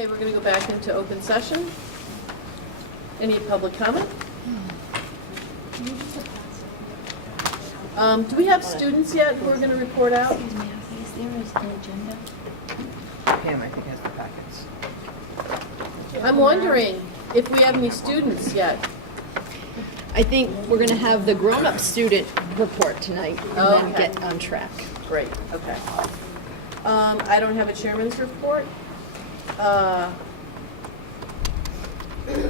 Okay, we're going to go back into open session. Any public comment? Do we have students yet who are going to report out? Excuse me, is there an agenda? Pam, I think, has the packets. I'm wondering if we have any students yet. I think we're going to have the grown-up student report tonight and then Okay. get on track. Great, okay. I don't have a chairman's report.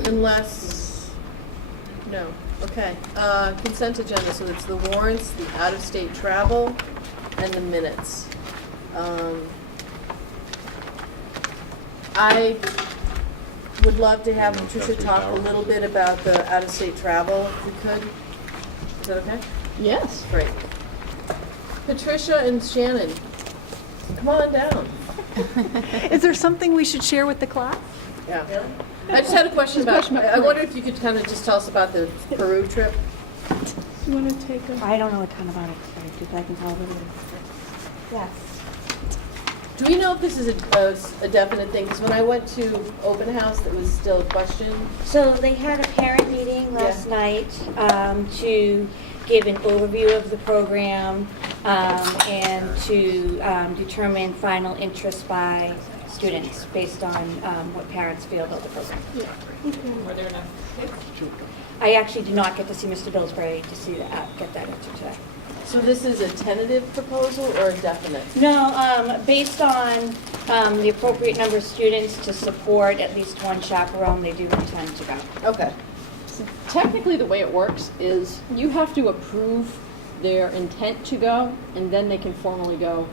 Unless, no, okay. Consent agenda, so it's the warrants, the out-of-state travel, and the minutes. I would love to have Patricia talk a little bit about the out-of-state travel, if we could. Is that okay? Yes. Great. Patricia and Shannon, come on down. Is there something we should share with the class? Yeah. I just had a question about, I wonder if you could kind of just tell us about the Peru trip. You want to take a... I don't know a ton about it, but I can tell a little bit. Yes. Do we know if this is a definite thing? Because when I went to open house, that was still a question. So they had a parent meeting last night to give an overview of the program and to determine final interest by students based on what parents feel about the program. Were there enough kids? I actually did not get to see Mr. Billsbury to see that, get that answer today. So this is a tentative proposal or a definite? No, based on the appropriate number of students to support at least one chaperone, they do intend to go. Okay. So technically, the way it works is you have to approve their intent to go, and then they can formally go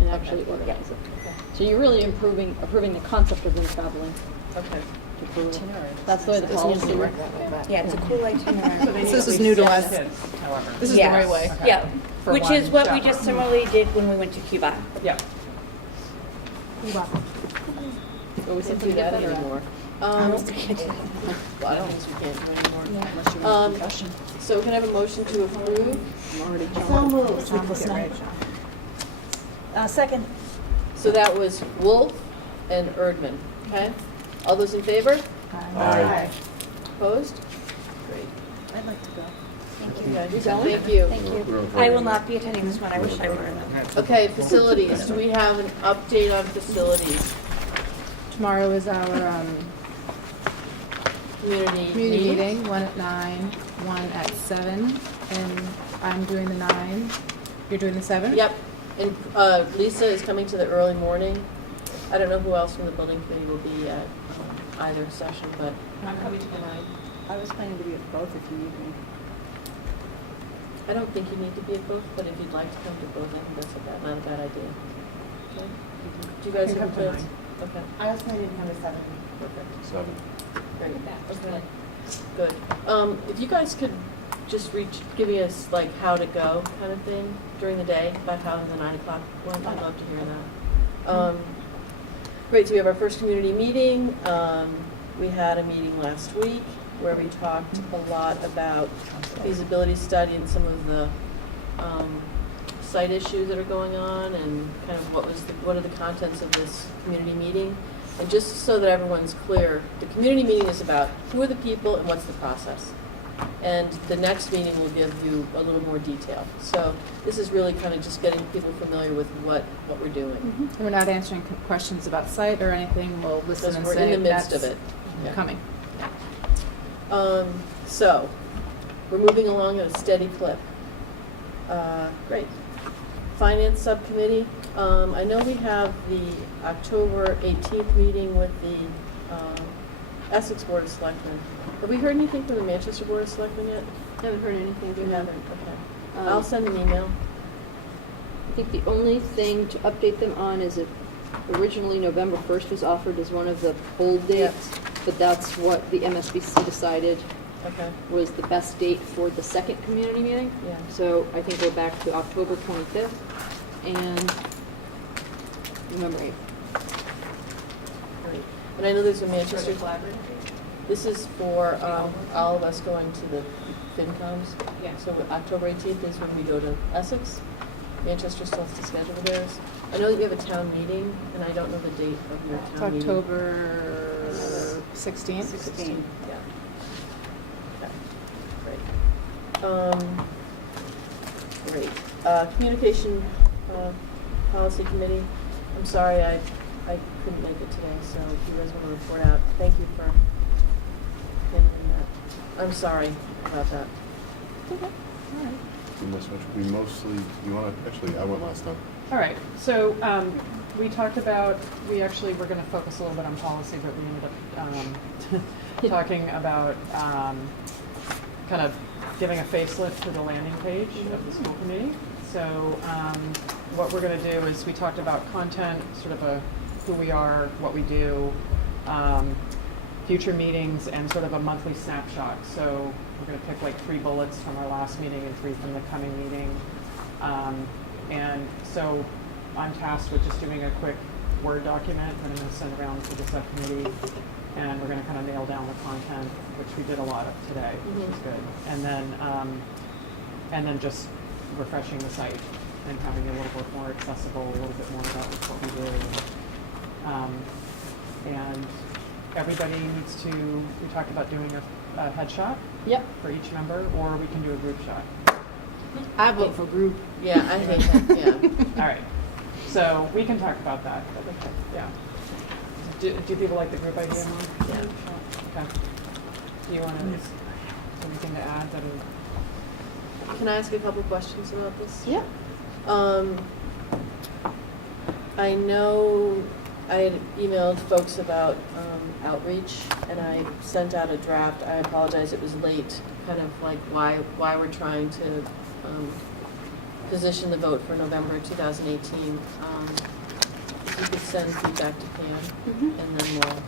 and actually organize it. Okay. So you're really approving the concept of them traveling Okay. to Peru. That's the way the policy works. Yeah, it's a cool itinerary. This is new to us. However. This is the Yes. right way. Yeah, For which one is what we chaperone. just similarly did when we went to Cuba. Yeah. But we Can't simply do that get it anymore. I A don't think I did. lot of things we can't do anymore. unless you Um, want concussion. So can I have a motion to approve? I'm already So jumping. moved. Sleepless night. Second. So that was Wolf and Erdman, okay? All those in favor? Aye. Opposed? Great. I'd like to go. Thank you. Okay, You going? thank you. Thank you. I will not be attending this one. I wish I were. Okay, facilities. Do we have an update on facilities? Tomorrow is our Community community meeting, one at 9, one at 7, and I'm doing the 9. You're doing the 7? Yep. And Lisa is coming to the early morning. I don't know who else from the building committee will be at either session, but I'm coming to the 9. I was planning to be at both if you need me. I don't think you need to be at both, but if you'd like to come to both, I think that's not a bad idea. Okay. Do you guys have plans? Okay. I was planning to come to 7. Perfect. 7. Great. Okay. Good. If you guys could just give us like how to go kind of thing during the day, about how the 9 o'clock one, I'd love to hear that. Great, so we have our first community meeting. We had a meeting last week where we talked a lot about feasibility study and some of the site issues that are going on and kind of what are the contents of this community meeting. And just so that everyone's clear, the community meeting is about who are the people and what's the process. And the next meeting will give you a little more detail. So this is really kind of just getting people familiar with what we're doing. We're not answering questions about site or anything. We'll listen Because and we're say in the midst of that's it. Yeah. coming. So we're moving along at a steady clip. Great. Finance subcommittee. I know we have the October 18th meeting with the Essex Board of Selectmen. Have we heard anything from the Manchester Board of Selectmen yet? Haven't heard anything. We haven't, okay. Um, I'll send an email. I think the only thing to update them on is that originally November 1st was offered as one of the hold dates, but that's what the MSBC decided Okay, was the best date for the second community meeting. yeah. So I think we're back to October 25th and November 8th. Great. And I know there's a Manchester. This is for all of us going to the FinComs. Yeah. So October 18th is when we go to Essex. Manchester still has to schedule theirs. I know that you have a town meeting, and I don't know the date of your It's town meeting. October 16th. 16, yeah. Okay, great. Great. Communication Policy Committee, I'm sorry I couldn't make it today, so if you guys want to report out, thank you for handling that. I'm sorry about that. We mostly, you want to, actually, I went last time. All right, so we talked about, we actually were going to focus a little bit on policy, but we ended up talking about kind of giving a facelift to the landing page of the school committee. So what we're going to do is we talked about content, sort of who we are, what we do, future meetings, and sort of a monthly snapshot. So we're going to pick like 3 bullets from our last meeting and 3 from the coming meeting. And so I'm tasked with just doing a quick Word document that I'm going to send around to the subcommittee, and we're going to kind of nail down the content, which we did a lot of today, which was good. And then just refreshing the site and having it a little bit more accessible, a little bit more about what we do. And everybody needs to, we talked about doing a headshot Yep. for each member, or we can do a group shot. I vote for group. Yeah, I hate that, yeah. All right, so we can talk about that. Yeah. Do people like the group idea more? Yeah. Okay. Do you want to, anything to add that are? Can I ask a couple questions about this? Yeah. I know I had emailed folks about outreach, and I sent out a draft. I apologize, it was late, kind of like why we're trying to position the vote for November 2018. If you could send feedback to Pam, and then we'll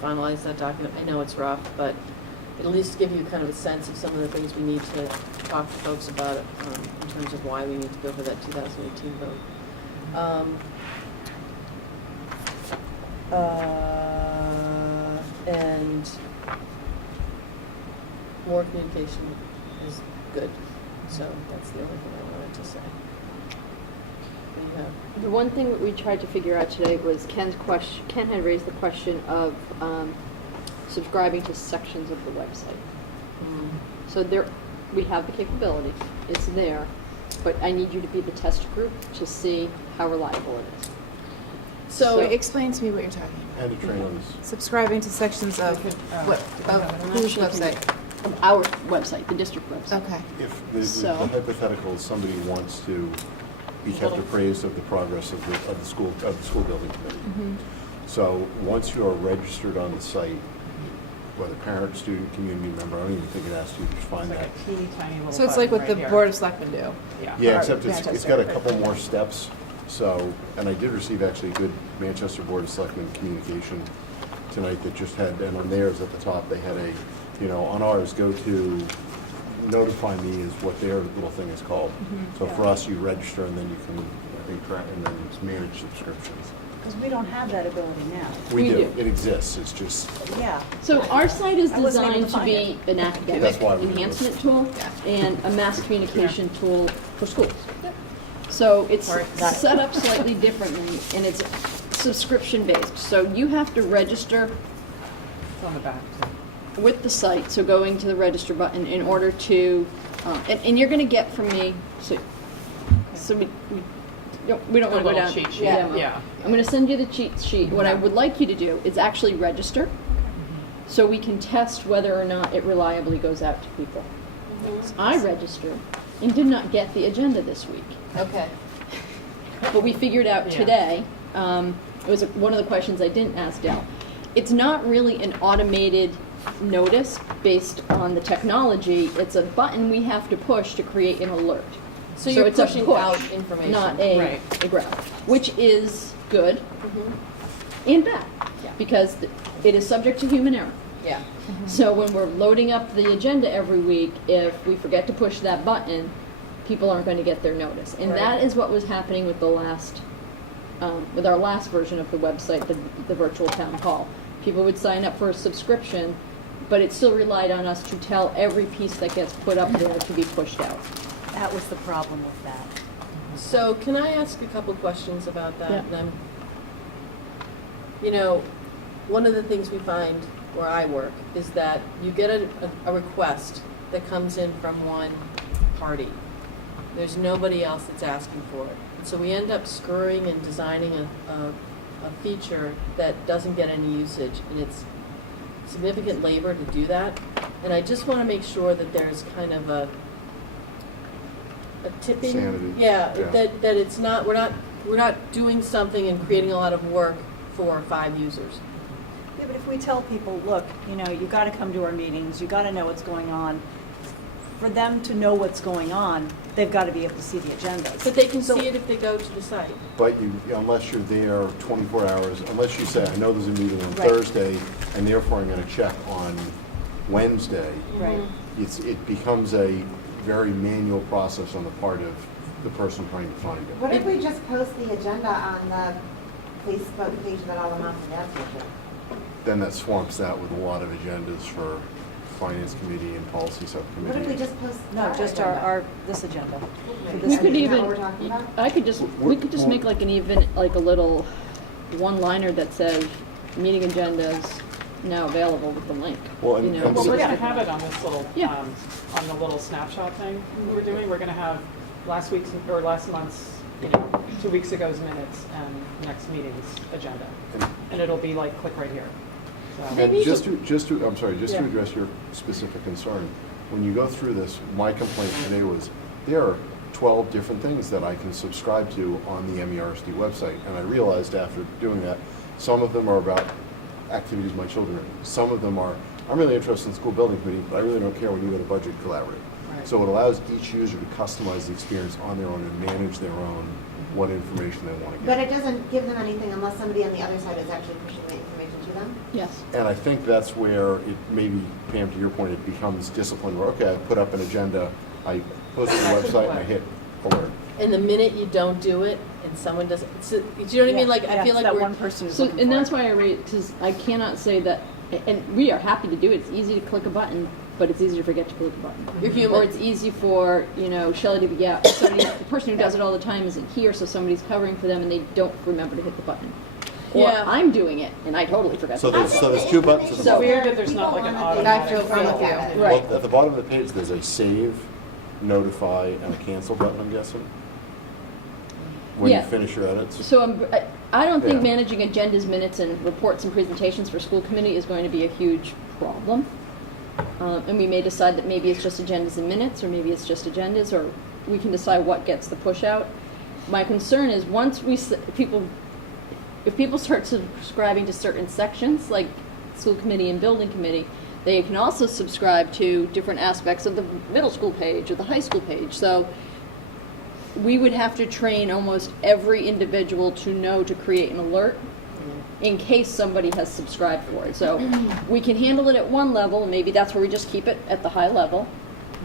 finalize that document. I know it's rough, but at least give you kind of a sense of some of the things we need to talk to folks about in terms of why we need to go for that 2018 vote. And more communication is good. So that's the only thing I wanted to say. There you have. The one thing that we tried to figure out today was Ken had raised the question of subscribing to sections of the website. So we have the capability, it's there, but I need you to be the test group to see how reliable it is. So Wait, explain to me what you're talking about. And the trainings. Subscribing to sections of what? Of whose website? Of our website, the district website. Okay. If the So- hypothetical, somebody wants to be kept appraised of the progress of the school building committee. So once you are registered on the site, whether parent, student, community member, I don't even think it asks you to It's find like that. a teeny tiny little So it's like button what the right here. Board of Selectmen do. Yeah. Yeah, Or except it's Manchester. got a couple more steps. So, and I did receive actually good Manchester Board of Selectmen communication tonight that just had, and on theirs at the top, they had on ours, go to notify me is what their little thing is called. So for us, you register and then you can, I think, track and then it's manage subscriptions. Because we don't have that ability now. We do. It exists, it's just, Yeah. So our site is I wasn't able designed to to find be an academic That's why we do this. enhancement tool Yeah. and a mass communication tool for schools. So it's Sorry. set up slightly differently, and it's subscription-based. So you have to register It's on the back, too. with the site, so going to the register button in order to, and you're going to get from me, so we don't The want to go little down. cheat sheet, demo. yeah. I'm going to send you the cheat sheet. What I would like you to do is actually register, so we can test whether or not it reliably goes out to people. I registered and did not get the agenda this week. okay. But we figured out Yeah. today, it was one of the questions I didn't ask Dell. It's not really an automated notice based on the technology. It's a button we have to push to create an alert. So you're it's a pushing push, out information. not a Right. grab, which is good and bad, Yeah. because it is subject to human error. Yeah. So when we're loading up the agenda every week, if we forget to push that button, people aren't going to get their notice. And Right. that is what was happening with the last, with our last version of the website, the virtual town hall. People would sign up for a subscription, but it still relied on us to tell every piece that gets put up there to be pushed out. That was the problem with that. So can I ask a couple questions about that? Yeah. And you know, one of the things we find where I work is that you get a request that comes in from one party. There's nobody else that's asking for it. And so we end up screwing and designing a feature that doesn't get any usage, and it's significant labor to do that. And I just want to make sure that there's kind of a tipping. Sanity. Yeah, Yeah. that it's not, we're not doing something and creating a lot of work for 5 users. Yeah, but if we tell people, look, you know, you gotta come to our meetings, you gotta know what's going on, for them to know what's going on, they've gotta be able to see the agendas. But they can So- see it if they go to the site. But you, unless you're there 24 hours, unless you say, I know there's a meeting on Right. Thursday, and therefore I'm gonna check on Wednesday, Right. it becomes a very manual process on the part of the person trying to find it. What if we just post the agenda on the Facebook page that all the moms and dads will do? Then that swamps that with a lot of agendas for Finance Committee and Policy Subcommittee. What if we just post? No, just our, this agenda. Okay. this We could Isn't that even, what we're talking about? we could just make like an even, like a little one-liner that says, meeting agendas now available with the link. Well, and- You know, and Well, so- we're just- gonna have it on this little, Yeah. on the little snapshot thing we're doing. We're gonna have last week's, or last month's, you know, 2 weeks ago's minutes and next meeting's agenda. And it'll be like, click right here. So- Maybe- Just to, I'm sorry, just to Yeah. address your specific concern, when you go through this, my complaint today was, there are 12 different things that I can subscribe to on the MERSD website, and I realized after doing that, some of them are about activities my children are in. Some of them are, I'm really interested in school building committee, but I really don't care when you go to budget collaborative. Right. So it allows each user to customize the experience on their own and manage their own, what information they want to But get. it doesn't give them anything unless somebody on the other side is actually pushing the information to them? Yes. And I think that's where it maybe, Pam, to your point, it becomes discipline where, okay, I put up an agenda, I post it on the website, and I hit alert. And the minute you don't do it, and someone doesn't, do you know what I mean? Like, I Yeah, feel like that we're, one person is So, looking and for that's it. why I rate, because I cannot say that, and we are happy to do it, it's easy to click a button, but it's easy to forget to click a button. you're human. Or it's easy for, you know, Shelley to be out, somebody, the person who does it all the time isn't here, so somebody's covering for them and they don't remember to hit the button. Or Yeah. I'm doing it and I totally forgot So to hit the there's, button. so there's 2 buttons at the So- bottom. Weird that there's not like an I feel automatic. fine with you. Right. Well, at the bottom of the page, there's a save, notify, and a cancel button, I'm guessing? When you Yeah. finish your edits? So I don't think Yeah. managing agendas, minutes, and reports and presentations for school committee is going to be a huge problem. And we may decide that maybe it's just agendas and minutes, or maybe it's just agendas, or we can decide what gets the push out. My concern is once if people start subscribing to certain sections, like school committee and building committee, they can also subscribe to different aspects of the middle school page or the high school page. So we would have to train almost every individual to know to create an alert in case somebody has subscribed for it. So we can handle it at one level, and maybe that's where we just keep it at the high level.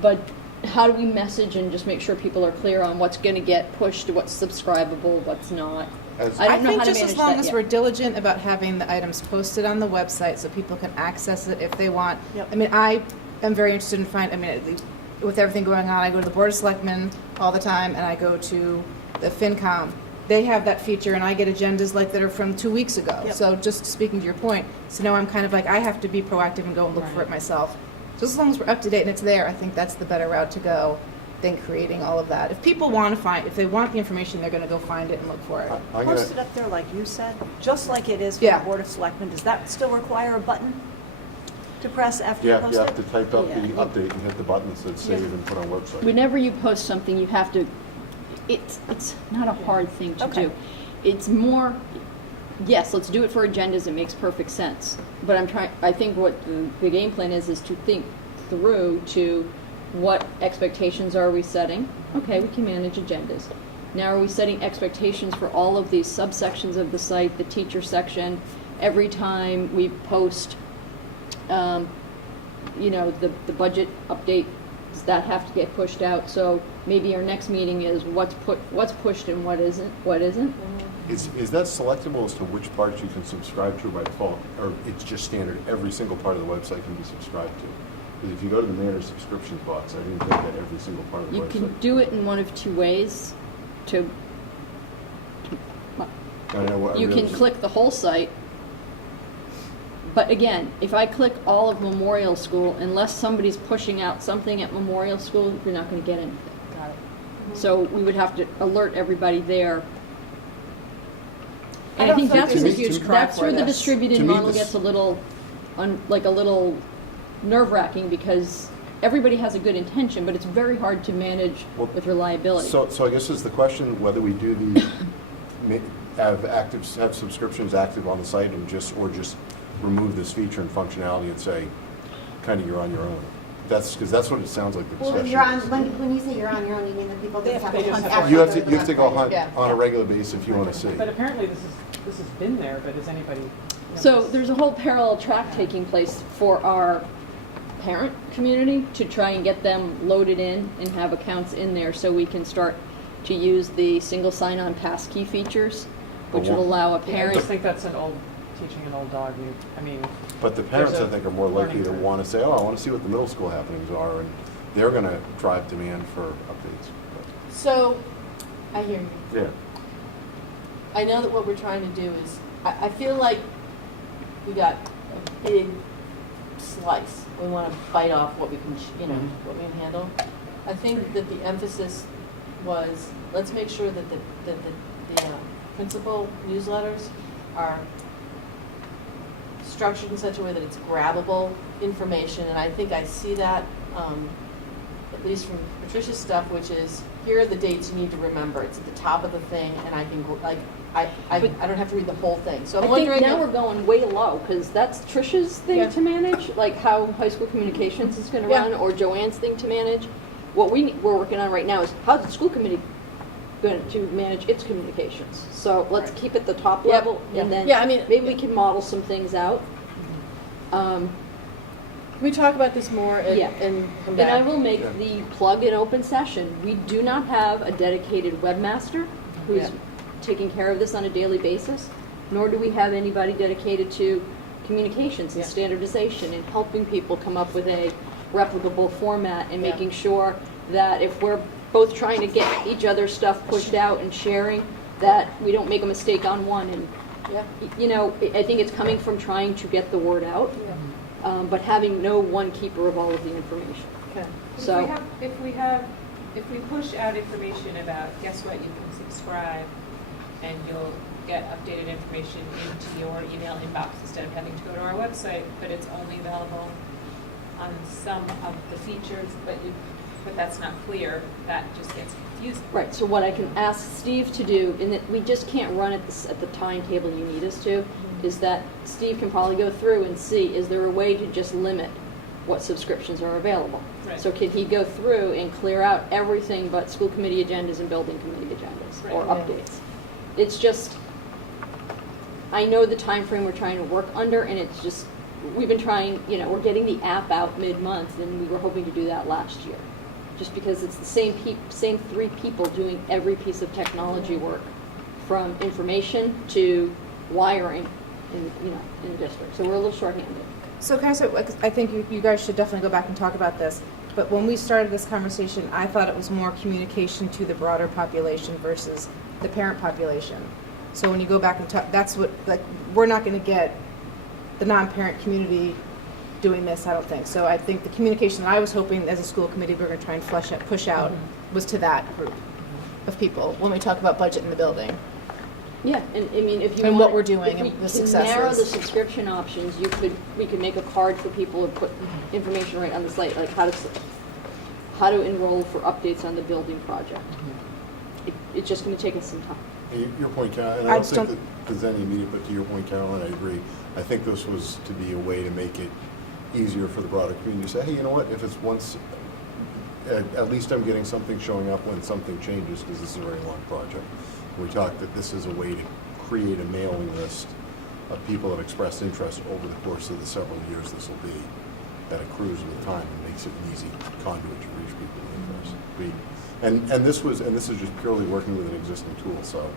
But how do we message and just make sure people are clear on what's going to get pushed, what's subscribable, what's not? As- I I don't know think how to just as manage long that as yet. we're diligent about having the items posted on the website so people can access it if they want. Yep. I mean, I am very interested in at least with everything going on, I go to the Board of Selectmen all the time and I go to the FinCom. They have that feature and I get agendas like that are from 2 weeks ago. Yep. So just speaking to your point, so now I'm kind of like, I have to be proactive and go and look for it myself. Just as long as we're up to date and it's there, I think that's the better route to go than creating all of that. If people want to if they want the information, they're going to go find it and look for it. I'm Post it gonna, up there like you said, just like it is for Yeah. the Board of Selectmen. Does that still require a button to press after you yeah, post you it? have to type up the Yeah. update and hit the button that says save and put on website. Whenever you post something, you have to, it's not a hard thing to Okay. do. It's more, yes, let's do it for agendas, it makes perfect sense. But I think what the game plan is to think through to what expectations are we setting? Okay, we can manage agendas. Now are we setting expectations for all of these subsections of the site, the teacher section, every time we post the budget update, does that have to get pushed out? So maybe our next meeting is what's pushed and what isn't? Is that selectable as to which parts you can subscribe to by default, or it's just standard, every single part of the website can be subscribed to? Because if you go to the manage subscriptions box, I didn't think that every single part of the You website. can do it in one of two ways. to I know, I you can really- click the whole site. But again, if I click all of Memorial School, unless somebody's pushing out something at Memorial School, you're not going to get anything. Got it. So we would have to alert everybody there. I And I don't think think that's there's where a huge cry that's for where the this. distributed To me, model this- gets a little, like a little nerve-wracking because everybody has a good intention, but it's very hard to manage Well, with reliability. So I guess is the question whether we do have subscriptions active on the site and just remove this feature and functionality and say, kind of you're on your own. Because that's what it sounds like the Well, discussion you're on, is. when you say you're on your own, you mean the people They just have have to to just actually You have go to, the you have to go website. on a regular basis if you want to see. But apparently this has been there, but is anybody? So there's a whole parallel track taking place for our parent community to try and get them loaded in and have accounts in there so we can start to use the single sign-on passkey features, which would allow a I parent. just think that's teaching an old dog. I mean, But the parents, There's I a think, are more likely learning to curve. want to say, oh, I want to see what the middle school happenings are, and they're going to drive demand for updates. So, I hear you. Yeah. I know that what we're trying to do is, I feel like we got a big slice. We want to bite off what we can, what we can handle. I think that the emphasis was, let's make sure that the principal newsletters are structured in such a way that it's grabbable information, and I think I see that, at least from Patricia's stuff, which is, here are the dates you need to remember. It's at the top of the thing, and I can, I don't have to read the whole thing. So I'm I think wondering now if- we're going way low, because that's Tricia's thing Yeah. to manage, like how high school communications is gonna Yeah. run, or Joanne's thing to manage. What we're working on right now is how's the school committee going to manage its communications? So let's keep it the top Yep. level, and then Yeah, I mean- maybe we can model some things out. Can we talk about this more Yeah. and come And I back? will make Yeah. the plug in open session. We do not have a dedicated webmaster who's Yeah. taking care of this on a daily basis, nor do we have anybody dedicated to communications and Yeah. standardization and helping people come up with a replicable format and Yeah. making sure that if we're both trying to get each other's stuff pushed out and sharing, that we don't make a mistake on one. And, Yeah. I think it's coming from trying to get the word out, but having no one keeper of all of the information. Okay. So. If we push out information about, guess what, you can subscribe and you'll get updated information into your email inbox instead of having to go to our website, but it's only available on some of the features, but that's not clear, that just gets confusing. Right, so what I can ask Steve to do, and that we just can't run it at the timetable you need us to, is that Steve can probably go through and see, is there a way to just limit what subscriptions are available? Right. So can he go through and clear out everything but school committee agendas and building committee agendas, or Right. Yeah. updates? It's just, I know the time frame we're trying to work under, and it's just, we've been trying, we're getting the app out mid-month, and we were hoping to do that last year. Just because it's the same three people doing every piece of technology work, from information to wiring in the district. So we're a little shorthanded. So can I say, like, I think you guys should definitely go back and talk about this. But when we started this conversation, I thought it was more communication to the broader population versus the parent population. So when you go back and talk, that's what, like, we're not going to get the non-parent community doing this, I don't think. So I think the communication that I was hoping as a school committee we're going to try and push out was to that group of people when we talk about budget in the building. Yeah, and I mean, if you And want, what we're doing if we and the can narrow the successes. subscription options, we could make a card for people to put information right on the site, like how to enroll for updates on the building project. It's just going to take us some time. Your point, Carol, and I I don't just think don't- that there's any immediate, but to your point, Caroline, I agree. I think this was to be a way to make it easier for the broader community to say, hey, you know what, if it's once, at least I'm getting something showing up when something changes, because this is a very long project. We talked that this is a way to create a mailing list of people that expressed interest over the course of the several years this will be, that accrues with time and makes it an easy conduit to reach people with interest. And this is just purely working with an existing tool, so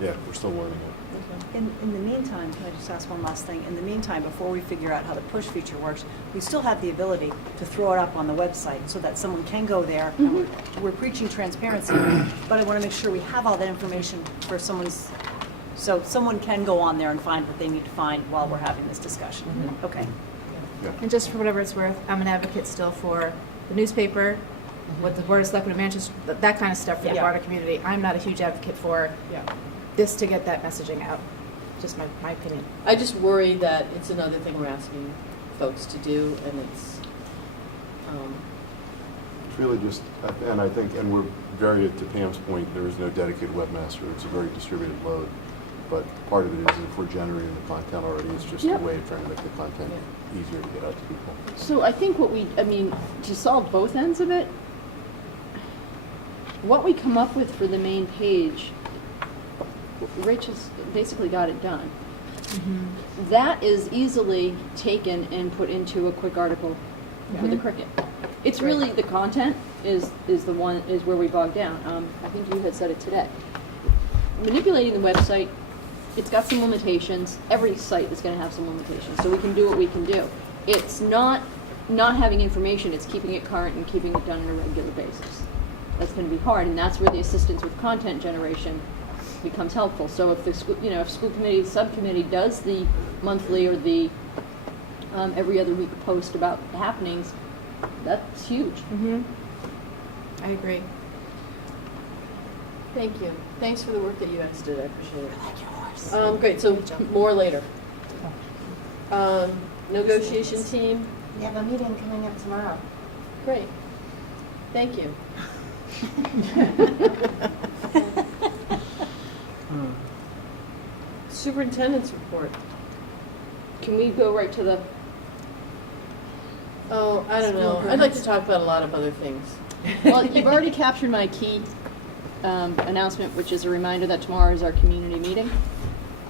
Yeah, we're still learning it. In the meantime, can I just ask one last thing? In the meantime, before we figure out how the push feature works, we still have the ability to throw it up on the website so that someone can go there. And we're preaching transparency, but I want to make sure we have all that information for so someone can go on there and find what they need to find while we're having this discussion. Okay. Yeah. And just for whatever it's worth, I'm an advocate still for the newspaper, what the Board of Selectmen of Manchester, that kind of stuff for the Yeah. broader community. I'm not a huge advocate for Yeah. this to get that messaging out. Just my opinion. I just worry that it's another thing we're asking folks to do, and it's, It's really just, and I think, and we're very, to Pam's point, there is no dedicated webmaster. It's a very distributed load. But part of it is if we're generating the content already, it's just a Yep. way of trying to make the content easier to get out to people. So I think to solve both ends of it, what we come up with for the main page, Rachel's basically got it done. That is easily taken and put into a quick article for the Cricket. It's really the content is where we bog down. I think you had said it today. Manipulating the website, it's got some limitations. Every site is going to have some limitations, so we can do what we can do. It's not having information, it's keeping it current and keeping it done on a regular basis. That's going to be hard, and that's where the assistance with content generation becomes helpful. So if the school, if school committee subcommittee does the monthly or the every other week post about happenings, that's huge. I agree. thank you. Thanks for the work that you guys did, I appreciate it. Great, so more later. Negotiation team, We have a meeting coming up tomorrow. great. Thank you. Superintendent's report. Can we go right to the? Oh, I don't know. I'd like to talk about a lot of other things. Well, you've already captured my key announcement, which is a reminder that tomorrow is our community meeting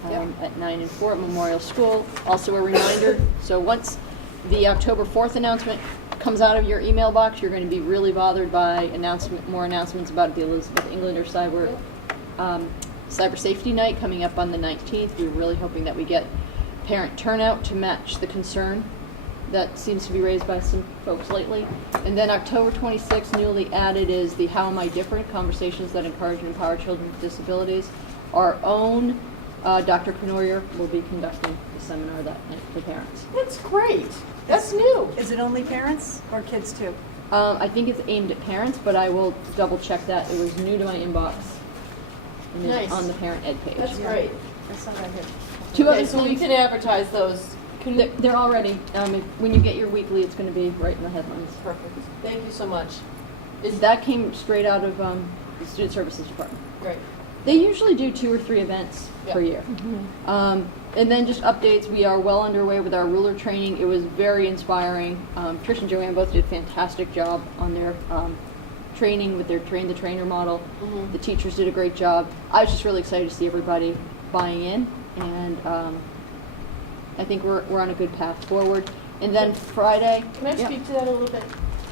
at 9 and 4 at Memorial School. Also a reminder, so once the October 4th announcement comes out of your email box, you're going to be really bothered by more announcements about the Elizabeth Englander Cyber Safety Night coming up on the 19th. We're really hoping that we get parent turnout to match the concern that seems to be raised by some folks lately. And then October 26th, newly added, is the How Am I Different? Conversations that encourage and empower children with disabilities. Our own Dr. Knoyer will be conducting the seminar that night for parents. That's great. That's new. Is it only parents or kids too? I think it's aimed at parents, but I will double check that. It was new to my inbox. And Nice. it's on the parent ed page. That's great. I saw that here. Two Okay, other so we things. can advertise those. They're already, when you get your weekly, it's going to be right in the headlines. Perfect. Thank you so much. That came straight out of the Student Services Department. Great. They usually do 2 or 3 events per year. And then just updates, we are well underway with our ruler training. It was very inspiring. Trish and Joanne both did a fantastic job on their training with their train the trainer model. The teachers did a great job. I was just really excited to see everybody buying in, and I think we're on a good path forward. And then Friday. Can I Yeah. speak to that a little bit?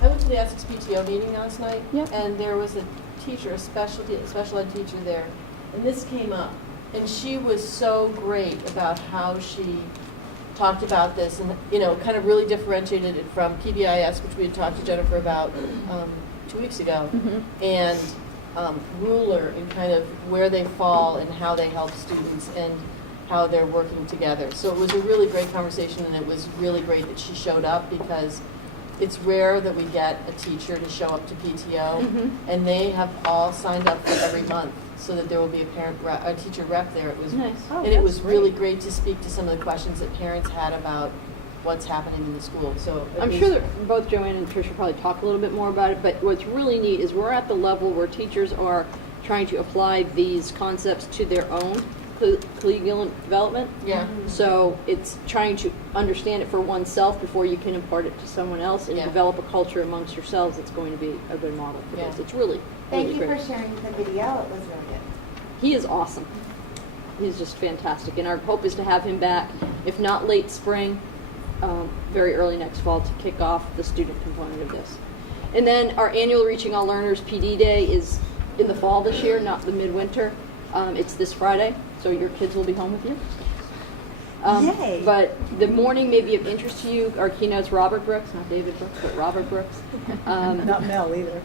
I went to the Essex PTO meeting last night, Yep. and there was a teacher, a special ed teacher there, and this came up, and she was so great about how she talked about this, and kind of really differentiated it from PBIS, which we had talked to Jennifer about 2 weeks ago, and ruler, and kind of where they fall and how they help students and how they're working together. So it was a really great conversation, and it was really great that she showed up, because it's rare that we get a teacher to show up to PTO, and they have all signed up for every month, so that there will be a teacher rep there. It was Nice. and it was really great to speak to some of the questions that parents had about what's happening in the school. So it I'm was- sure that both Joanne and Trish will probably talk a little bit more about it, but what's really neat is we're at the level where teachers are trying to apply these concepts to their own collegial development. Yeah. So it's trying to understand it for oneself before you can impart it to someone else and Yeah. develop a culture amongst yourselves that's going to be a good model for Yeah. this. It's really, Thank really you great. for sharing the video. It was really good. He is awesome. He's just fantastic. And our hope is to have him back, if not late spring, very early next fall, to kick off the student component of this. And then our annual Reaching All Learners PD Day is in the fall this year, not the midwinter. It's this Friday, so your kids will be home with you. Yay. But the morning may be of interest to you. Our keynote's Robert Brooks, not David Brooks, but Robert Brooks. Not Mel either.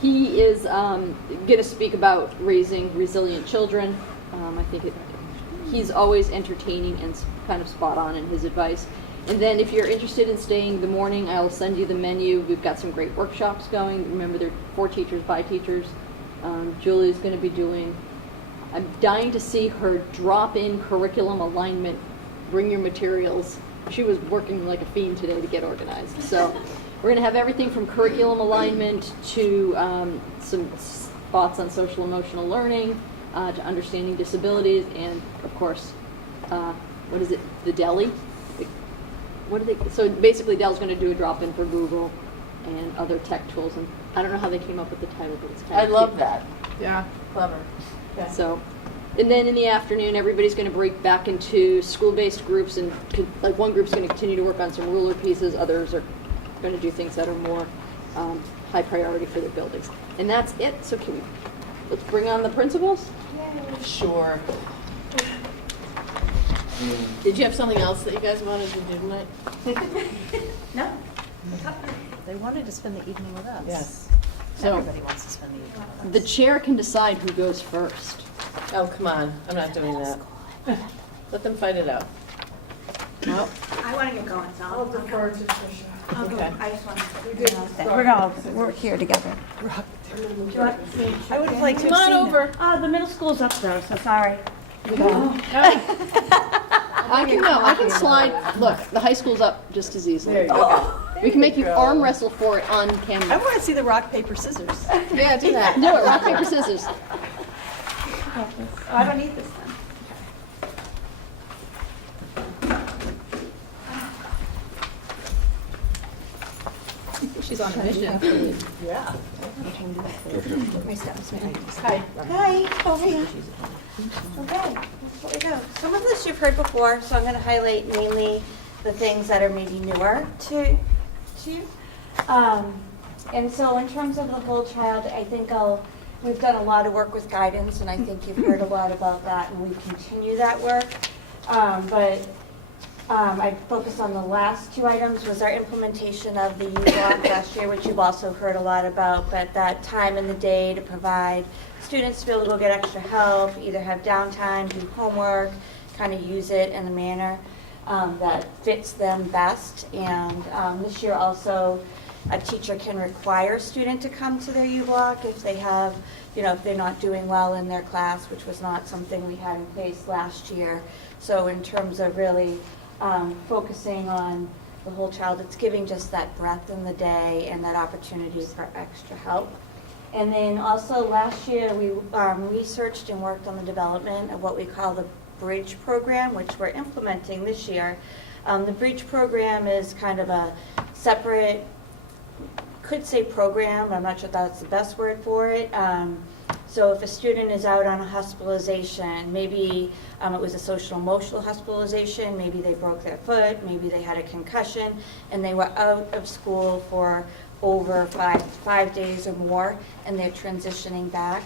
He is going to speak about raising resilient children. I think he's always entertaining and kind of spot on in his advice. And then if you're interested in staying the morning, I'll send you the menu. We've got some great workshops going. Remember, they're for teachers, by teachers. Julie's going to be doing, I'm dying to see her drop-in curriculum alignment, bring your materials. She was working like a fiend today to get organized. So we're going to have everything from curriculum alignment to some thoughts on social emotional learning, to understanding disabilities, and of course, what is it, the deli? What do they, so basically Dell's going to do a drop-in for Google and other tech tools, and I don't know how they came up with the title, but it's kind I of love cute. that. Yeah. Clever. Yeah. So, and then in the afternoon, everybody's going to break back into school-based groups, and like one group's going to continue to work on some ruler pieces, others are going to do things that are more high priority for their buildings. And that's it. So let's bring on the principals. Sure. Did you have something else that you guys wanted to do tonight? No? They wanted to spend the evening with us. Yes. So Everybody wants to spend the evening with us. the chair can decide who goes first. Oh, come on. I'm not doing that. Let them fight it out. Well, I want to get going, so I'll defer to Tricia. I'll go. Okay. I just want to. We're going to work here together. Do you want me to- I would have liked to Come have on seen over. Oh, the middle school's up there, so sorry. I can slide. Look, the high school's up just as easily. There you go. We can make you arm wrestle for it on I camera. want to see the rock, paper, scissors. Yeah, do that. Do it, rock, paper, scissors. Oh, I don't need this then. She's on a mission. Yeah. My steps, Hi. Hi, over here. Okay, that's what we do. Some of this you've heard before, so I'm going to highlight mainly the things that are maybe newer to you. And so in terms of the whole child, I think we've done a lot of work with guidance, and I think you've heard a lot about that, and we continue that work. I focused on the last two items, was our implementation of the U-Block last year, which you've also heard a lot about, but that time in the day to provide students to be able to go get extra help, either have downtime, do homework, kind of use it in a manner that fits them best. And this year also, a teacher can require a student to come to their U-Block if they have, if they're not doing well in their class, which was not something we had in place last year. So in terms of really focusing on the whole child, it's giving just that breath in the day and that opportunity for extra help. And then also last year we researched and worked on the development of what we call the Bridge program, which we're implementing this year. The Bridge program is kind of a separate, could say program, but I'm not sure that's the best word for it. So if a student is out on a hospitalization, maybe it was a social emotional hospitalization, maybe they broke their foot, maybe they had a concussion, and they were out of school for over five days or more, and they're transitioning back.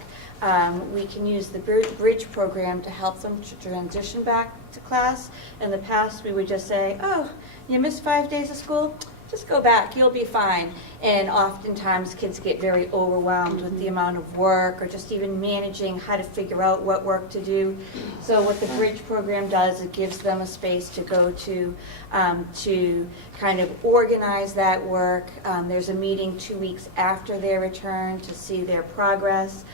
We can use the Bridge program to help them to transition back to class. In the past, we would just say, oh, you missed 5 days of school? Just go back, you'll be fine. And oftentimes kids get very overwhelmed with the amount of work or just even managing how to figure out what work to do. So what the Bridge program does, it gives them a space to go to kind of organize that work. There's a meeting 2 weeks after their return to see their progress.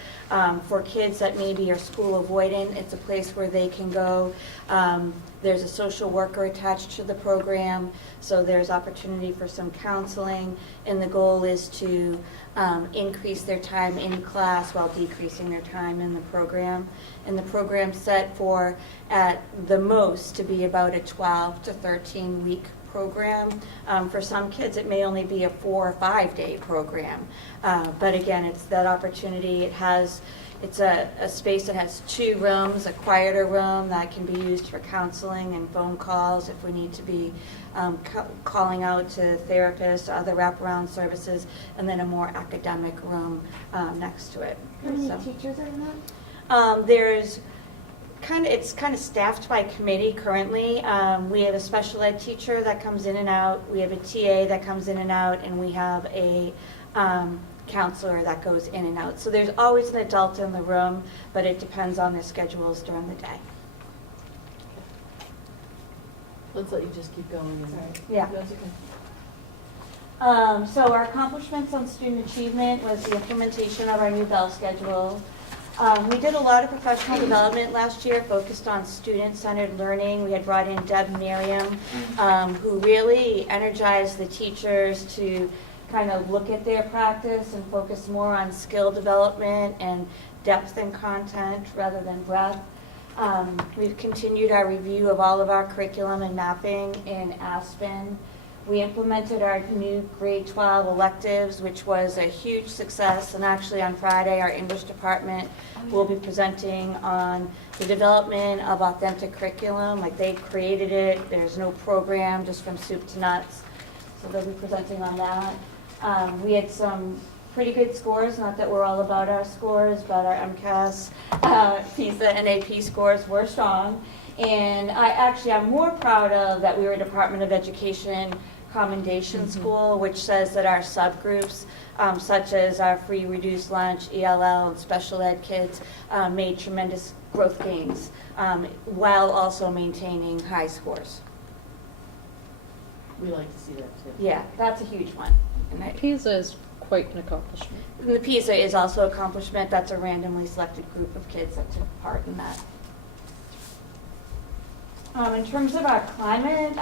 For kids that maybe are school avoidant, it's a place where they can go. There's a social worker attached to the program, so there's opportunity for some counseling, and the goal is to increase their time in class while decreasing their time in the program. And the program's set for, at the most, to be about a 12 to 13 week program. For some kids, it may only be a 4 or 5 day program. But again, it's that opportunity. It has It's a space that has 2 rooms, a quieter room that can be used for counseling and phone calls if we need to be calling out to therapists or other wraparound services, and then a more academic room next to it. How many So, teachers are in that? it's kind of staffed by committee currently. We have a special ed teacher that comes in and out. We have a TA that comes in and out, and we have a counselor that goes in and out. So there's always an adult in the room, but it depends on their schedules during the day. Let's let you just keep going. And- Yeah. That's okay. So our accomplishments on student achievement was the implementation of our new bell schedule. We did a lot of professional development last year, focused on student-centered learning. We had brought in Deb Merriam, who really energized the teachers to kind of look at their practice and focus more on skill development and depth and content rather than breadth. We've continued our review of all of our curriculum and mapping in Aspen. We implemented our new grade 12 electives, which was a huge success. And actually on Friday, our English department will be presenting on the development of authentic curriculum. Like, they created it. There's no program, just from soup to nuts. So they'll be presenting on that. We had some pretty good scores, not that we're all about our scores, but our MCAS, PISA, and AP scores were strong. And I'm more proud of that we were a Department of Education commendation school, which says that our subgroups, such as our free reduced lunch, ELL, and special ed kids, made tremendous growth gains while also maintaining high scores. We like to see that too. Yeah, that's a huge one. And PISA is quite an accomplishment. the PISA is also accomplishment. That's a randomly selected group of kids that took part in that. In terms of our climate,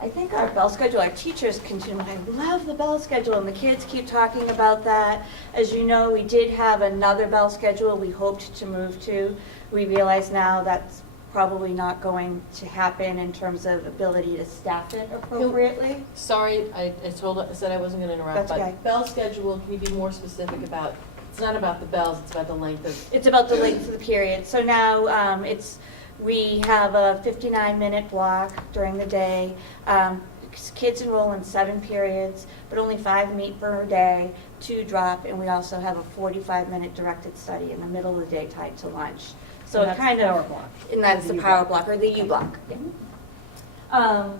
I think our bell schedule, our teachers continue, I love the bell schedule, and the kids keep talking about that. As you know, we did have another bell schedule we hoped to move to. We realize now that's probably not going to happen in terms of ability to staff it appropriately. Sorry, I said I wasn't going to interrupt, That's okay. but bell schedule, can you be more specific about, it's not about the bells, it's about the length of, It's about the length of the period. So now we have a 59-minute block during the day. Kids enroll in 7 periods, but only 5 meet per day, 2 drop, and we also have a 45-minute directed study in the middle of the day tied to lunch. So And it that's kind the of, power block. and that's Or the the power U-block. block, or the U-block. Yeah.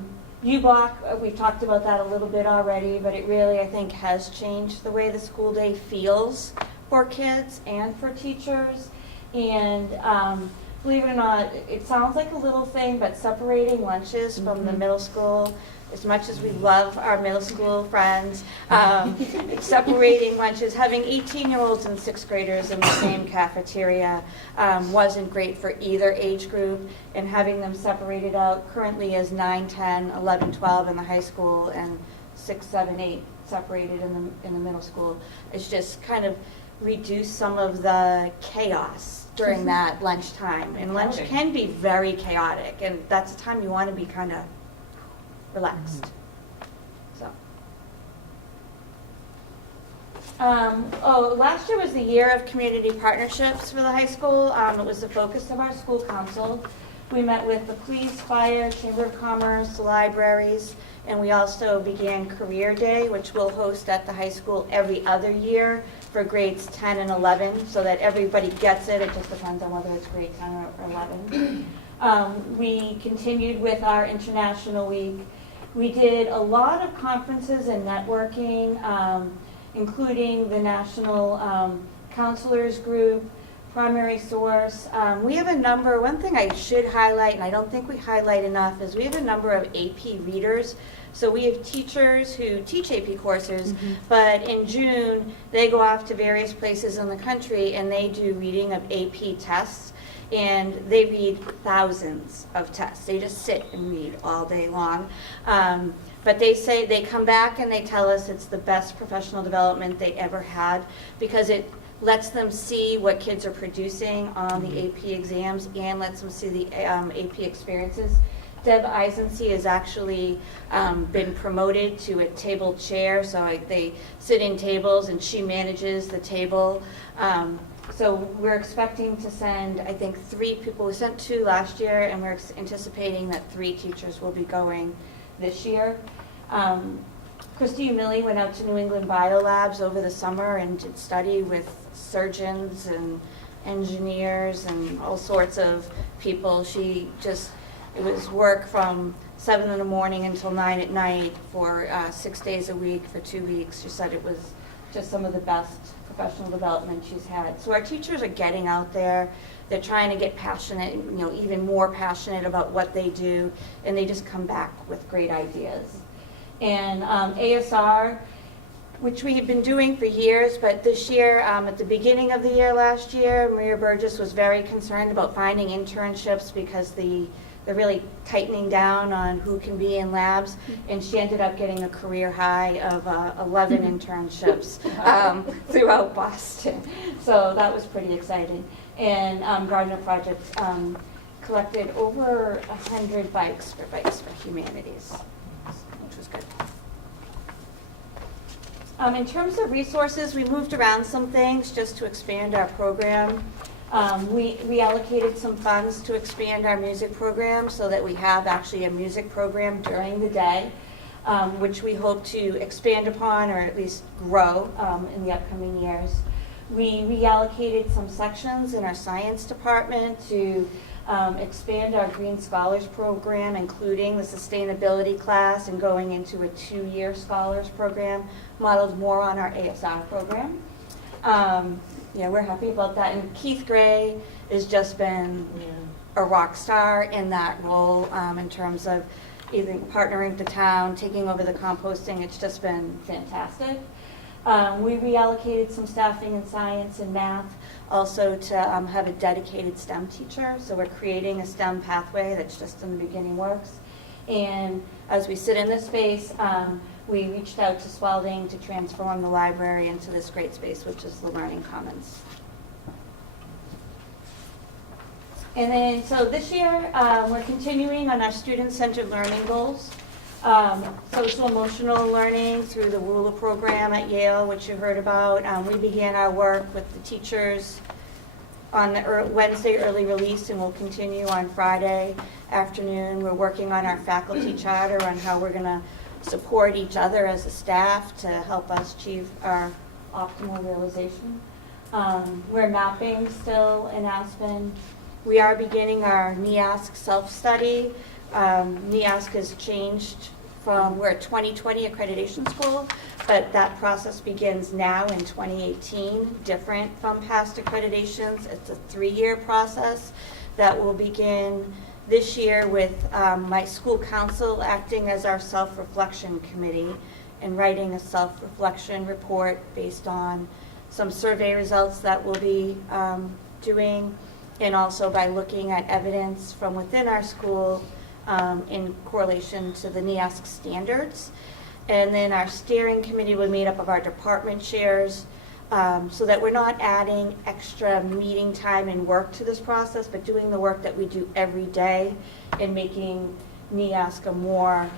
U-block, we've talked about that a little bit already, but it really, I think, has changed the way the school day feels for kids and for teachers. And believe it or not, it sounds like a little thing, but separating lunches from the middle school, as much as we love our middle school friends, separating lunches, having 18-year-olds and 6th graders in the same cafeteria wasn't great for either age group, and having them separated out currently as 9, 10, 11, 12 in the high school, and 6, 7, 8 separated in the middle school, it's just kind of reduced some of the chaos during that lunchtime. And lunch can be very chaotic, and that's the time you want to be kind of relaxed. So. Last year was the year of community partnerships for the high school. It was the focus of our school council. We met with the police, fire, Chamber of Commerce, libraries, and we also began Career Day, which we'll host at the high school every other year for grades 10 and 11, so that everybody gets it. It just depends on whether it's grade 10 or 11. We continued with our International Week. We did a lot of conferences and networking, including the National Counselors Group, Primary Source. We have a number, one thing I should highlight, and I don't think we highlight enough, is we have a number of AP readers. So we have teachers who teach AP courses, but in June, they go off to various places in the country and they do reading of AP tests. And they read thousands of tests. They just sit and read all day long. But they say, they come back and they tell us it's the best professional development they ever had, because it lets them see what kids are producing on the AP exams and lets them see the AP experiences. Deb Eisensee has actually been promoted to a table chair, so they sit in tables and she manages the table. So we're expecting to send, I think, 3 people. We sent 2 last year, and we're anticipating that 3 teachers will be going this year. Christy Umili went out to New England Biolabs over the summer and did study with surgeons and engineers and all sorts of people. It was work from 7 in the morning until 9 at night for 6 days a week for 2 weeks. She said it was just some of the best professional development she's had. So our teachers are getting out there. They're trying to get passionate, even more passionate about what they do, and they just come back with great ideas. And ASR, which we had been doing for years, but this year, at the beginning of the year last year, Maria Burgess was very concerned about finding internships because they're really tightening down on who can be in labs, and she ended up getting a career high of 11 internships throughout Boston. So that was pretty exciting. And Gardner Project collected over 100 bikes for Humanities, which was good. In terms of resources, we moved around some things just to expand our program. We reallocated some funds to expand our music program so that we have actually a music program during the day, which we hope to expand upon or at least grow in the upcoming years. We reallocated some sections in our science department to expand our Green Scholars Program, including the sustainability class and going into a 2-year scholars program modeled more on our ASR program. We're happy about that. And Keith Gray has just been a rock star in that role in terms of either partnering with the town, taking over the composting. It's just been fantastic. We reallocated some staffing in science and math, also to have a dedicated STEM teacher. So we're creating a STEM pathway that's just in the beginning works. And as we sit in this space, we reached out to Spalding to transform the library into this great space, which is the Learning Commons. And then, so this year, we're continuing on our student-centered learning goals. Social emotional learning through the RULA program at Yale, which you heard about. We began our work with the teachers on the Wednesday early release, and we'll continue on Friday afternoon. We're working on our faculty charter on how we're going to support each other as a staff to help us achieve our optimal realization. We're mapping still in Aspen. We are beginning our NEASC self-study. NEASC has changed from, we're a 2020 accreditation school, but that process begins now in 2018, different from past accreditations. It's a 3-year process that will begin this year with my school council acting as our self-reflection committee and writing a self-reflection report based on some survey results that we'll be doing, and also by looking at evidence from within our school in correlation to the NEASC standards. And then our steering committee will be made up of our department chairs, so that we're not adding extra meeting time and work to this process, but doing the work that we do every day and making NEASC a more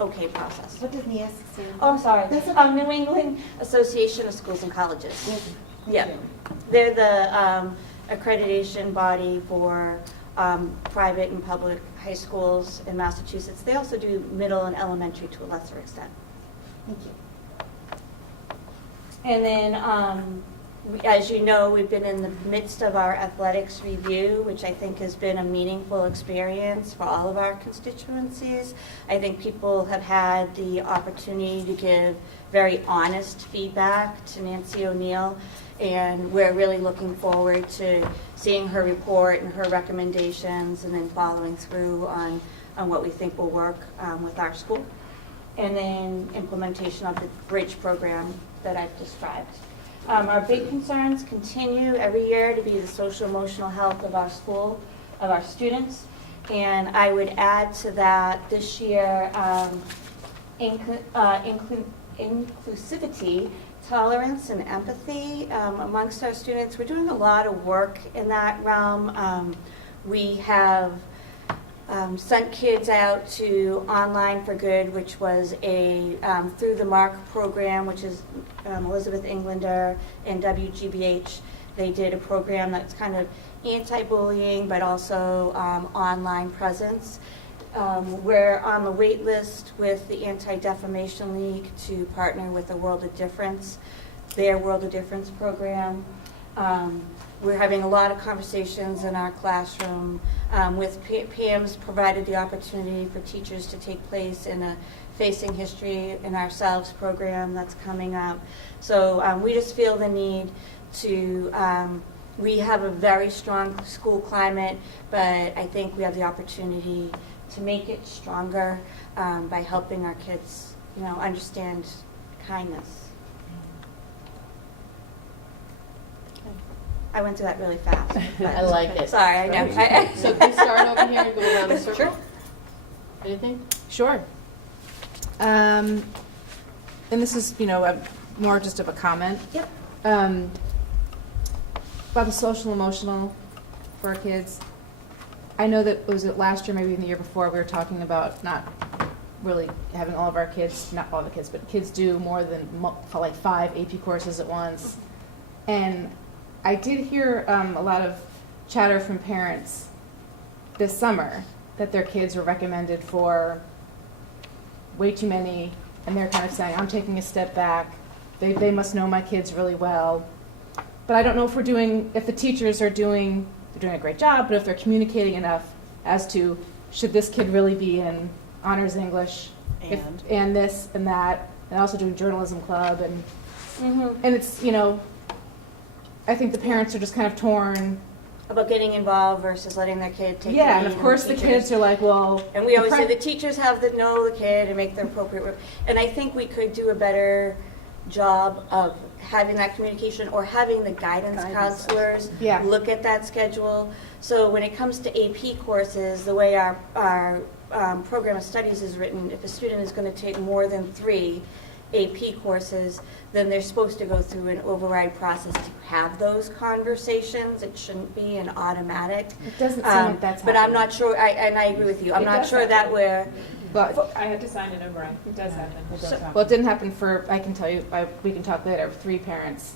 okay process. What does NEASC stand for? Oh, I'm sorry. That's okay. New England Association of Schools and Colleges. Thank Yeah. you. They're the accreditation body for private and public high schools in Massachusetts. They also do middle and elementary to a lesser extent. Thank you. And then, as you know, we've been in the midst of our athletics review, which I think has been a meaningful experience for all of our constituencies. I think people have had the opportunity to give very honest feedback to Nancy O'Neill, and we're really looking forward to seeing her report and her recommendations and then following through on what we think will work with our school. And then implementation of the bridge program that I've described. Our big concerns continue every year to be the social emotional health of our school, of our students. And I would add to that this year inclusivity, tolerance, and empathy amongst our students. We're doing a lot of work in that realm. We have sent kids out to Online for Good, which was a Through the Mark program, which is Elizabeth Englander and WGBH. They did a program that's kind of anti-bullying, but also online presence. We're on the wait list with the Anti-Defamation League to partner with the World of Difference, their World of Difference program. We're having a lot of conversations in our classroom with Pam's provided the opportunity for teachers to take place in a Facing History in Ourselves program that's coming up. So we just feel the need to, we have a very strong school climate, but I think we have the opportunity to make it stronger by helping our kids, understand kindness. I went through that really fast. I like it. Sorry, I know. So can we start over here and go around the circle? Sure. Anything? Sure. And this is, more just of a comment. Yep. About the social emotional for our kids. I know that, was it last year, maybe even the year before, we were talking about not really having all of our kids, not all the kids, but kids do more than like 5 AP courses at once. And I did hear a lot of chatter from parents this summer that their kids were recommended for way too many, and they're kind of saying, I'm taking a step back. They must know my kids really well. But I don't know if the teachers are doing a great job, but if they're communicating enough as to, should this kid really be in honors English and this and that, and also doing journalism club, and it's, I think the parents are just kind of torn. About getting involved versus letting their kid take the Yeah, lead, and of course the teachers- kids are like, well. And we always say the teachers have to know the kid and make the appropriate work. And I think we could do a better job of having that communication or having the guidance counselors look at that schedule. So when it comes to AP courses, the way our program of studies is written, if a student is going to take more than 3 AP courses, then they're supposed to go through an override process to have those conversations. It shouldn't be an automatic. It doesn't seem like that's But I'm not sure, and I agree with you, I'm not sure that we're, But, I had to sign an override. It does happen. well, it didn't happen for, I can tell you, we can talk later, 3 parents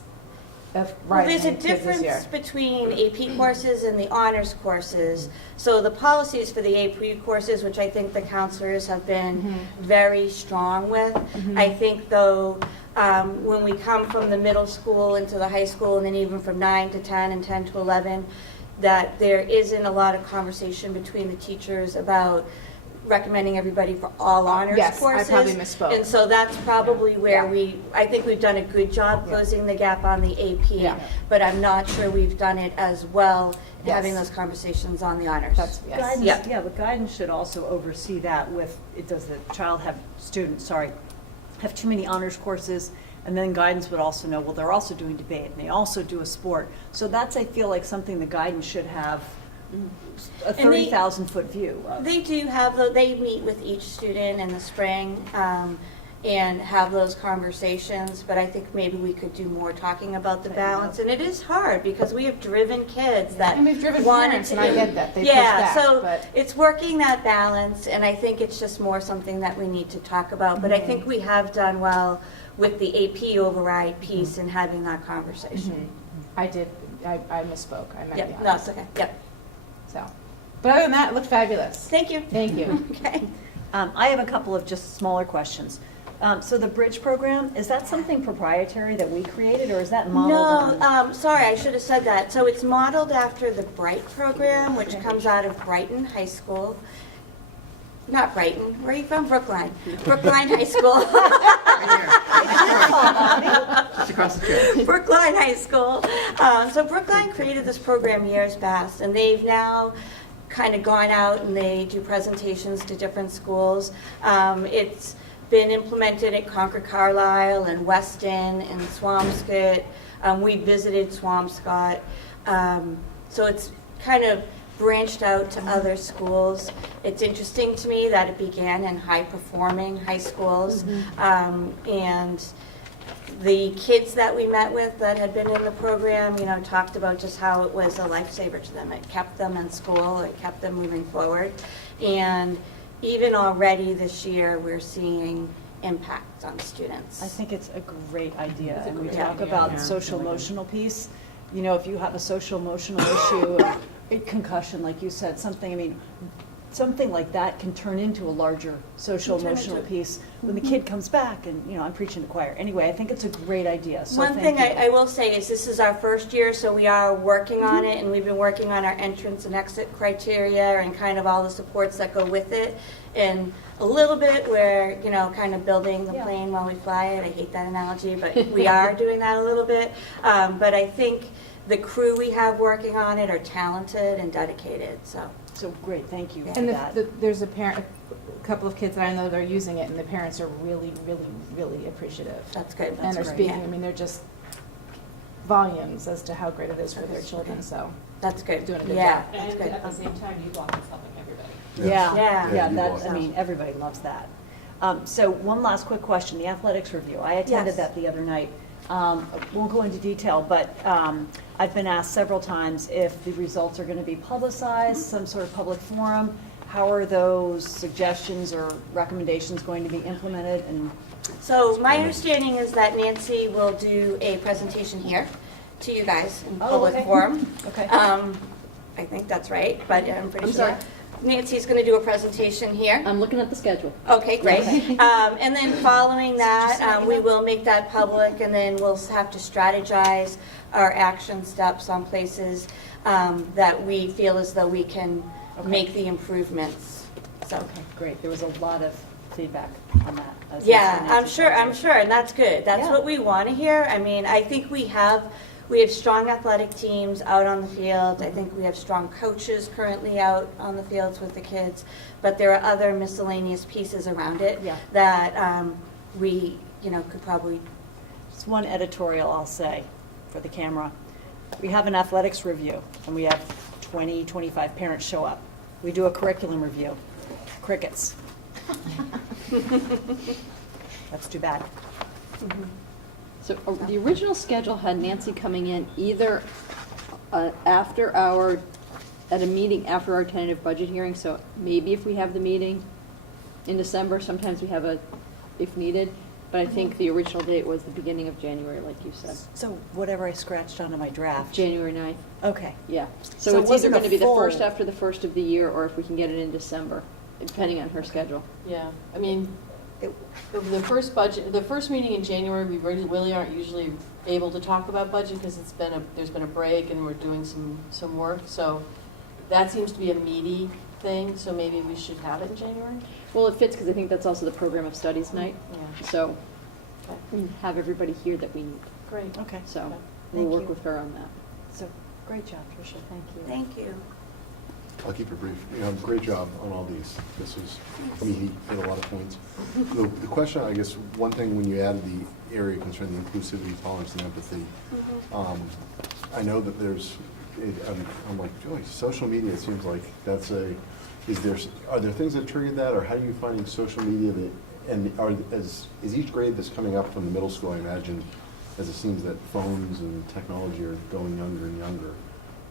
of well, there's a rising kids this year. difference between AP courses and the honors courses. So the policies for the AP courses, which I think the counselors have been very strong with, I think though, when we come from the middle school into the high school and then even from 9 to 10 and 10 to 11, that there isn't a lot of conversation between the teachers about recommending everybody for all honors courses. Yes, I probably misspoke. And so that's probably where I think we've done a good job closing the gap on the AP, but I'm not sure we've done it as well in having those conversations on the honors. Guidance, but guidance should also oversee that with, does the child have have too many honors courses? And then guidance would also know, well, they're also doing debate, and they also do a sport. So that's, I feel like, something the guidance should have a 30,000-foot view of. They do have, they meet with each student in the spring and have those conversations, but I think maybe we could do more talking about the balance. And it is hard because we have driven kids that And we've driven wanted parents, to. and I get that. They push back, so but it's working that balance, and I think it's just more something that we need to talk about. But I think we have done well with the AP override piece and having that conversation. I did, I misspoke. I meant the No, honors. it's okay. Yep. So, but other than that, it looked fabulous. Thank you. Thank you. Okay. I have a couple of just smaller questions. So the Bridge program, is that something proprietary that we created, or is that modeled on? No, sorry, I should have said that. So it's modeled after the Bright program, which comes out of Brighton High School. Not Brighton, where are you from? Brookline. Brookline High School. Just across the street. Brookline High School. So Brookline created this program years past, and they've now kind of gone out and they do presentations to different schools. It's been implemented at Concord Carlisle and Weston and Swampscott. We visited Swampscott. So it's kind of branched out to other schools. It's interesting to me that it began in high-performing high schools. And the kids that we met with that had been in the program, talked about just how it was a lifesaver to them. It kept them in school. It kept them moving forward. And even already this year, we're seeing impact on students. I think it's a great idea, It's a and we great talk idea, about yeah. the social Really good. emotional piece. You know, if you have a social emotional issue, a concussion, like you said, something, I mean, something like that can turn into a larger social Can turn emotional into- piece when the kid comes back, and, you know, I'm preaching to the choir. Anyway, I think it's a great idea, so One thank thing you. I will say is this is our first year, so we are working on it, and we've been working on our entrance and exit criteria and kind of all the supports that go with it. And a little bit we're, you know, kind of building the Yeah. plane while we fly it. I hate that analogy, but we are doing that a little bit. But I think the crew we have working on it are talented and dedicated, so. So, great, thank you for And that. there's a couple of kids that I know that are using it, and the parents are really, really, really appreciative. That's good. And That's are great. speaking, Yeah. I mean, they're just volumes as to how great it is for their children, so. That's good. Doing a good Yeah, job. that's And good. at the same time, U-Block is helping everybody. Yeah, Yeah. yeah, you that, lost I it. mean, everybody loves that. So one last quick question, the athletics review. I attended Yes. that the other night. Won't go into detail, but I've been asked several times if the results are going to be publicized, some sort of public forum. How are those suggestions or recommendations going to be implemented? And So my understanding is that Nancy will do a presentation here to you guys in Oh, public okay. forum. Okay. I think that's right, but I'm pretty I'm sure. sorry. Nancy's going to do a presentation here. I'm looking at the schedule. Okay, great. And then following that, we will make that public, and then we'll have to strategize our action steps on places that we feel as though we can make the improvements. So, Okay, great. There was a lot of feedback on that. as yeah, Nancy I'm sure, said. and that's good. That's Yeah. what we want to hear. I mean, I think we have strong athletic teams out on the field. I think we have strong coaches currently out on the fields with the kids, but there are other miscellaneous pieces around it Yeah. that we, you know, could probably. Just one editorial I'll say for the camera. We have an athletics review, and we have 20, 25 parents show up. We do a curriculum review. Crickets. That's too bad. So the original schedule had Nancy coming in either after at a meeting after our tentative budget hearing, so maybe if we have the meeting in December, sometimes we have if needed, but I think the original date was the beginning of January, like you said. So whatever I scratched onto my draft. January 9th, Okay. yeah. So So it it's either wasn't a going to be the full- first after the first of the year, or if we can get it in December, depending on her schedule. Yeah, I mean, the first meeting in January, we really aren't usually able to talk about budget because there's been a break and we're doing some work. So that seems to be a meaty thing, so maybe we should have it in January? Well, it fits because I think that's also the program of studies night, Yeah, so okay, we have everybody here that we need, great. Okay. so Okay. we'll Thank work you. with her on that. So, great job, Tricia. Thank you. Thank you. I'll keep it brief. You know, great job on all these. This was, he hit a lot of points. The question, I guess, one thing when you add the area concerning the inclusivity, tolerance, and empathy, I know that I'm like, joy, social media, it seems like that's are there things that triggered that, or how are you finding social media is each grade that's coming up from the middle school, I imagine, as it seems that phones and technology are going younger and younger,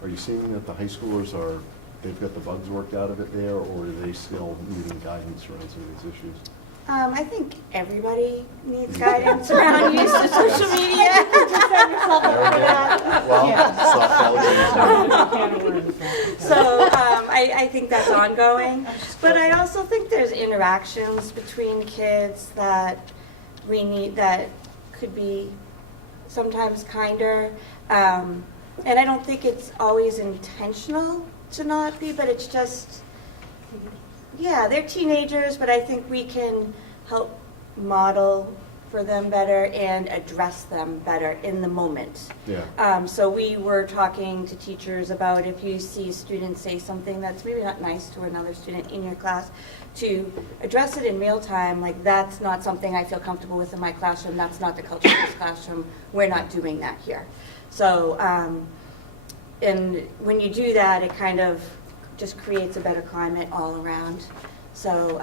are you seeing that the high schoolers they've got the bugs worked out of it there, or are they still needing guidance around some of these issues? I think everybody needs guidance around use of social media. So I think that's ongoing. But I also think there's interactions between kids that we need that could be sometimes kinder. And I don't think it's always intentional to not be, but it's just, yeah, they're teenagers, but I think we can help model for them better and address them better in the moment. Yeah. So we were talking to teachers about if you see students say something that's maybe not nice to another student in your class, to address it in real time, like that's not something I feel comfortable with in my classroom, that's not the culture of this classroom, we're not doing that here. So, and when you do that, it kind of just creates a better climate all around. So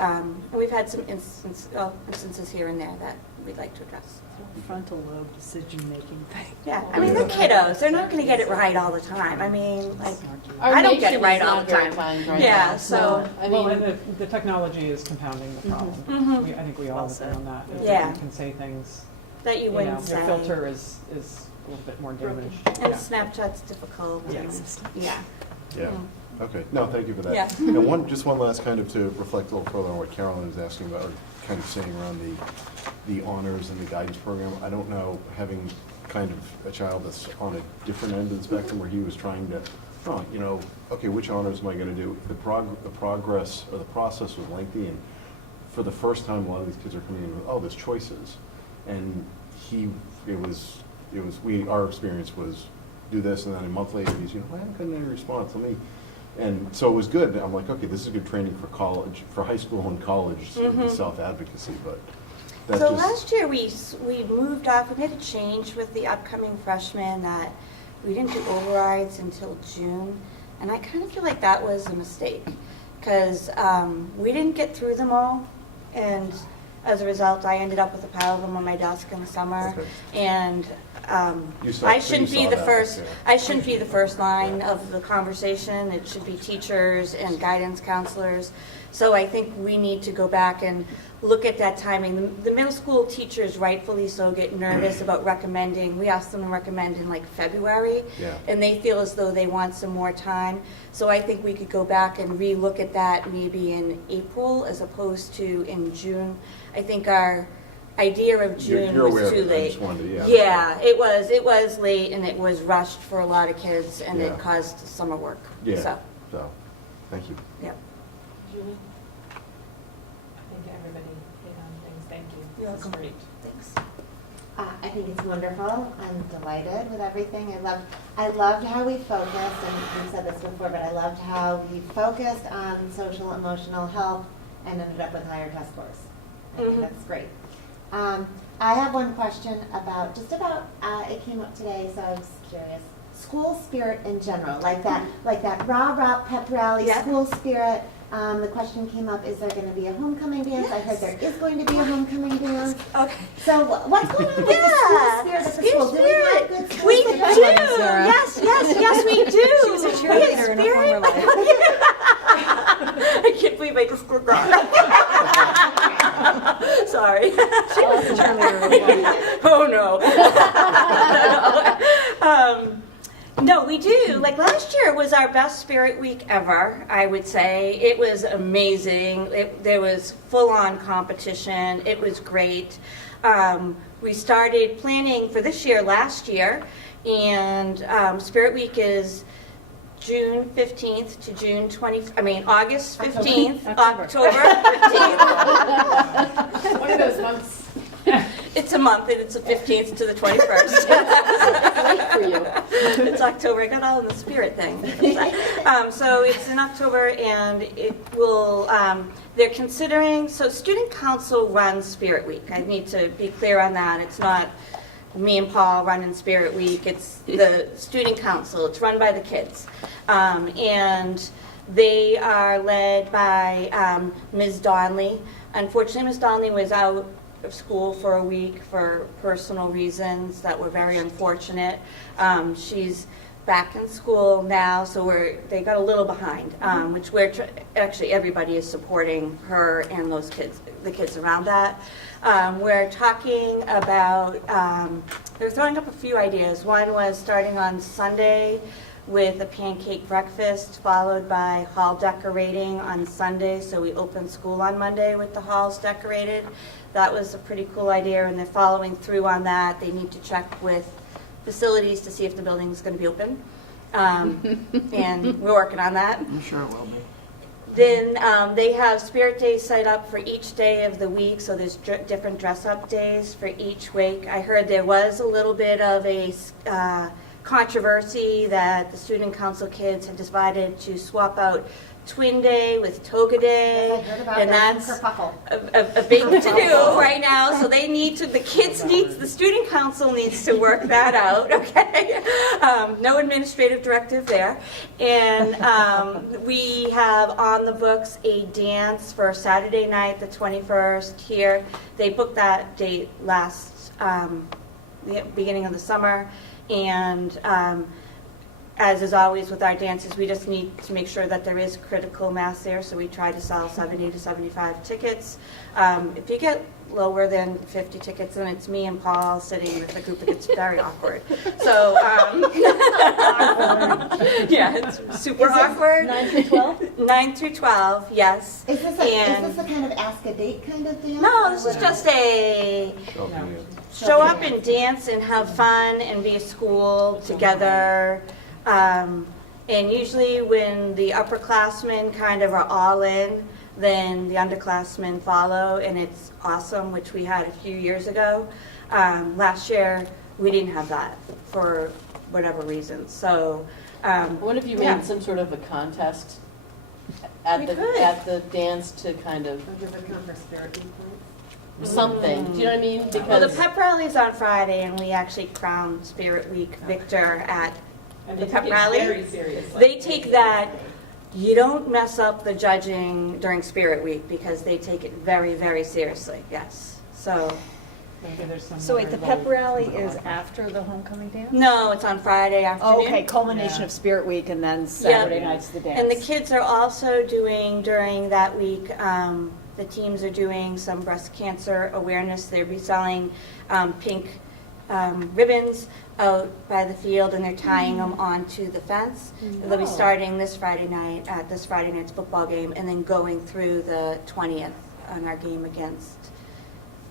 we've had some instances here and there that we'd like to address. Frontal lobe decision-making thing. Yeah, I mean, they're kiddos. They're not going to get it right all the time. I mean, like, I don't get it right all the time. Yeah, so, I Well, mean, and the technology is compounding the problem. Mhm. I think we all agree on that. If Yeah. You can say things, that you you know, wouldn't your say. filter is a little bit more damaged. And Yeah. Snapchat's difficult. and- Yes. Yeah. Yeah, okay, no, thank you for that. Yeah. And just one last kind of to reflect a little further on what Carolyn was asking about, or kind of saying around the honors and the guidance program. I don't know, having kind of a child that's on a different end of the spectrum where he was trying to, you know, okay, which honors am I gonna do? The progress, or the process was lengthy, and for the first time, a lot of these kids are coming in with, oh, there's choices. And our experience was, do this, and then a month later, he's, I haven't gotten any response, and so it was good. I'm like, okay, this is good training for college, for high school and college, self-advocacy, but that So just. last year, we moved off, we made a change with the upcoming freshmen that we didn't do overrides until June, and I kind of feel like that was a mistake, because we didn't get through them all, and as a result, I ended up with a pile of them on my desk in the summer, Okay. and You saw- I so shouldn't you be saw the that, first. yeah. I shouldn't be the first line of the conversation. It should be teachers and guidance counselors. So I think we need to go back and look at that timing. The middle school teachers, rightfully so, get nervous about recommending. We ask them to recommend in like February, Yeah. and they feel as though they want some more time. So I think we could go back and relook at that maybe in April as opposed to in June. I think our idea of June You're aware was of too it, I late. just wanted to, yeah. Yeah, it was late, and it was rushed for a lot of kids, and Yeah. it caused summer work. Yeah, So, so, thank you. yep. Julie? I think everybody hit on things. Thank you. You're This is welcome. great. Thanks. I think it's wonderful. I'm delighted with everything. I loved how we focused, and we've said this before, but I loved how we focused on social emotional health and ended up with higher test scores. I think that's great. I have one question about, it came up today, so I was curious. School spirit in general, like that rah-rah pep rally, Yeah. school spirit. The question came up, is there going to be a homecoming dance? I heard there is going to be a homecoming dance. Okay. So what's going on with the school spirit at the school? Do we have good school We spirit? do. Sarah. Yes, we do. She was a cheerleader in her former life. I can't believe I just did that. Sorry. She was a cheerleader in her life. Oh, no. No, we do. Like last year was our best spirit week ever, I would say. It was amazing. There was full-on competition. It was great. We started planning for this year last year, and Spirit Week is June 15th to August 15th, October 15th. One of those months. It's a month, and it's the 15th to the 21st. For you. It's October. I got all in the spirit thing. So it's in October, and it will. They're considering. So Student Council runs Spirit Week. I need to be clear on that. It's not me and Paul running Spirit Week. It's the Student Council. It's run by the kids, and they are led by Ms. Donnelly. Unfortunately, Ms. Donnelly was out of school for a week for personal reasons that were very unfortunate. She's back in school now, so they got a little behind, which actually everybody is supporting her and those kids, the kids around that. We're talking about, they're throwing up a few ideas. One was starting on Sunday with a pancake breakfast, followed by hall decorating on Sunday, so we open school on Monday with the halls decorated. That was a pretty cool idea, and they're following through on that. They need to check with facilities to see if the building's going to be open, and we're working on that. I'm sure it will be. Then they have Spirit Days set up for each day of the week, so there's different dress-up days for each week. I heard there was a little bit of a controversy that the student council kids have decided to swap out Twin Day with Toga Day. Yes, I heard about and that that's kerfuffle. a big to-do right now, so they need to, the student council needs to work that out, okay? No administrative directive there. And we have on the books a dance for Saturday night, the 21st here. They booked that date last, the beginning of the summer, and as is always with our dances, we just need to make sure that there is critical mass there, so we try to sell 70 to 75 tickets. If you get lower than 50 tickets, then it's me and Paul sitting with a group, it gets very awkward. So, yeah, it's super awkward. 9 through 12? 9 through 12, yes. Is this a kind of ask a date kind of dance? No, this is just a show up and dance and have fun and be a school together. And usually when the upperclassmen kind of are all in, then the underclassmen follow, and it's awesome, which we had a few years ago. Last year, we didn't have that for whatever reason, so. What if you yeah. made some sort of a contest We at could. the dance to kind of Mm-hmm. something? Do you know what I mean? Well, the Because pep rally's on Friday, and we actually crown Spirit Week victor at And the they pep take it rally. very seriously. They take that, you don't mess up the judging during Spirit Week, because they take it very, very seriously, yes. So, Maybe there's some. So wait, the other pep rally goal. is after the homecoming dance? no, it's on Friday afternoon. Oh, okay, culmination Yeah. of Spirit Week and then Saturday Yeah. night's the dance. And the kids are also doing, during that week, the teams are doing some breast cancer awareness. They'll be selling pink ribbons out by the field, and they're tying them onto the fence. And they'll be starting this Friday night at this Friday night's football game, and then going through the 20th on our game against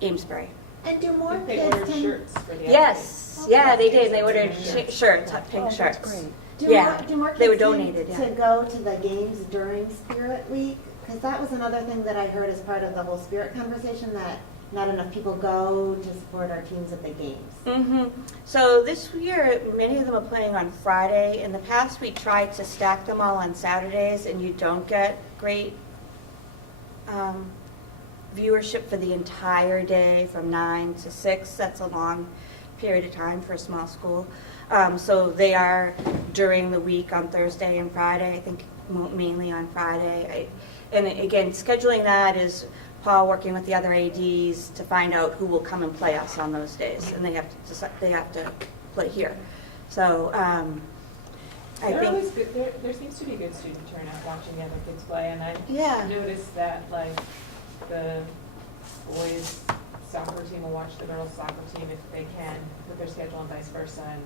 Amesbury. And do I more think they kids ordered tend... shirts for the Yes, yeah, they did. They ordered Yeah. shirts, pink Oh, shirts. that's great. Yeah, Do more they were kids tend donated, yeah. to go to the games during Spirit Week? Because that was another thing that I heard as part of the whole Spirit conversation, that not enough people go to support our teams at the games. Mm-hmm. So this year, many of them are playing on Friday. In the past, we tried to stack them all on Saturdays, and you don't get great viewership for the entire day from 9 to 6. That's a long period of time for a small school. So they are during the week on Thursday and Friday, I think mainly on Friday. And again, scheduling that is Paul working with the other ADs to find out who will come and play us on those days, and they have to decide, they have to play here. So I There think, always good, there seems to be good student turnout watching the other kids play, and I yeah, noticed that like the boys soccer team will watch the girls soccer team if they can with their schedule and vice versa, and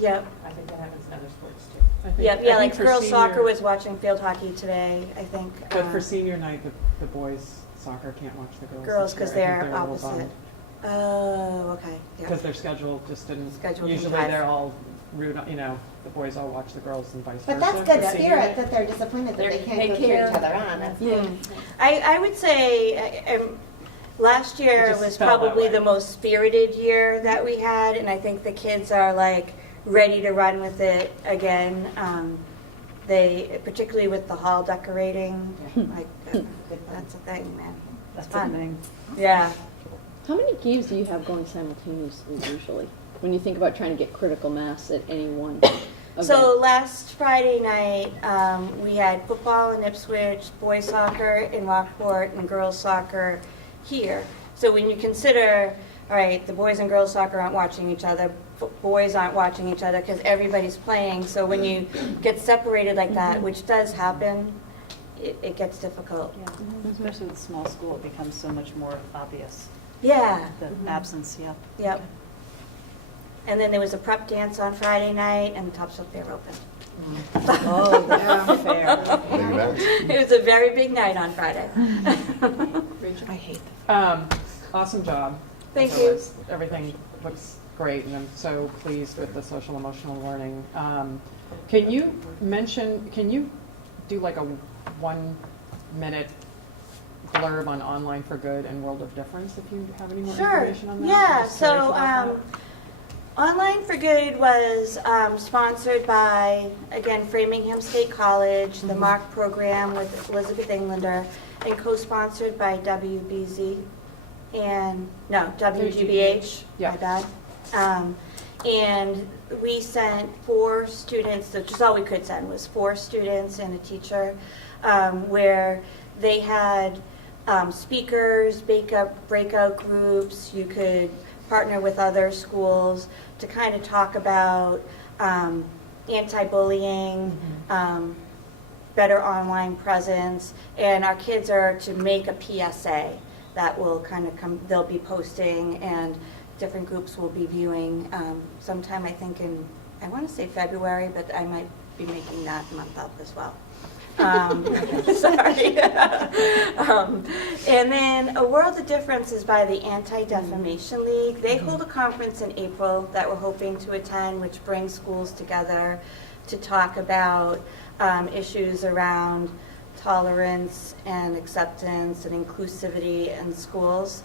yep, I think that happens in other sports too. I think- yep, I yeah. think Like for girls soccer senior- was watching field hockey today, I think. But for senior night, the boys soccer can't watch the girls. girls, this because year. I think they're a little opposite. bummed. Oh, okay. Yeah. Because their schedule just didn't, Schedule usually didn't they're jive. all root, you know, the boys all watch the girls and vice versa. But that's for good senior spirit, night. that they're disappointed that they They can't go cheer care. each other on. That's I would say last It year just was felt that probably way. the most spirited year that we had, and I think the kids are like ready to run with it again. They, particularly with the hall decorating, like that's a thing, man. That's fun. the thing. Yeah. How many games do you have going simultaneously usually? When you think about trying to get critical mass at any one event? So last Friday night, we had football in Ipswich, boys soccer in Rockport, and girls soccer here. So when you consider, all right, the boys and girls soccer aren't watching each other, boys aren't watching each other because everybody's playing. So when you get separated like that, which does happen, it gets difficult. Yeah, especially with a small school, it becomes so much more obvious, Yeah. the absence, yeah. Yep. And then there was a prep dance on Friday night, and the Topsail Fair opened. Oh, that's fair. Big events. It was a very big night on Friday. I hate Awesome job. Thank As you. always. Everything looks great, and I'm so pleased with the social emotional learning. Can you do like a 1-minute blurb on Online for Good and World of Difference if you have any more Sure. information on that? I'm Yeah. just curious So about Online for Good was sponsored by, again, Framingham State College, the MARC program with Elizabeth Englander, and co-sponsored by WGBH, Yeah. my bad. And we sent 4 students, which is all we could send, was 4 students and a teacher, where they had speakers, breakout groups. You could partner with other schools to kind of talk about anti-bullying, better online presence, and our kids are to make a PSA that will kind of come, they'll be posting, and different groups will be viewing sometime, I think I want to say February, but I might be making that month up as well. Sorry. And then A World of Difference is by the Anti-Defamation League. They hold a conference in April that we're hoping to attend, which brings schools together to talk about issues around tolerance and acceptance and inclusivity in schools.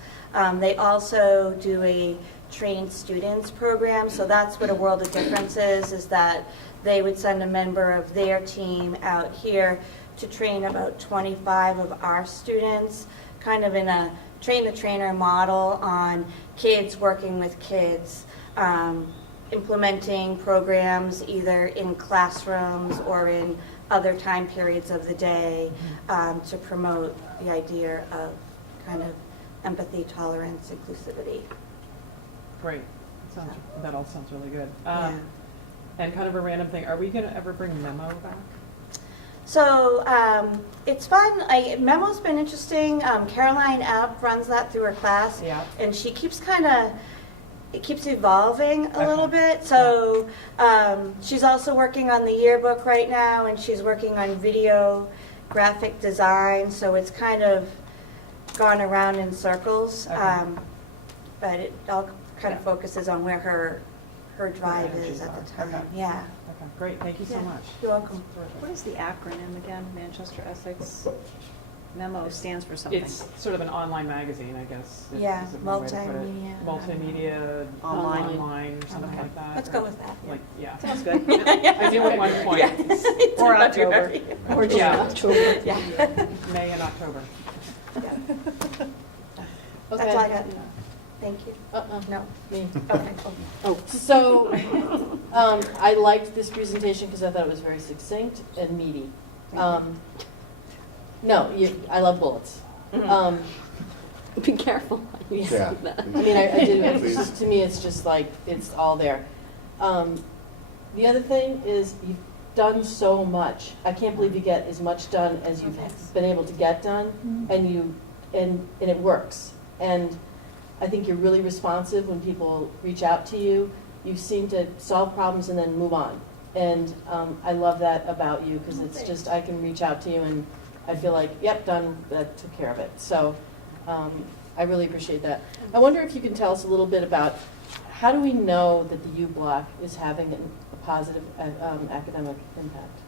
They also do a trained students program, so that's what A World of Difference is that they would send a member of their team out here to train about 25 of our students, kind of in a train-the-trainer model on kids working with kids, implementing programs either in classrooms or in other time periods of the day to promote the idea of kind of empathy, tolerance, inclusivity. Great. That all sounds really good. Yeah. And kind of a random thing, are we going to ever bring Memo back? So it's fun. Memo's been interesting. Caroline App runs that through her class, Yeah. and she keeps it keeps evolving a little Okay. bit. So she's also working on the yearbook right now, and she's working on video graphic design. So it's kind of gone around in circles, Okay. but it all kind of focuses on where her drive is at the time. Okay. Yeah. Okay, great, thank you so Yeah. much. You're welcome. What is the acronym again? Manchester-Essex? Memo stands for something. It's sort of an online magazine, I guess. Yeah, is a good way to put it. multimedia. Multimedia, Online. online, something Okay. like that. Let's go with that. Like, yeah. Sounds good. I do at one point. Or October. Or just Yeah. October. Yeah. May and October. That's all I got. Thank you. No, me. Okay. So, I liked this presentation because I thought it was very succinct and meaty. I love bullets. Be careful. how you say Yeah. that. I mean, I do, it's Please. just, to me, it's just like, it's all there. The other thing is, you've done so much. I can't believe you get as much done as you've been able to get done, and it works. And I think you're really responsive when people reach out to you. You seem to solve problems and then move on. And I love that about you, because it's just, I can reach out to you and I feel like, yep, done, that took care of it. So I really appreciate that. I wonder if you can tell us a little bit about, how do we know that the U Block is having a positive academic impact?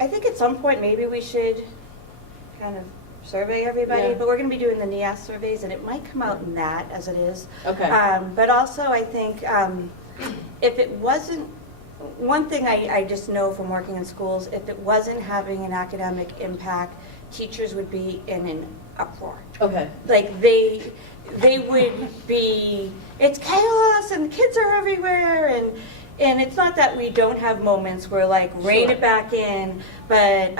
I think at some point, maybe we should kind of survey everybody, Yeah. but we're going to be doing the NIAS surveys, and it might come out in that as it is. Okay. But also, I think if it wasn't, one thing I just know from working in schools, if it wasn't having an academic impact, teachers would be in an uproar. Okay. Like they would be, it's chaos and kids are everywhere, and it's not that we don't have moments where like rein it back in, but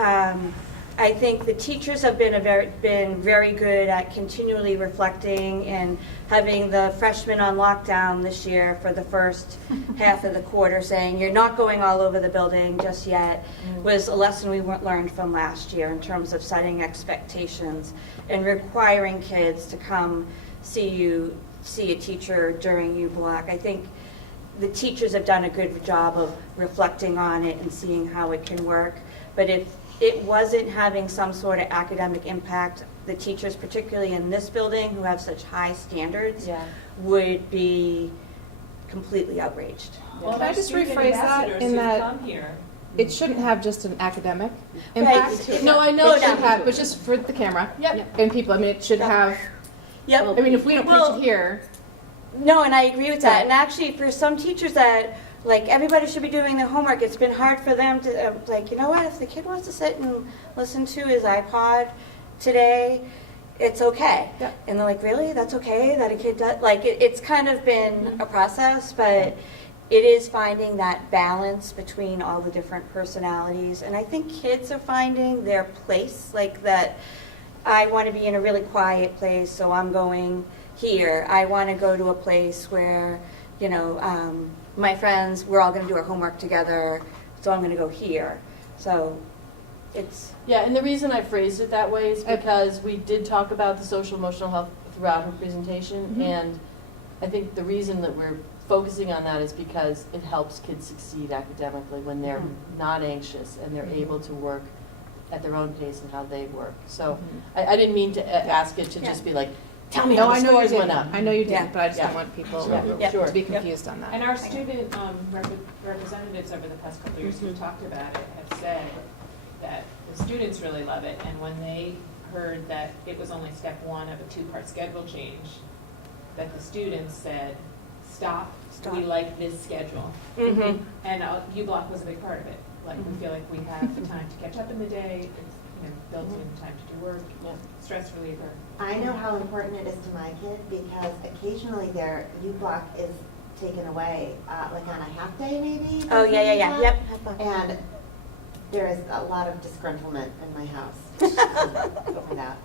I think the teachers have been very good at continually reflecting, and having the freshmen on lockdown this year for the first half of the quarter saying you're not going all over the building just yet was a lesson we learned from last year in terms of setting expectations and requiring kids to come see a teacher during U Block. I think the teachers have done a good job of reflecting on it and seeing how it can work, but if it wasn't having some sort of academic impact, the teachers, particularly in this building, who have such high standards, would be completely outraged. Well, can I just rephrase that in that it shouldn't have just an academic impact? Right. No, I know it should Exactly. have, but just for the camera and people, I mean, it should have, Yep. I mean, if we don't preach it here, No, and I agree with that. And actually, for some teachers that, like, everybody should be doing their homework, it's been hard for them to, like, you know what, if the kid wants to sit and listen to his iPod today, it's okay. Yeah. And they're like, really? That's okay that a kid does? Like, it's kind of been a process, but it is finding that balance between all the different personalities. And I think kids are finding their place, like that I want to be in a really quiet place, so I'm going here. I want to go to a place where, you know, my friends, we're all going to do our homework together, so I'm going to go here. So it's... Yeah, and the reason I phrased it that way is because we did talk about the social emotional health throughout her presentation, and I think the reason that we're focusing on that is because it helps kids succeed academically when they're not anxious and they're able to work at their own pace and how they work. So I didn't mean to ask it to just be like, tell me No, how I the know you scores did. went up. I know you did, Yeah. but I just Yeah. don't want people Yeah, sure. to be confused on that. And our student representatives over the past couple of years who've talked about it have said that the students really love it, and when they heard that it was only step one of a two-part schedule change, that the students said, stop. We like this schedule. Mhm. And U-Block was a big part of it. Like, we feel like we have the time to catch up in the day, it's, you know, built in time to do work, stress reliever. I know how important it is to my kid because occasionally their U-Block is taken away, like on a half day maybe. Oh, yeah, yep. And there is a lot of disgruntlement in my house over that.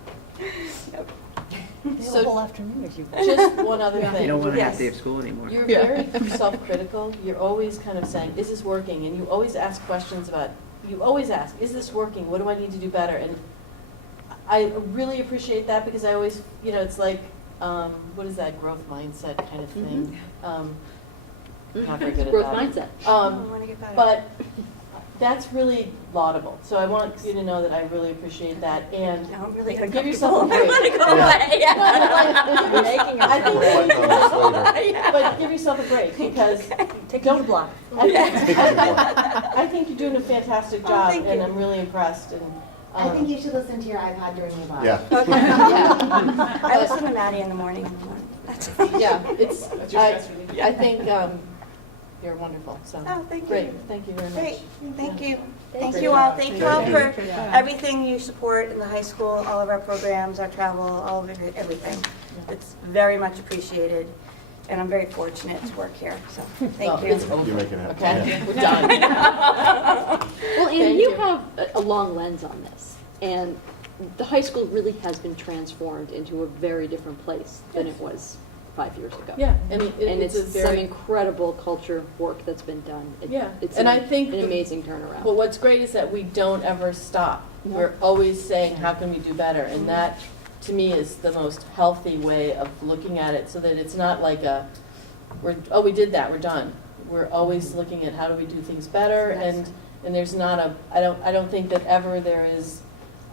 The So- whole afternoon if you Just one other You thing. don't want a Yes. half day of school anymore. You're very self-critical. You're always kind of saying, is this working? And you always ask questions about, you always ask, is this working? What do I need to do better? And I really appreciate that because I always, you know, it's like, what is that growth mindset kind of thing? Not very good at Growth that. mindset. I want to get better. But that's really laudable. So I want you to know that I really appreciate that. And Now I'm really give yourself a uncomfortable. I break. want to go away. No, but like, Making I think We'll find out later. but give yourself a break because don't block. I think you're doing a fantastic job, thank and you. I'm really impressed. And I think you should listen to your iPod during your block. Yeah. I listen to Maddie in the morning. yeah, it's. That's your stress reliever. I think you're wonderful. So Oh, thank you. great. Thank you very much. Great, thank you. Great Thank you all. job. Thank you all Thank for you. everything you support in the high school, all of our programs, our travel, all of it, everything. It's very much appreciated, and I'm very fortunate to work here, so thank Well, you. it's over. You're making it happen. Okay, Yeah. we're done. Well, Thank and you you. have a long lens on this, and the high school really has been transformed into a very different place than it was 5 years ago. Yeah, and And it's it's a some very incredible culture work that's been done. Yeah, It's and I think an the- amazing turnaround. Well, what's great is that we don't ever stop. No. We're always saying, how can we do better? And that, to me, is the most healthy way of looking at it, so that it's not like we did that, we're done. We're always looking at how do we do things better, and there's not I don't think that ever there is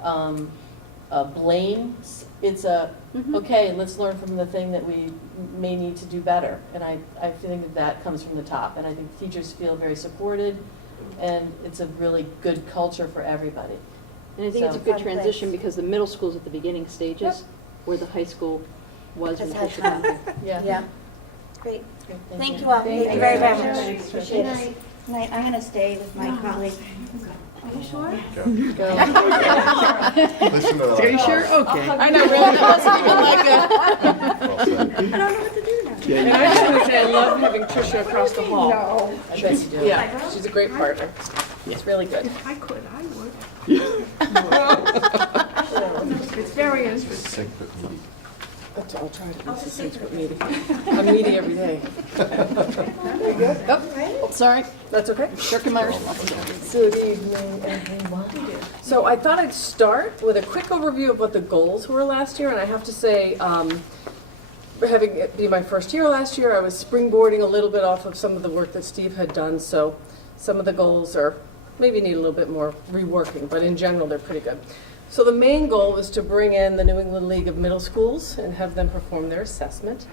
a blame. It's okay, let's learn from the thing that we may need to do better. And I think that comes from the top. And I think teachers feel very supported, and it's a really good culture for everybody. And I think it's a So- good Fun place. transition because the middle school's at the beginning stages, where the high school was when Has Tricia had- got there. Yeah. Great. Great, Thank you all. Thank you very, very much. Good Appreciate it. night. Night. I'm going to stay with my colleague. Are you sure? Go. Listen to that. Are you sure? Okay. I know, really, that wasn't even like a. Well said. I don't know what to do now. And I just want to say, I love having Tricia across the hall. I bet you do. Yeah, she's a great partner. It's really good. If I could, I would. It's very interesting. Sick but needy. I'll try to be succinct but meaty. I'm meaty every day. Oh, sorry, That's okay. shirking my responsibility. Good evening, everyone. So I thought I'd start with a quick overview of what the goals were last year, and I have to say, having it be my first year last year, I was springboarding a little bit off of some of the work that Steve had done, so some of the goals are maybe need a little bit more reworking, but in general, they're pretty good. So the main goal was to bring in the New England League of Middle Schools and have them perform their assessment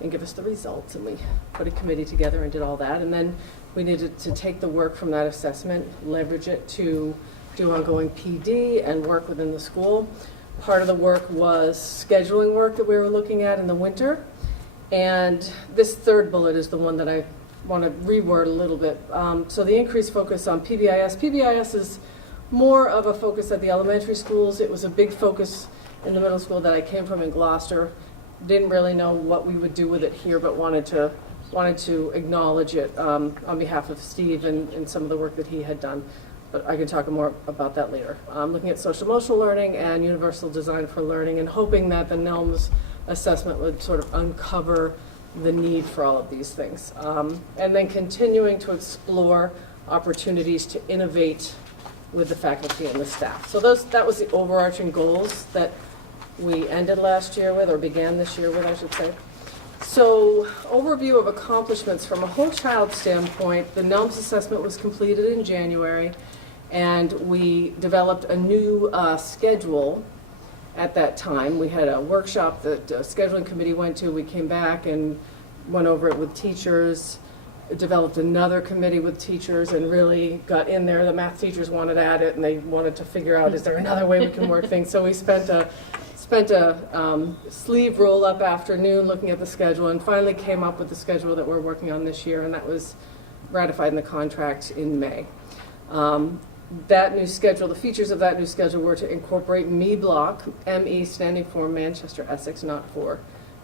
and give us the results, and we put a committee together and did all that, and then we needed to take the work from that assessment, leverage it to do ongoing PD and work within the school. Part of the work was scheduling work that we were looking at in the winter, And this third bullet is the one that I want to reword a little bit. So the increased focus on PBIS. PBIS is more of a focus at the elementary schools. It was a big focus in the middle school that I came from in Gloucester. Didn't really know what we would do with it here, but wanted to acknowledge it on behalf of Steve and some of the work that he had done. But I can talk more about that later. Looking at social emotional learning and universal design for learning, and hoping that the NELMS assessment would sort of uncover the need for all of these things. And then continuing to explore opportunities to innovate with the faculty and the staff. So that was the overarching goals that we ended last year with, or began this year with, I should say. So, overview of accomplishments from a whole child standpoint. The NELMS assessment was completed in January, and we developed a new schedule at that time. We had a workshop that the scheduling committee went to. We came back and went over it with teachers, developed another committee with teachers, and really got in there. The math teachers wanted at it, and they wanted to figure out, is there another way we can work things? So we spent a sleeve roll-up afternoon looking at the schedule, and finally came up with the schedule that we're working on this year, and that was ratified in the contract in May. That new schedule, the features of that new schedule were to incorporate ME block, ME standing for Manchester-Essex, not for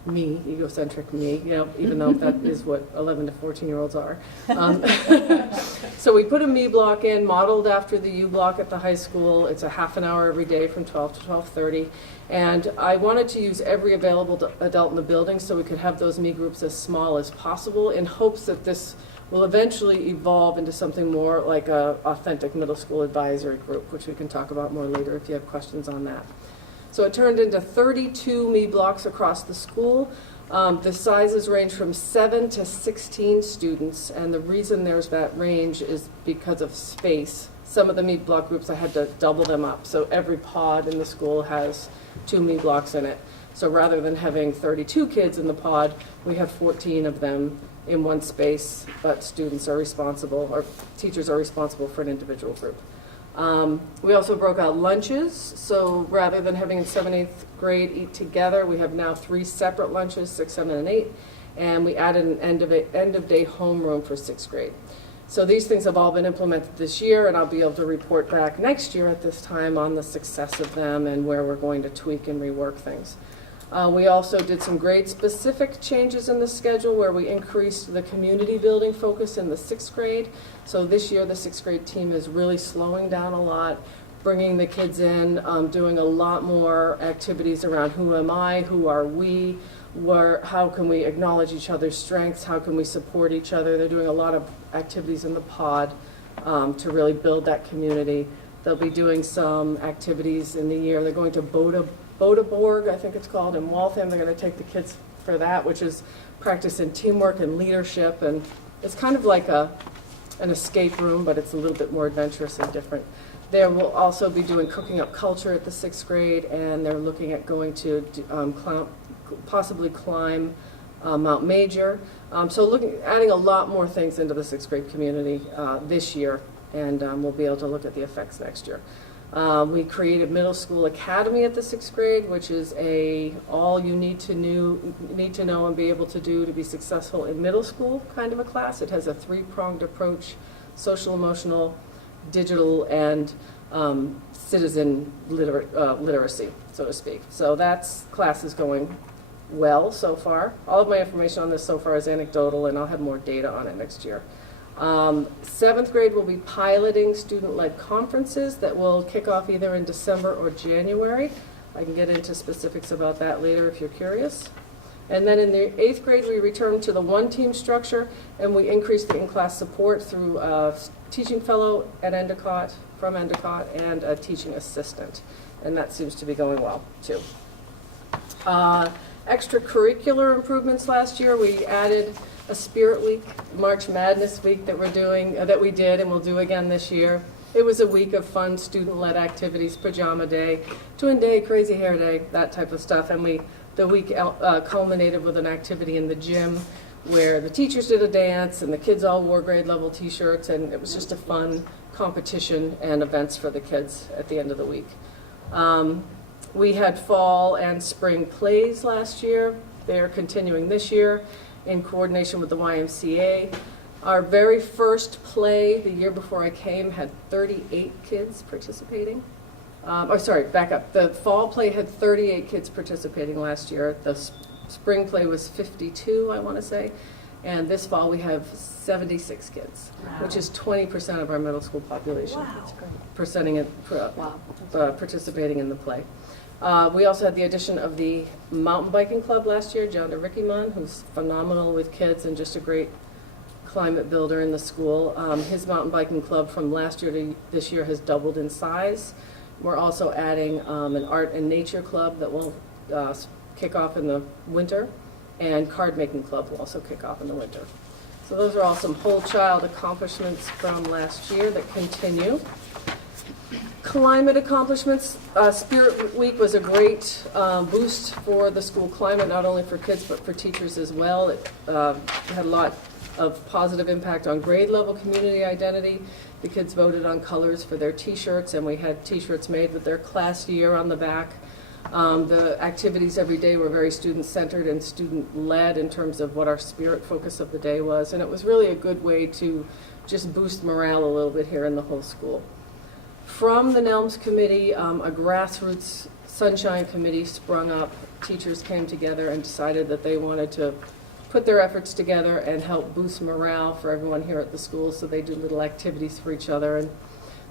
me, egocentric me, even though that is what 11 to 14-year-olds are. So we put a ME block in, modeled after the U block at the high school. It's a half an hour every day from 12 to 12:30. And I wanted to use every available adult in the building so we could have those ME groups as small as possible, in hopes that this will eventually evolve into something more like a authentic middle school advisory group, which we can talk about more later if you have questions on that. So it turned into 32 ME blocks across the school. The sizes range from 7 to 16 students, and the reason there's that range is because of space. Some of the ME block groups, I had to double them up, so every pod in the school has 2 ME blocks in it. So rather than having 32 kids in the pod, we have 14 of them in one space, but students are responsible, or teachers are responsible for an individual group. We also broke out lunches, so rather than having 7th, 8th grade eat together, we have now 3 separate lunches, 6, 7, and 8, and we added an end-of-day homeroom for 6th grade. So these things have all been implemented this year, and I'll be able to report back next year at this time on the success of them and where we're going to tweak and rework things. We also did some grade-specific changes in the schedule where we increased the community building focus in the 6th grade. So this year, the 6th grade team is really slowing down a lot, bringing the kids in, doing a lot more activities around who am I, who are we, how can we acknowledge each other's strengths, how can we support each other. They're doing a lot of activities in the pod to really build that community. They'll be doing some activities in the year. They're going to Bodeborg, I think it's called, in Waltham. They're going to take the kids for that, which is practice in teamwork and leadership, and it's kind of like an escape room, but it's a little bit more adventurous and different. They will also be doing cooking up culture at the 6th grade, and they're looking at going to possibly climb Mount Major. So adding a lot more things into the 6th grade community this year, and we'll be able to look at the effects next year. We created Middle School Academy at the 6th grade, which is all you need to know and be able to do to be successful in middle school kind of a class. It has a 3-pronged approach: social, emotional, digital, and citizen literacy, so to speak. So that's class is going well so far. All of my information on this so far is anecdotal, and I'll have more data on it next year. 7th grade will be piloting student-led conferences that will kick off either in December or January. I can get into specifics about that later if you're curious. And then in the 8th grade, we return to the one-team structure, and we increase the in-class support through a teaching fellow at Endicott, from Endicott, and a teaching assistant. And that seems to be going well, too. Extracurricular improvements last year, we added a Spirit Week, March Madness Week that we did and we'll do again this year. It was a week of fun student-led activities: pajama day, twin day, crazy hair day, that type of stuff. And the week culminated with an activity in the gym where the teachers did a dance and the kids all wore grade level t-shirts, and it was just a fun competition and events for the kids at the end of the week. We had fall and spring plays last year. They are continuing this year in coordination with the YMCA. Our very first play, the year before I came, had 38 kids participating. Back up. The fall play had 38 kids participating last year. The spring play was 52, I want to say. And this fall we have 76 kids, which is 20% of our middle school population. Wow. Participating in the play. We also had the addition of the mountain biking club last year, John DeRickyman, who's phenomenal with kids and just a great climate builder in the school. His mountain biking club from last year to this year has doubled in size. We're also adding an art and nature club that will kick off in the winter, and card making club will also kick off in the winter. So those are all some whole child accomplishments from last year that continue. Climate accomplishments. Spirit Week was a great boost for the school climate, not only for kids but for teachers as well. It had a lot of positive impact on grade level community identity. The kids voted on colors for their t-shirts, and we had t-shirts made with their class year on the back. The activities every day were very student-centered and student-led in terms of what our spirit focus of the day was, and it was really a good way to just boost morale a little bit here in the whole school. From the NELMS committee, a grassroots sunshine committee sprung up. Teachers came together and decided that they wanted to put their efforts together and help boost morale for everyone here at the school, so they do little activities for each other, and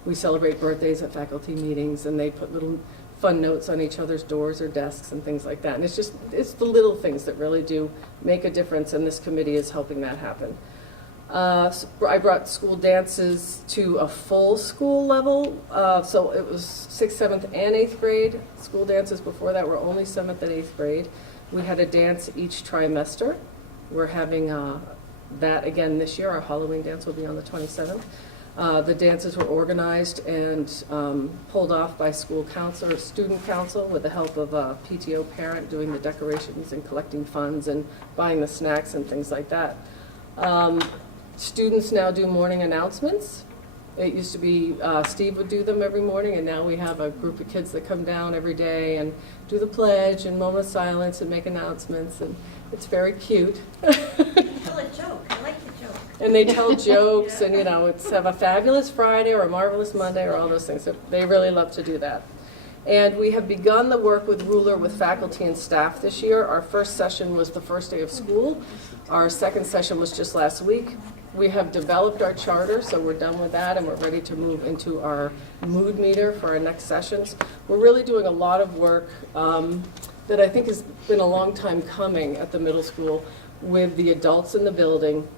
we celebrate birthdays at faculty meetings, and they put little fun notes on each other's doors or desks and things like that. And it's the little things that really do make a difference, and this committee is helping that happen. I brought school dances to a full school level, so it was 6th, 7th, and 8th grade. School dances before that were only 7th and 8th grade. We had a dance each trimester. We're having that again this year. Our Halloween dance will be on the 27th. The dances were organized and pulled off by school council or student council with the help of a PTO parent doing the decorations and collecting funds and buying the snacks and things like that. Students now do morning announcements. It used to be Steve would do them every morning, and now we have a group of kids that come down every day and do the pledge and moment of silence and make announcements, and it's very cute. Tell a joke. I like the joke. And they tell jokes, and it's have a fabulous Friday or a marvelous Monday or all those things. So they really love to do that. And we have begun the work with Ruler with faculty and staff this year. Our first session was the first day of school. Our second session was just last week. We have developed our charter, so we're done with that, and we're ready to move into our mood meter for our next sessions. We're really doing a lot of work that I think has been a long time coming at the middle school with the adults in the building,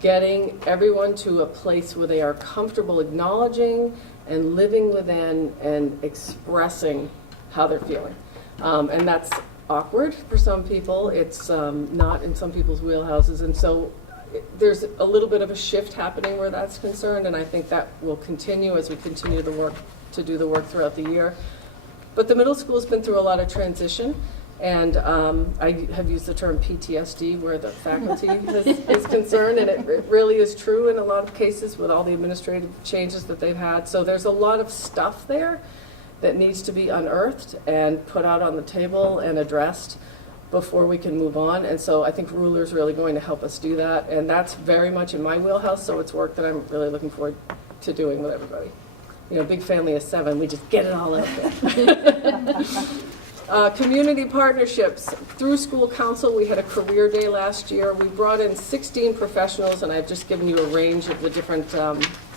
getting everyone to a place where they are comfortable acknowledging and living within and expressing how they're feeling. And that's awkward for some people. It's not in some people's wheelhouses, and so there's a little bit of a shift happening where that's concerned, and I think that will continue as we continue to do the work throughout the year. But the middle school's been through a lot of transition, and I have used the term PTSD where the faculty is concerned, and it really is true in a lot of cases with all the administrative changes that they've had. So there's a lot of stuff there that needs to be unearthed and put out on the table and addressed before we can move on. And so I think Ruler's really going to help us do that, and that's very much in my wheelhouse, so it's work that I'm really looking forward to doing with everybody. Big family of 7, we just get it all out there. Community partnerships. Through school council, we had a career day last year. We brought in 16 professionals, and I've just given you a range of the different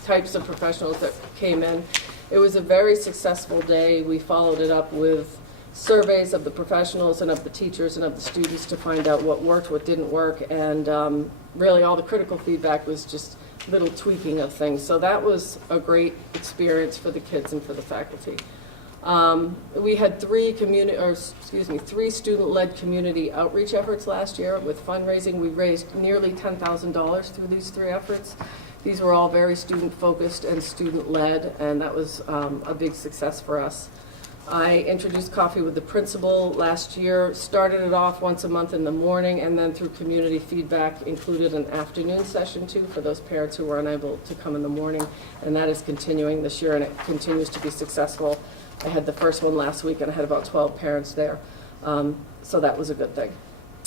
types of professionals that came in. It was a very successful day. We followed it up with surveys of the professionals and of the teachers and of the students to find out what worked, what didn't work, and really all the critical feedback was just little tweaking of things. So that was a great experience for the kids and for the faculty. We had 3 student-led community outreach efforts last year with fundraising. We raised nearly $10,000 through these 3 efforts. These were all very student-focused and student-led, and that was a big success for us. I introduced coffee with the principal last year, started it off once a month in the morning, and then through community feedback included an afternoon session too for those parents who were unable to come in the morning, and that is continuing this year, and it continues to be successful. I had the first one last week, and I had about 12 parents there, so that was a good thing.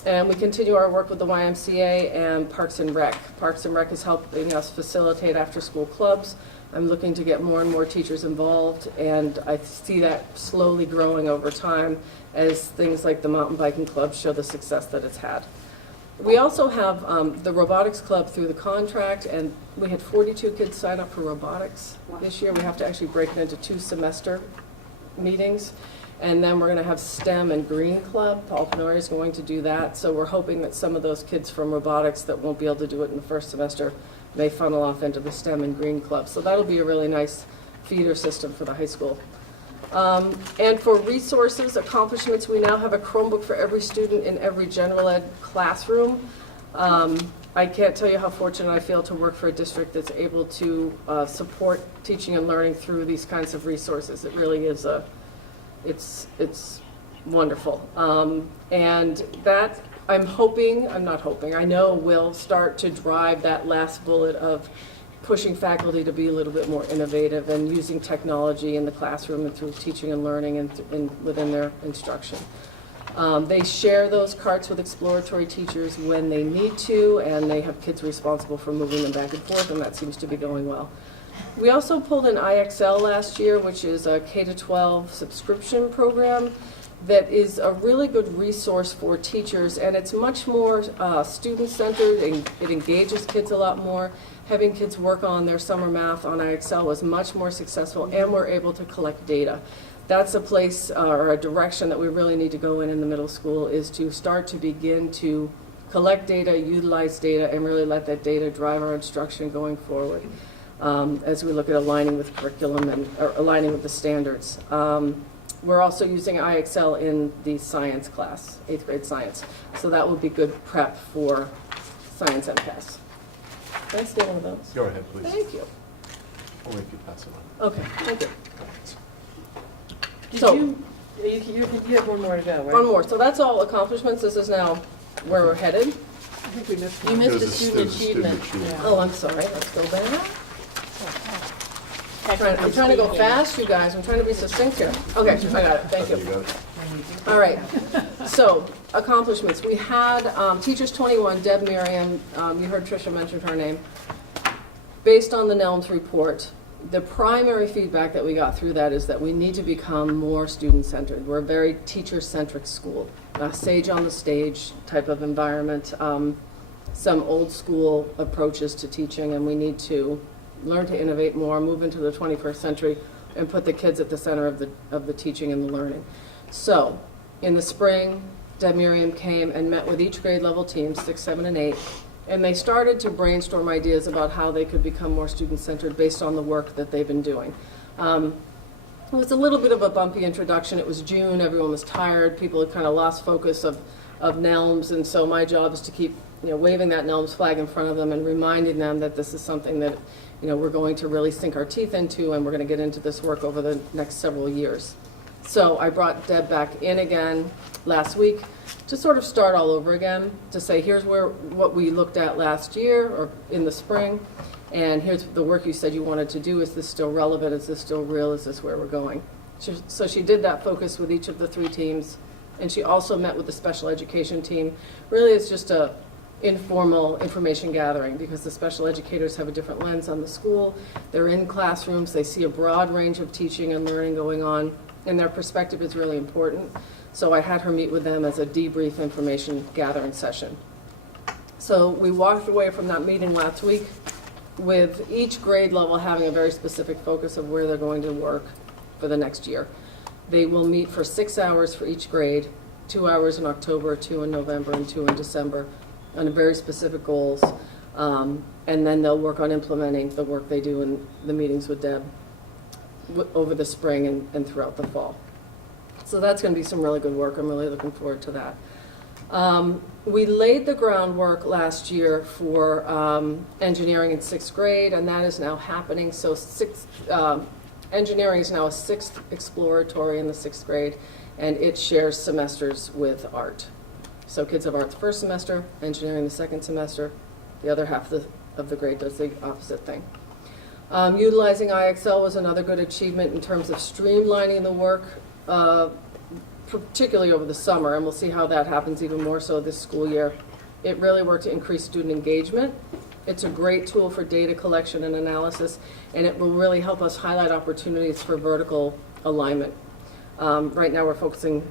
And we continue our work with the YMCA and Parks and Rec. Parks and Rec is helping us facilitate after-school clubs. I'm looking to get more and more teachers involved, and I see that slowly growing over time as things like the mountain biking club show the success that it's had. We also have the robotics club through the contract, and we had 42 kids sign up for robotics this year. We have to actually break it into 2 semester meetings. And then we're going to have STEM and Green Club. Paul Penoria is going to do that. So we're hoping that some of those kids from robotics that won't be able to do it in the first semester may funnel off into the STEM and Green Club. So that'll be a really nice feeder system for the high school. And for resources, accomplishments, we now have a Chromebook for every student in every general ed classroom. I can't tell you how fortunate I feel to work for a district that's able to support teaching and learning through these kinds of resources. It really is it's wonderful. And that, I know will start to drive that last bullet of pushing faculty to be a little bit more innovative and using technology in the classroom and through teaching and learning and within their instruction. They share those carts with exploratory teachers when they need to, and they have kids responsible for moving them back and forth, and that seems to be going well. We also pulled in IXL last year, which is a K-12 subscription program that is a really good resource for teachers, and it's much more student-centered, and it engages kids a lot more. Having kids work on their summer math on IXL was much more successful, and we're able to collect data. That's a place or a direction that we really need to go in the middle school, is to start to begin to collect data, utilize data, and really let that data drive our instruction going forward as we look at aligning with curriculum or aligning with the standards. We're also using IXL in the science class, 8th grade science. So that will be good prep for science MCAS. Can I steal one of those? Go ahead, please. Thank you. I'll make you pass it on. Okay, thank you. Did So- you have one more to go, right? One more. So that's all accomplishments. This is now where we're headed. I think we missed You one. missed There's a student achievement. Oh, I'm sorry. Let's go back. I'm trying to go fast, you guys. I'm trying to be succinct here. Okay, I got it. Thank You you. got it? All right. So, accomplishments. We had Teachers 21, Deb Merriam, you heard Tricia mention her name. Based on the NELMS report, the primary feedback that we got through that is that we need to become more student-centered. We're a very teacher-centric school, a sage on the stage type of environment, some old school approaches to teaching, and we need to learn to innovate more, move into the 21st century, and put the kids at the center of the teaching and the learning. So, in the spring, Deb Miriam came and met with each grade level team, 6, 7, and 8, and they started to brainstorm ideas about how they could become more student-centered based on the work that they've been doing. It was a little bit of a bumpy introduction. It was June, everyone was tired, people had kind of lost focus of NELMS, and so my job is to keep waving that NELMS flag in front of them and reminding them that this is something that we're going to really sink our teeth into, and we're going to get into this work over the next several years. So I brought Deb back in again last week to sort of start all over again, to say here's what we looked at last year or in the spring, and here's the work you said you wanted to do. Is this still relevant? Is this still real? Is this where we're going? So she did that focus with each of the 3 teams, and she also met with the special education team. Really, it's just a informal information gathering, because the special educators have a different lens on the school. They're in classrooms, they see a broad range of teaching and learning going on, and their perspective is really important. So I had her meet with them as a debrief information gathering session. So we walked away from that meeting last week with each grade level having a very specific focus of where they're going to work for the next year. They will meet for 6 hours for each grade, 2 hours in October, 2 in November, and 2 in December, on very specific goals, and then they'll work on implementing the work they do in the meetings with Deb over the spring and throughout the fall. So that's going to be some really good work. I'm really looking forward to that. We laid the groundwork last year for engineering in 6th grade, and that is now happening. So engineering is now a 6th exploratory in the 6th grade, and it shares semesters with art. So kids have art the first semester, engineering the second semester. The other half of the grade does the opposite thing. Utilizing IXL was another good achievement in terms of streamlining the work particularly over the summer, and we'll see how that happens even more so this school year. It really worked to increase student engagement. It's a great tool for data collection and analysis, and it will really help us highlight opportunities for vertical alignment. Right now, we're focusing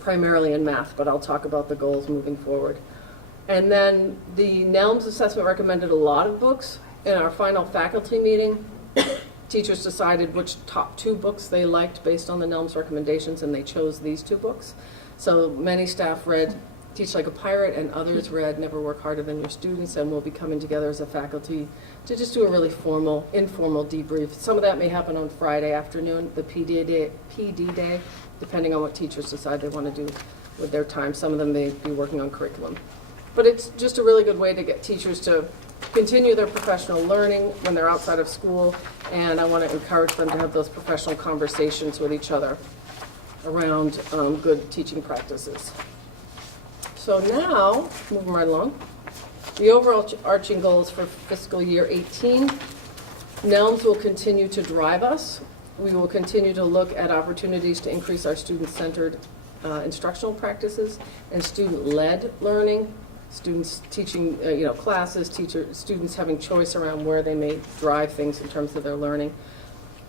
primarily in math, but I'll talk about the goals moving forward. And then the NELMS assessment recommended a lot of books. In our final faculty meeting, teachers decided which top 2 books they liked based on the NELMS recommendations, and they chose these 2 books. So many staff read Teach Like a Pirate, and others read Never Work Harder Than Your Students, and we'll be coming together as a faculty to just do a really formal, informal debrief. Some of that may happen on Friday afternoon, the PD day, depending on what teachers decide they want to do with their time. Some of them may be working on curriculum. But it's just a really good way to get teachers to continue their professional learning when they're outside of school, and I want to encourage them to have those professional conversations with each other around good teaching practices. So now, moving right along, the overarching goals for fiscal year 18, NELMS will continue to drive us. We will continue to look at opportunities to increase our student-centered instructional practices and student-led learning, students teaching classes, students having choice around where they may drive things in terms of their learning.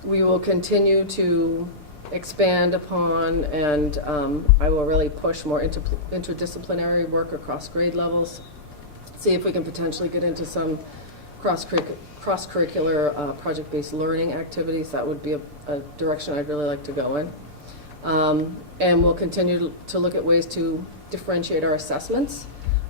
We will continue to expand upon, and I will really push more interdisciplinary work across grade levels, see if we can potentially get into some cross-curricular project-based learning activities. That would be a direction I'd really like to go in. And we'll continue to look at ways to differentiate our assessments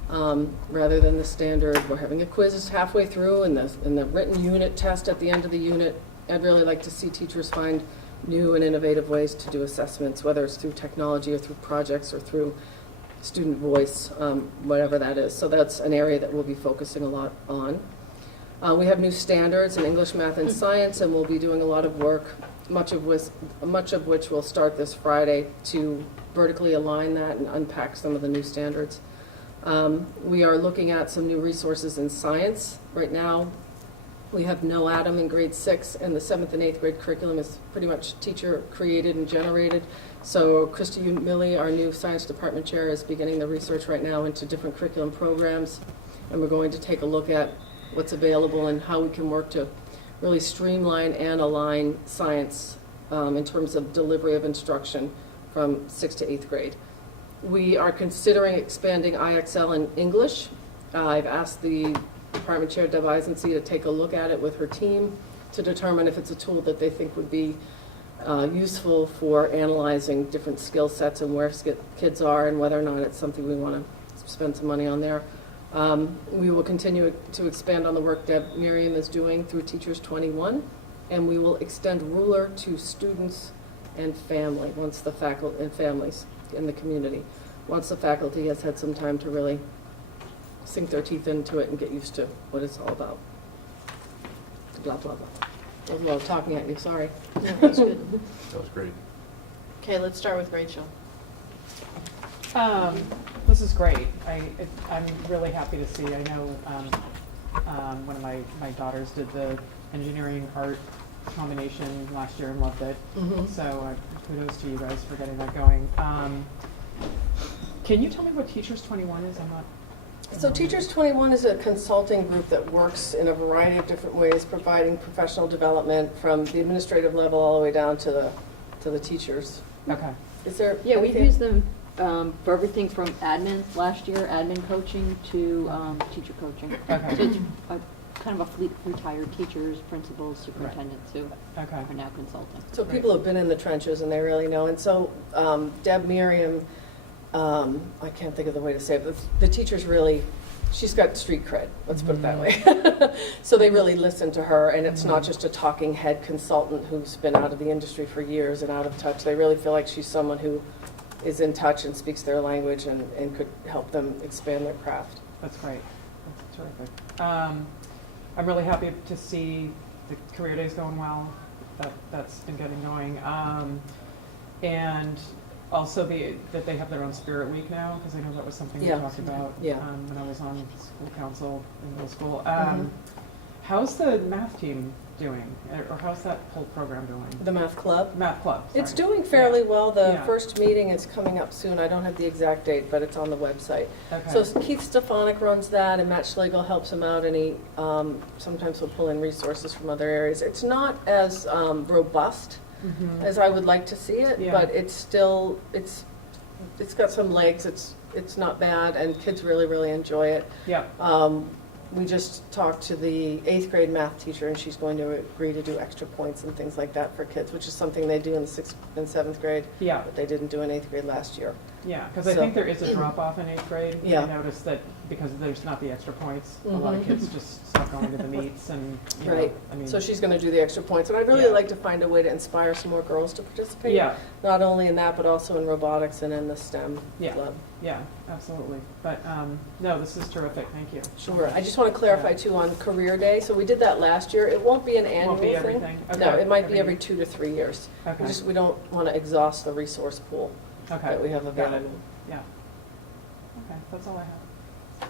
rather than the standard, we're having a quiz halfway through and the written unit test at the end of the unit. I'd really like to see teachers find new and innovative ways to do assessments, whether it's through technology or through projects or through student voice, whatever that is. So that's an area that we'll be focusing a lot on. We have new standards in English, math, and science, and we'll be doing a lot of work, much of which will start this Friday, to vertically align that and unpack some of the new standards. We are looking at some new resources in science. Right now, we have No Atom in grade 6, and the 7th and 8th grade curriculum is pretty much teacher created and generated. So Christy Milley, our new science department chair, is beginning the research right now into different curriculum programs, and we're going to take a look at what's available and how we can work to really streamline and align science in terms of delivery of instruction from 6th to 8th grade. We are considering expanding IXL in English. I've asked the Department Chair, Deb Eisensee, to take a look at it with her team to determine if it's a tool that they think would be useful for analyzing different skill sets and where kids are and whether or not it's something we want to spend some money on there. We will continue to expand on the work Deb Miriam is doing through Teachers 21, and we will extend Ruler to students and family, once the faculty and families in the community, once the faculty has had some time to really sink their teeth into it and get used to what it's all about. Blah, blah, blah. That was a lot of talking at you, sorry. No, that's good. That was great. Okay, let's start with Rachel. This is great. I'm really happy to see. I know one of my daughters did the engineering art combination last year and loved it. Mm-hmm. So kudos to you guys for getting that going. Can you tell me what Teachers 21 is? I'm not. So Teachers 21 is a consulting group that works in a variety of different ways, providing professional development from the administrative level all the way down to the teachers. Okay. Is there? Yeah, we've anything- used them for everything from admin last year, admin coaching, to teacher coaching. Okay. So it's kind of a fleet of retired teachers, principals, superintendents who Okay. are now consulting. So people have been in the trenches and they really know. And so Deb Miriam, I can't think of the way to say it, but the teachers really, she's got street cred, let's put it that way. So they really listen to her, and it's not just a talking head consultant who's been out of the industry for years and out of touch. They really feel like she's someone who is in touch and speaks their language and could help them expand their craft. That's great. That's terrific. I'm really happy to see the career days going well. That's been getting going. And also that they have their own Spirit Week now, because I know that was something we talked about when I was on school council in middle school. How's the math team doing? Or how's that whole program doing? The math club? Math club, sorry. It's doing fairly Yeah. well. The Yeah. first meeting is coming up soon. I don't have the exact date, but it's on the website. Okay. So Keith Stefanik runs that, and Matt Schlegel helps him out, and he sometimes will pull in resources from other areas. It's not as robust Mhm. as I would like to see it, Yeah. but it's still, it's got some legs. It's not bad, and kids really, really enjoy it. Yeah. We just talked to the 8th grade math teacher, and she's going to agree to do extra points and things like that for kids, which is something they do in 6th and 7th grade, Yeah. but they didn't do in 8th grade last year. Yeah, because I So- think there is a drop-off in 8th grade. Yeah. I noticed that because there's not the extra points, a lot of Mhm. kids just stop going to the meets and, you know, Right. I mean. So she's going to do the extra points, and I'd really Yeah. like to find a way to inspire some more girls to participate. Yeah. Not only in that, but also in robotics and in the STEM Yeah. club. Yeah, absolutely. But, no, this is terrific, thank you. Sure. I just want to clarify too on Career Day. So we did that last year. It won't be an annual Won't be thing. everything? No, Okay. it might be Every every 2 to 3 years. Okay. We don't want to exhaust the resource pool Okay. that we have Got it. available. Yeah. Okay, that's all I have.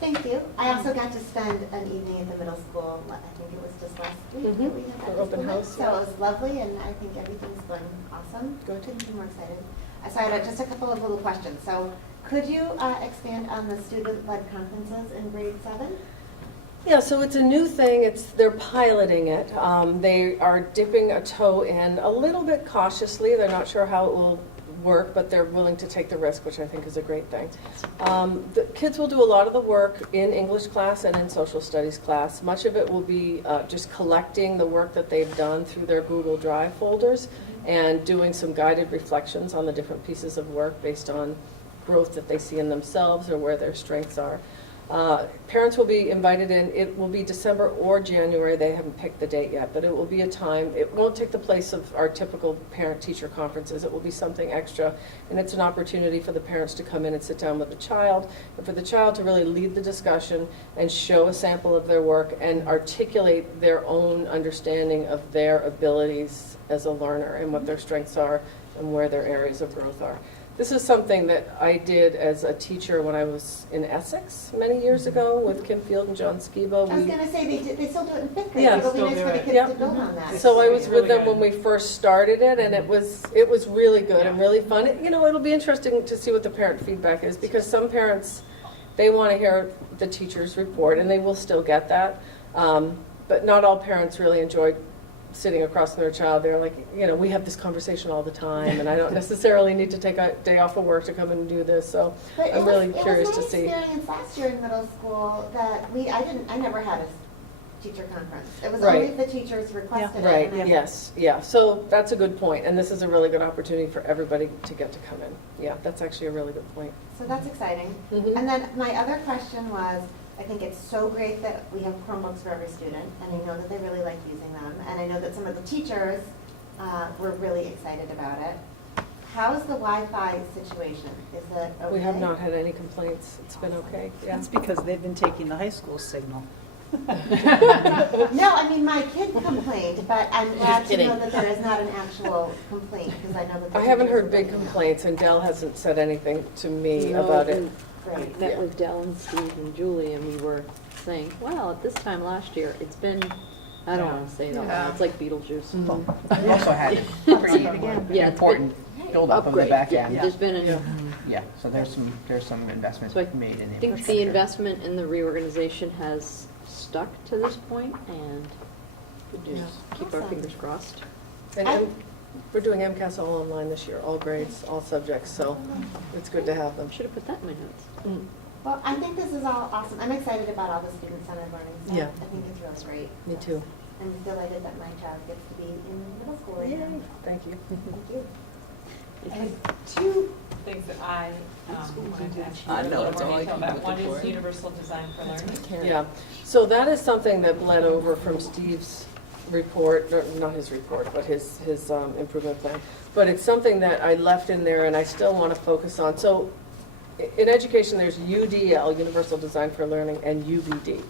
Thank you. I also got to spend an evening at the middle school, I think it was just last week that we had For that open school night. house, So yeah. it was lovely, and I think everything's going awesome. Good. Couldn't be more excited. So I had just a couple of little questions. So could you expand on the student-led conferences in grade 7? Yeah, so it's a new thing. They're piloting it. They are dipping a toe in a little bit cautiously. They're not sure how it will work, but they're willing to take the risk, which I think is a great thing. The kids will do a lot of the work in English class and in social studies class. Much of it will be just collecting the work that they've done through their Google Drive folders and doing some guided reflections on the different pieces of work based on growth that they see in themselves or where their strengths are. Parents will be invited in. It will be December or January. They haven't picked the date yet, but it will be a time. It won't take the place of our typical parent-teacher conferences. It will be something extra, and it's an opportunity for the parents to come in and sit down with the child, and for the child to really lead the discussion and show a sample of their work and articulate their own understanding of their abilities as a learner and what their strengths are and where their areas of growth are. This is something that I did as a teacher when I was in Essex many years ago with Kim Field and John Skiba. I was going to say, they still do it in 5th grade. Yeah, It'll be still nice do for the it. kids Yeah. to build on that. So I was It's with really them when good. we first started it, and it was really good and Yeah. really fun. It'll be interesting to see what the parent feedback is, because some parents, they want to hear the teacher's report, and they will still get that. But not all parents really enjoy sitting across from their child. They're like, we have this conversation all the time, and I don't necessarily need to take a day off of work to come and do this. So But I'm really curious it to was see. my experience last year in middle school that I never had a teacher conference. It was Right. only if the teachers requested it. Right, and I- yes, yeah. So that's a good point, and this is a really good opportunity for everybody to get to come in. Yeah, that's actually a really good point. So that's exciting. Mhm. And then my other question was, I think it's so great that we have Chromebooks for every student, and I know that they really like using them. And I know that some of the teachers were really excited about it. How's the Wi-Fi situation? Is it okay? We have not had any complaints. It's been okay, yeah. That's because they've been taking the high school signal. No, I mean, my kid complained, but I'm glad to know kidding. that there is not an actual complaint, because I know that the I haven't teachers heard are big bringing it up. complaints, and Dell hasn't said anything to me No, about it. and I Great. met Yeah. with Dell and Steve and Julie, and we were saying, well, at this time last year, it's been, I don't Yeah. want to say it out Yeah. loud, it's like Beetlejuice. Mm-hmm. We also had pretty Yeah, it's important build-up of the Upgrade, back yeah, end. there's been Yeah. an, Yeah, so there's some investment So I made in the I think the infrastructure. investment in the reorganization has stuck to this point, and we just keep our Awesome. fingers crossed. And we're doing MCAS all online this year, all grades, all subjects, so it's good to have them. I should have put that in my notes. Mm. Well, I think this is all awesome. I'm excited about all the student-centered learning stuff. Yeah. I think it's really great. Me too. I'm delighted that my child gets to be in middle school right now. Thank you. Thank you. I have two things that I wanted to ask you I a know, little it's more all I detail keep about. One looking is for. universal design for learning. Yeah, so that is something that bled over from Steve's report, or not his report, but his improvement plan. But it's something that I left in there and I still want to focus on. So in education, there's UDL, Universal Design for Learning, and UBD.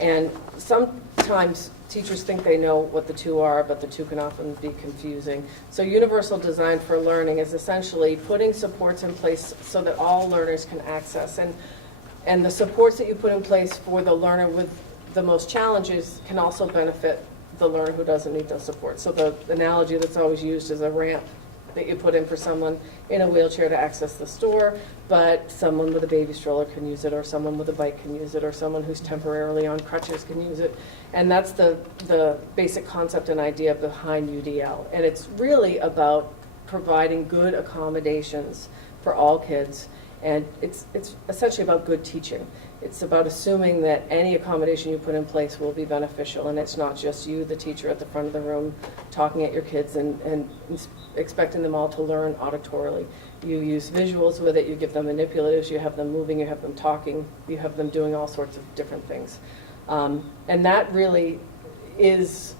And sometimes teachers think they know what the two are, but the two can often be confusing. So Universal Design for Learning is essentially putting supports in place so that all learners can access. And the supports that you put in place for the learner with the most challenges can also benefit the learner who doesn't need those supports. So the analogy that's always used is a ramp that you put in for someone in a wheelchair to access the store, but someone with a baby stroller can use it, or someone with a bike can use it, or someone who's temporarily on crutches can use it. And that's the basic concept and idea behind UDL. And it's really about providing good accommodations for all kids. And it's essentially about good teaching. It's about assuming that any accommodation you put in place will be beneficial, and it's not just you, the teacher at the front of the room, talking at your kids and expecting them all to learn auditorily. You use visuals with it, you give them manipulatives, you have them moving, you have them talking, you have them doing all sorts of different things. And that really is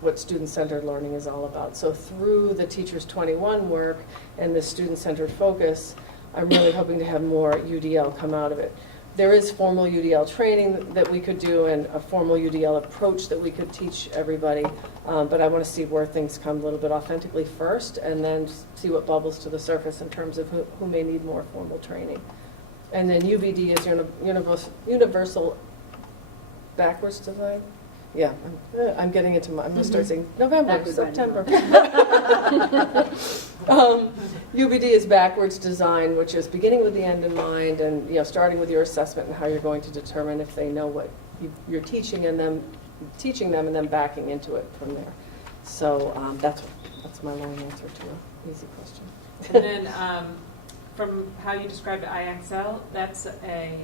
what student-centered learning is all about. So through the Teachers 21 work and the student-centered focus, I'm really hoping to have more UDL come out of it. There is formal UDL training that we could do and a formal UDL approach that we could teach everybody, but I want to see where things come a little bit authentically first and then see what bubbles to the surface in terms of who may need more formal training. And then UVD is universal backwards design. Yeah, I'm getting into I'm going to start saying November, September. UBD is backwards design, which is beginning with the end in mind, and starting with your assessment and how you're going to determine if they know what you're teaching them, and then backing into it from there. So that's my long answer to an easy question. And then from how you described IXL, that's a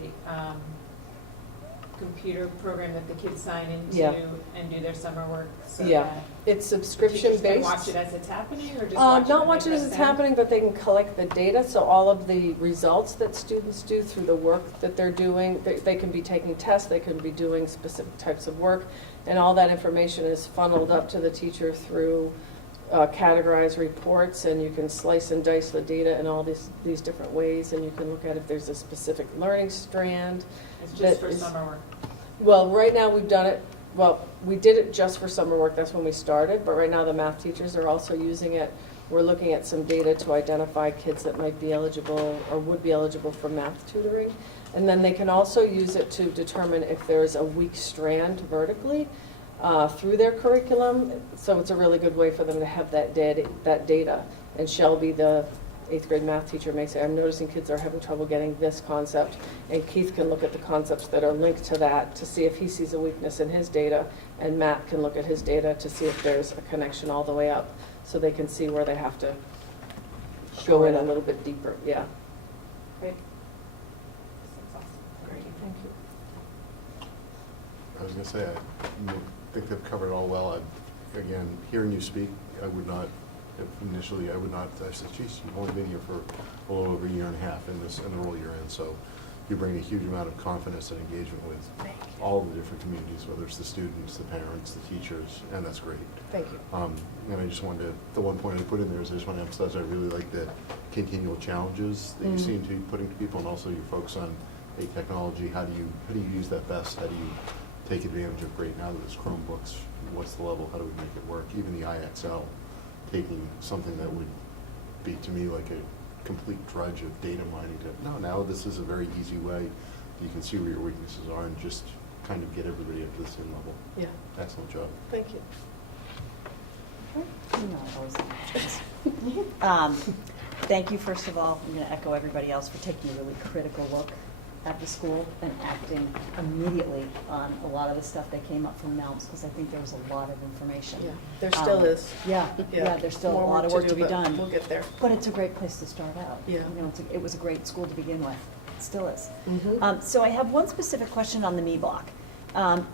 computer program that the kids sign into and do their summer work. So that it's subscription based. Can watch it as it's happening, or just watch not watch it as it's happening, but they can collect the data. So all of the results that students do through the work that they're doing, they can be taking tests, they can be doing specific types of work, and all that information is funneled up to the teacher through categorized reports, and you can slice and dice the data in all these different ways, and you can look at if there's a specific learning strand. It's just for summer work. Well, right now we've done it, we did it just for summer work, that's when we started, but right now the math teachers are also using it. We're looking at some data to identify kids that might be eligible or would be eligible for math tutoring. And then they can also use it to determine if there's a weak strand vertically through their curriculum. So it's a really good way for them to have that data. And Shelby, the 8th grade math teacher, may say, I'm noticing kids are having trouble getting this concept, and Keith can look at the concepts that are linked to that to see if he sees a weakness in his data, and Matt can look at his data to see if there's a connection all the way up, so they can see where they have to go in a little bit deeper. Yeah. Great. Great, thank you. I was going to say, I think they've covered it all well. Again, hearing you speak, I said, geez, you've only been here for a little over a year and a half in the role you're in, so you bring a huge amount of confidence and engagement with all the different communities, whether it's the students, the parents, the teachers, and that's great. Thank you. And I just wanted to, the one point I put in there is I just want to emphasize I really like the continual challenges that you seem to be putting to people, and also your focus on technology. How do you use that best? How do you take advantage of great now that it's Chromebooks? What's the level? How do we make it work? Even the IXL, taking something that would be to me like a complete drudge of data mining to, now this is a very easy way you can see where your weaknesses are and just kind of get everybody up to the same level. Yeah. Excellent job. Thank you. Thank you, first of all. I'm going to echo everybody else for taking a really critical look at the school and acting immediately on a lot of the stuff that came up from NELMS, because I think there was a lot of information. Yeah, there still is. Yeah, there's still a lot of work to be but done. We'll get there. But it's a great place to start out. Yeah. It was a great school to begin with. It still is. Mm-hmm. So I have one specific question on the Me Block.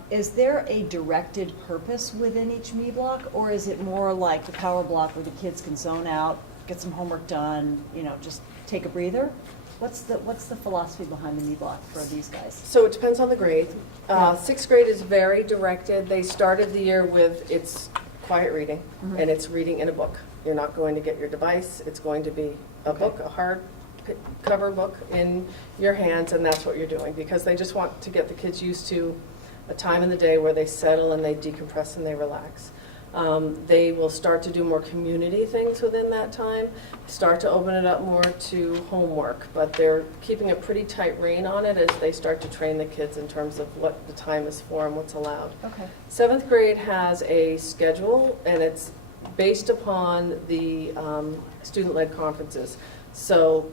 Is there a directed purpose within each Me Block, or is it more like the Power Block where the kids can zone out, get some homework done, just take a breather? What's the philosophy behind the Me Block for these guys? So it depends on the grade. 6th grade is very directed. They started the year with it's quiet reading, and it's reading in a book. You're not going to get your device. It's going to be a book, a hard cover book in your hands, and that's what you're doing, because they just want to get the kids used to a time in the day where they settle and they decompress and they relax. They will start to do more community things within that time, start to open it up more to homework, but they're keeping a pretty tight rein on it as they start to train the kids in terms of what the time is for and what's allowed. Okay. 7th grade has a schedule, and it's based upon the student-led conferences. So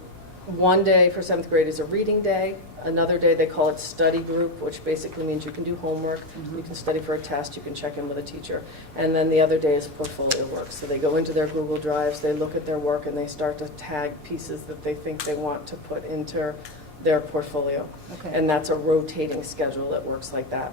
one day for 7th grade is a reading day. Another day they call it study group, which basically means you can do homework, you can study for a test, you can check in with a teacher. And then the other day is portfolio work. So they go into their Google Drives, they look at their work, and they start to tag pieces that they think they want to put into their portfolio. Okay. And that's a rotating schedule that works like that.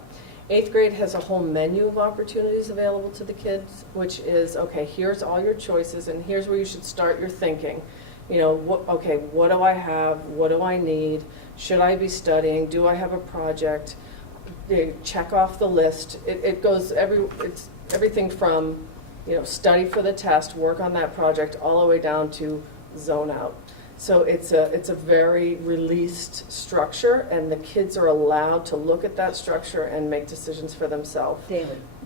8th grade has a whole menu of opportunities available to the kids, which is, okay, here's all your choices, and here's where you should start your thinking. You know, what do I have? What do I need? Should I be studying? Do I have a project? They check off the list. It goes it's everything from, you know, study for the test, work on that project, all the way down to zone out. So it's a very released structure, and the kids are allowed to look at that structure and make decisions for themselves.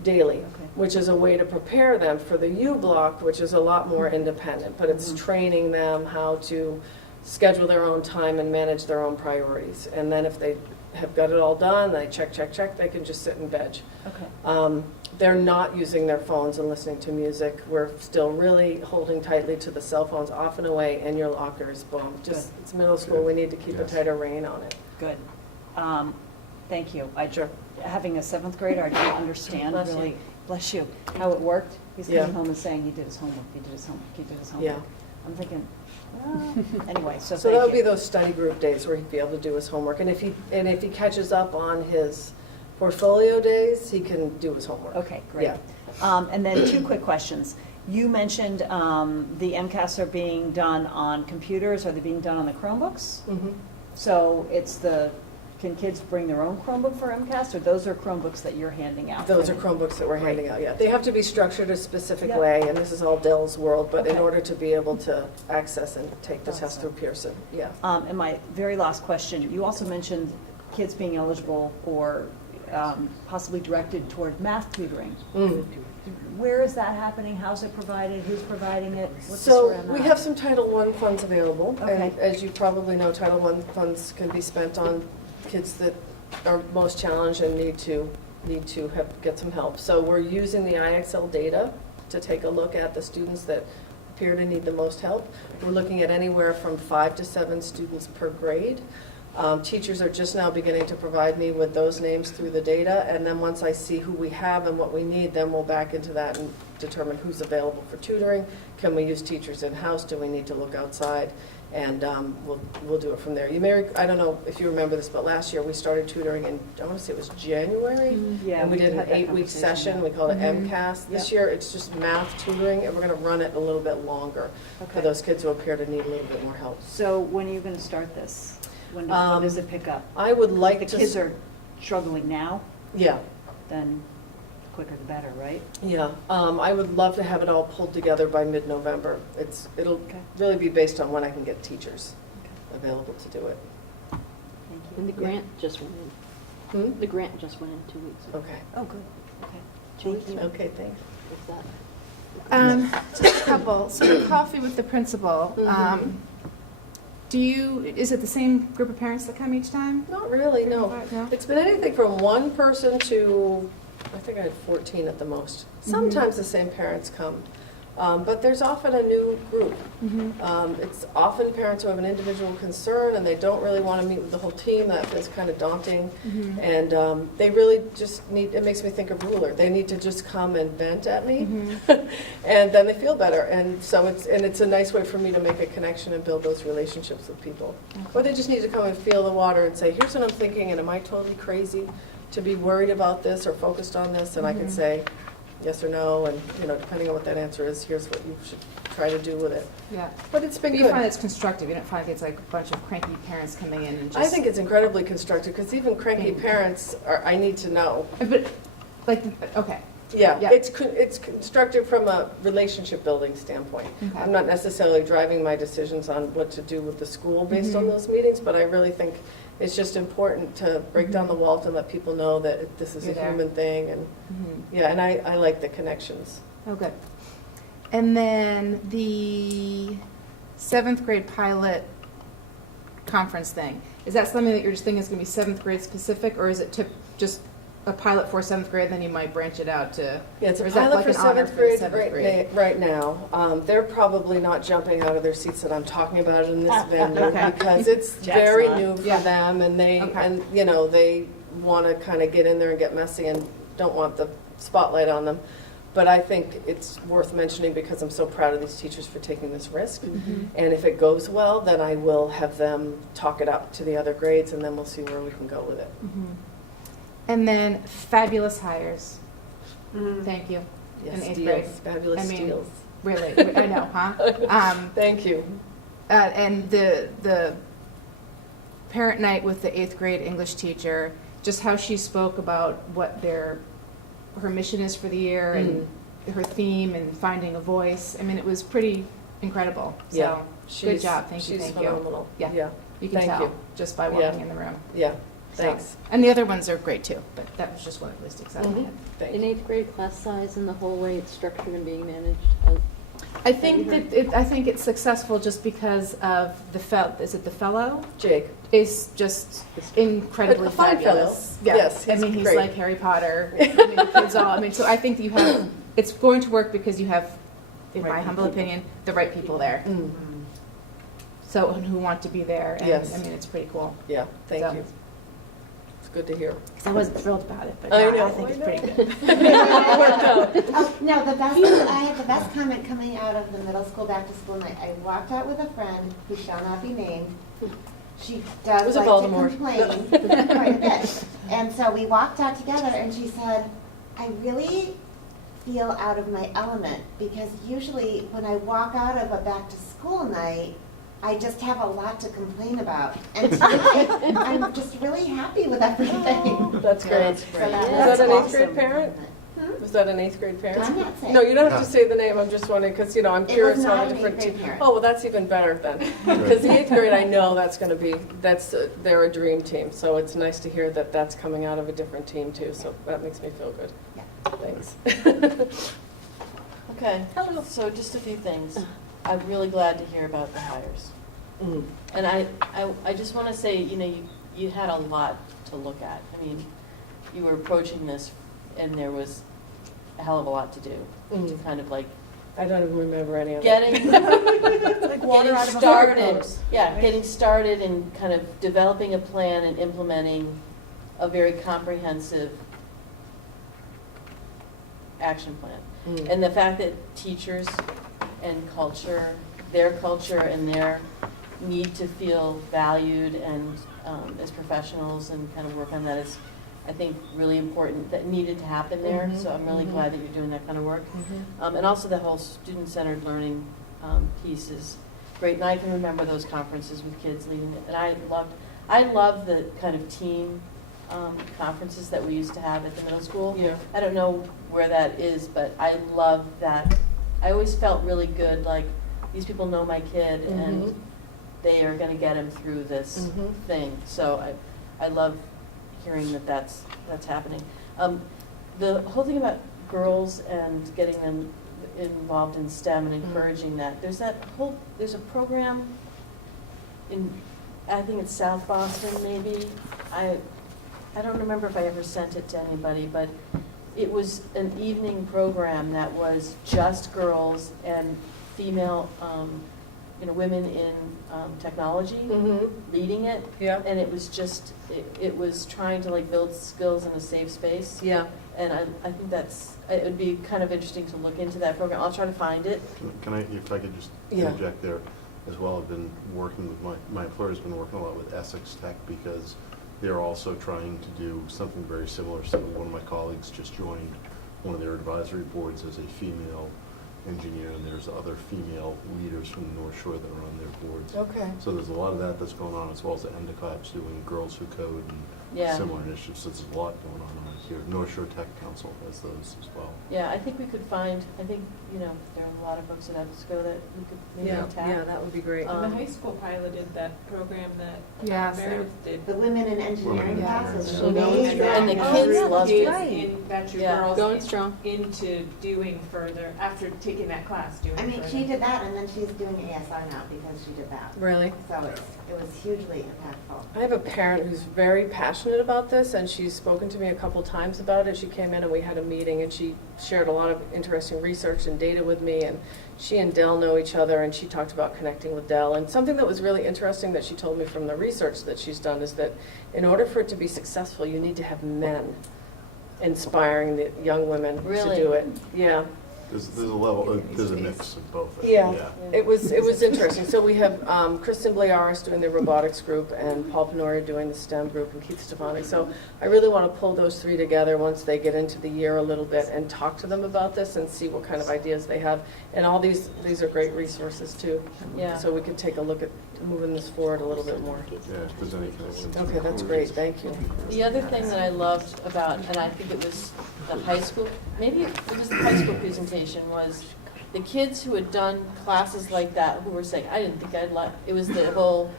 Daily, Okay. which is a way to prepare them for the U block, which is a lot more independent, but it's training them how to schedule their own time and manage their own priorities. And then if they have got it all done, they check, they can just sit and veg. Okay. They're not using their phones and listening to music. We're still really holding tightly to the cell phones, off and away, and your lockers, boom. Just, it's middle school, we need to keep a tighter rein on it. Good. Thank you. Sure. Having a 7th grader, I don't understand Bless you. really, bless you, how it worked. He's Yeah. coming home and saying he did his homework, he did his homework, he did his homework. Yeah. I'm thinking, anyway, so So that would thank be you. those study group days where he'd be able to do his homework. And if he catches up on his portfolio days, he can do his homework. Okay, great. Yeah. And then 2 quick questions. You mentioned the MCAS are being done on computers. Are they being done on the Chromebooks? Mhm. So can kids bring their own Chromebook for MCAS, or those are Chromebooks that you're handing out? Those are Chromebooks that we're handing out, yeah. They have to be structured a specific Yep. way, and this is all Dell's world, but in Okay. order to be able to access and take the test Awesome. through Pearson, yeah. And my very last question, you also mentioned kids being eligible or possibly directed toward math tutoring. Mm. Where is that happening? How's it provided? Who's providing it? What's the So story on we that? have some Title I funds available, and Okay. as you probably know, Title I funds can be spent on kids that are most challenged and need to get some help. So we're using the IXL data to take a look at the students that appear to need the most help. We're looking at anywhere from 5 to 7 students per grade. Teachers are just now beginning to provide me with those names through the data, and then once I see who we have and what we need, then we'll back into that and determine who's available for tutoring. Can we use teachers in-house? Do we need to look outside? And we'll do it from there. You may, I don't know if you remember this, but last year we started tutoring in, I want to say it was January. Yeah, And we did an had that 8-week conversation, session, yeah. we called it MCAS. This Yep. year, it's just math tutoring, and we're going to run it a little bit longer for Okay. those kids who appear to need a little bit more help. So when are you going to start this? When does it pick up? I would like If to. the kids are struggling now, Yeah, then the quicker the better, right? yeah. I would love to have it all pulled together by mid-November. It'll Okay. really be based on when I can get teachers available to do it. Thank you. And the grant just went in. Hmm? The grant just went in 2 weeks ago. Okay. Oh, good. Okay. Thank you. Okay, thanks. Is that? Just a couple. So the coffee with the principal, is it the same group of parents that come each time? Not really, no. No? It's been anything from one person to, I think I had 14 at the most. Sometimes the same parents come, but there's often a new group. It's often parents who have an individual concern and they don't really want to meet with the whole team. That is kind of daunting. And they really just need, it makes me think of Ruler. They need to just come and vent at me and then they feel better. And so it's a nice way for me to make a connection and build those relationships with people. Or they just need to come and feel the water and say, here's what I'm thinking, and am I totally crazy to be worried about this or focused on this? And I can say yes or no, and depending on what that answer is, here's what you should try to do with it. Yeah. But it's been But good. you find it's constructive. You don't find it's like a bunch of cranky parents coming in and just. I think it's incredibly constructive, because even cranky parents I need to know. But, okay. Yeah, Yeah. it's constructive from a relationship building standpoint. Okay. I'm not necessarily driving my decisions on what to do with the school based on those meetings, but I really think it's just important to break down the walls and let people know that this is You're a there. human thing, and yeah, and I like the connections. Oh, good. And then the 7th grade pilot conference thing, is that something that you're just thinking is going to be 7th grade specific, or is it just a pilot for 7th grade, and then you might branch it out to? Yeah, it's a or is that pilot like for an honor 7th the grade 7th grade? right now. They're probably not jumping out of their seats that I'm talking about in this venue Okay. because it's Jack's very not. new for Yeah. them, and they Okay. and you know they want to kind of get in there and get messy and don't want the spotlight on them. But I think it's worth mentioning because I'm so proud of these teachers for taking this risk. Mm-hmm. And if it goes well, then I will have them talk it up to the other grades, and then we'll see where we can go with it. Mhm. And then fabulous hires. Thank you. Yes, In 8th deals, grade. fabulous I mean, deals. Really, I know, huh? Thank you. And the parent night with the 8th grade English teacher, just how she spoke about what her mission is for the year and her theme and finding a voice. I mean, it was pretty incredible. So Yeah, good job. Thank you. She's Thank phenomenal. you. Yeah. You can Thank tell you. just by Yeah. walking in the room. Yeah, So- thanks. And the other ones are great too, but that was just one that really sticks out in my Mhm. head. Thank In you. 8th grade, class size and the whole way it's structured and being managed. I think I think it's successful just because of is it the fellow? Jake. Is just incredibly A fine fabulous. fellow. Yes, I he's mean, he's great. like Harry Potter. I mean, the kids all. I mean, so I think that you have. It's going to work because you have, in my humble opinion, the right people there. Mm. So and who want to be there. And, Yes. I mean, it's pretty cool. Yeah, thank So- you. It's good to hear. Because I wasn't thrilled about it, but I now know, I think I it's know. pretty good. Oh, no, I had the best comment coming out of the middle school back to school night. I walked out with a friend who shall not be named. She It does was a like Voldemort. to complain quite a bit. And so we walked out together and she said, I really feel out of my element because usually when I walk out of a back to school night, I just have a lot to complain about. And today, I'm just really happy with everything. That's great. So Was that's that an 8th awesome. grade parent? Was that an 8th grade parent? I'm not saying. No, you don't have to say the name, I'm just wondering, because, you know, I'm It curious was how not the an different. 8th grade parent. Oh, well, that's even better then. Because the 8th grade, I know that's going to be, they're a dream team. So it's nice to hear that that's coming out of a different team too, so that makes me feel good. Yeah. Thanks. Okay, so just a few things. I'm really glad to hear about the hires. Mm. And I just want to say, you know, you had a lot to look at. I mean, you were approaching this and there was a hell of a lot to do. To Mm. kind of like I don't even remember any of it. getting, Like water getting out of a fire started. hose. Yeah, getting started and kind of developing a plan and implementing a very comprehensive action plan. Mm. And the fact that teachers and culture, their culture and their need to feel valued and as professionals and kind of work on that is, I think, really important, that needed to happen there. Mhm, So I'm really mhm. glad that you're doing that kind of work. Mhm. And also the whole student-centered learning piece is great. And I can remember those conferences with kids leading it. And I loved the kind of team conferences that we used to have at the middle school. Yeah. I don't know where that is, but I love that. I always felt really good, like, these people know my kid Mhm. and they are gonna get him through this Mhm. thing. So I love hearing that that's happening. The whole thing about girls and getting them involved in STEM and encouraging that, there's a program in, I think it's South Boston maybe. I don't remember if I ever sent it to anybody, but it was an evening program that was just girls and female, women in technology Mhm. leading it. Yeah. And it was just, it was trying to like build skills in a safe space. Yeah. And I think it would be kind of interesting to look into that program. I'll try to find it. Can I, if I could just Yeah. interject there as well, I've been working with, my employer's been working a lot with Essex Tech because they're also trying to do something very similar. So one of my colleagues just joined one of their advisory boards as a female engineer, and there's other female leaders from the North Shore that are on their boards. Okay. So there's a lot of that that's going on, as well as the Endicott's doing Girls Who Code and Yeah. similar initiatives. So there's a lot going on around here. North Shore Tech Council has those as well. Yeah, I think we could find, there are a lot of folks at EBSCO that we could maybe Yeah, attack. yeah, that would be great. Um, And the high school piloted that program that Yes. Meredith did. The women in engineering Yeah. classes. She knows amazing. And the kids loved it. In got your Yeah. girls Going in- strong. into doing further, after taking that class, doing I mean, further? she did that, and then she's doing ASR now because she did that. Really? So it was hugely impactful. I have a parent who's very passionate about this, and she's spoken to me a couple times about it. She came in and we had a meeting, and she shared a lot of interesting research and data with me, and she and Dell know each other, and she talked about connecting with Dell. And something that was really interesting that she told me from the research that she's done is that in order for it to be successful, you need to have men inspiring the young women to Really? do it. Yeah. There's a level, there's a mix of both. I think, Yeah, it was interesting. So we have Kristen Blayaris doing the robotics group, and Paul Penoria doing the STEM group, and Keith Stefani. So I really want to pull those three together once they get into the year a little bit and talk to them about this and see what kind of ideas they have. And all these are great resources too. Yeah. So we could take a look at moving this forward a little bit more. Yeah, if there's any connections. Okay, that's great. Thank you. The other thing that I loved about, and I think it was the high school, maybe it was the high school presentation, was the kids who had done classes like that who were saying, I didn't think I'd like, it was the whole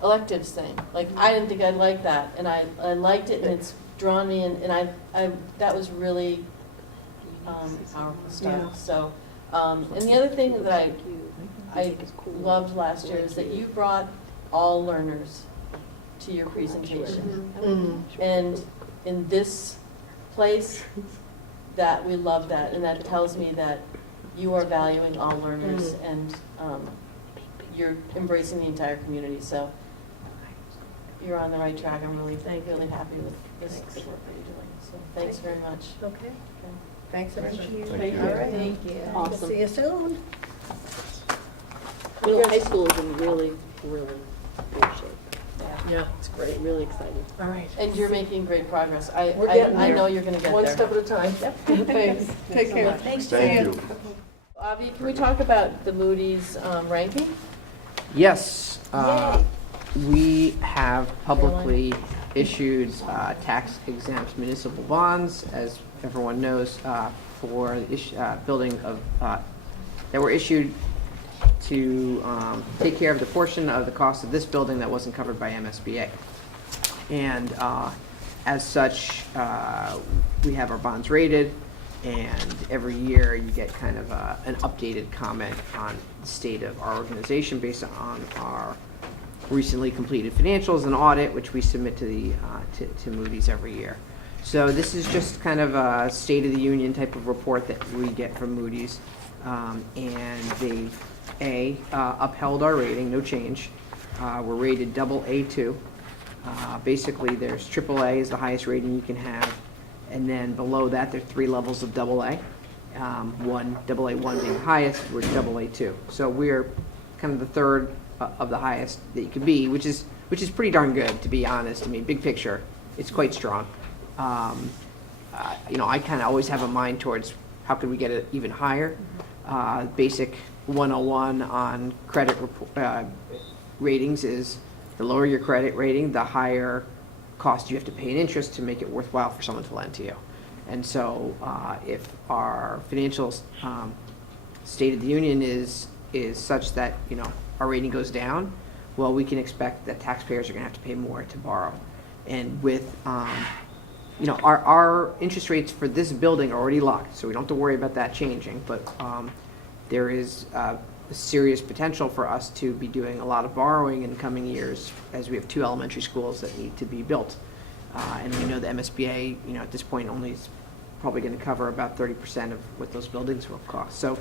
electives thing. Like, I didn't think I'd like that, and I liked it, and it's drawn me in, and I that was really powerful stuff. Yeah. So, and the other thing that I loved last year is that you brought all learners to your presentation. And in this place, that we love that, and that tells me that you are valuing all learners and you're embracing the entire community. So you're on the right track. I'm really happy with this work that you're doing. So thanks very much. Okay. Thanks, everybody. Thank you. All right. Thank you. Awesome. See you soon. Middle high school is in really, really good shape. Yeah, it's great. Really excited. All right. And you're making great progress. We're getting I there. know you're going to get One there. step at a time. Thanks. Take care. Thanks, Thank you. Avi, can we talk about the Moody's ranking? Yes, Yay. we have publicly issued tax exempt municipal bonds, as everyone knows, for the building of, that were issued to take care of the portion of the cost of this building that wasn't covered by MSBA. And as such, we have our bonds rated, and every year you get kind of an updated comment on the state of our organization based on our recently completed financials and audit, which we submit to the to Moody's every year. So this is just kind of a State of the Union type of report that we get from Moody's, and they've upheld our rating, no change. We're rated AA2. Basically, there's AAA is the highest rating you can have, and then below that, there are 3 levels of AA. AA1 being the highest, we're AA2. So we're kind of the third of the highest that you could be, which is pretty darn good, to be honest. I mean, big picture, it's quite strong. You know, I kind of always have a mind towards how could we get it even higher. Basic 101 on credit ratings is the lower your credit rating, the higher cost you have to pay in interest to make it worthwhile for someone to lend to you. And so if our financial State of the Union is such that, you know, our rating goes down, well, we can expect that taxpayers are going to have to pay more to borrow. And with, you know, our interest rates for this building are already locked, so we don't have to worry about that changing. But there is a serious potential for us to be doing a lot of borrowing in the coming years, as we have 2 elementary schools that need to be built. And we know the MSBA, you know, at this point only is probably going to cover about 30% of what those buildings will cost. So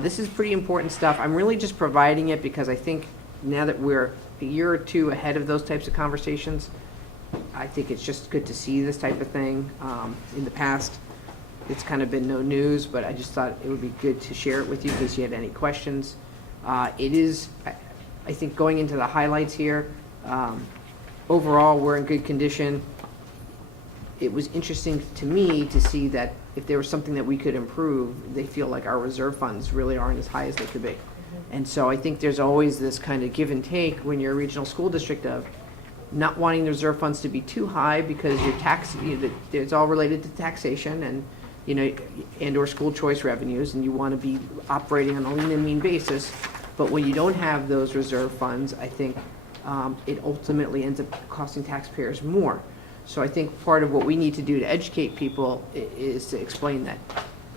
this is pretty important stuff. I'm really just providing it because I think now that we're a year or 2 ahead of those types of conversations, I think it's just good to see this type of thing. In the past, it's kind of been no news, but I just thought it would be good to share it with you in case you had any questions. It is, I think, going into the highlights here, overall, we're in good condition. It was interesting to me to see that if there was something that we could improve, they feel like our reserve funds really aren't as high as they could be. And so I think there's always this kind of give and take when you're a regional school district of not wanting the reserve funds to be too high because your tax, you know, it's all related to taxation and, you know, and or school choice revenues, and you want to be operating on a lean and mean basis. But when you don't have those reserve funds, I think it ultimately ends up costing taxpayers more. So I think part of what we need to do to educate people is to explain that,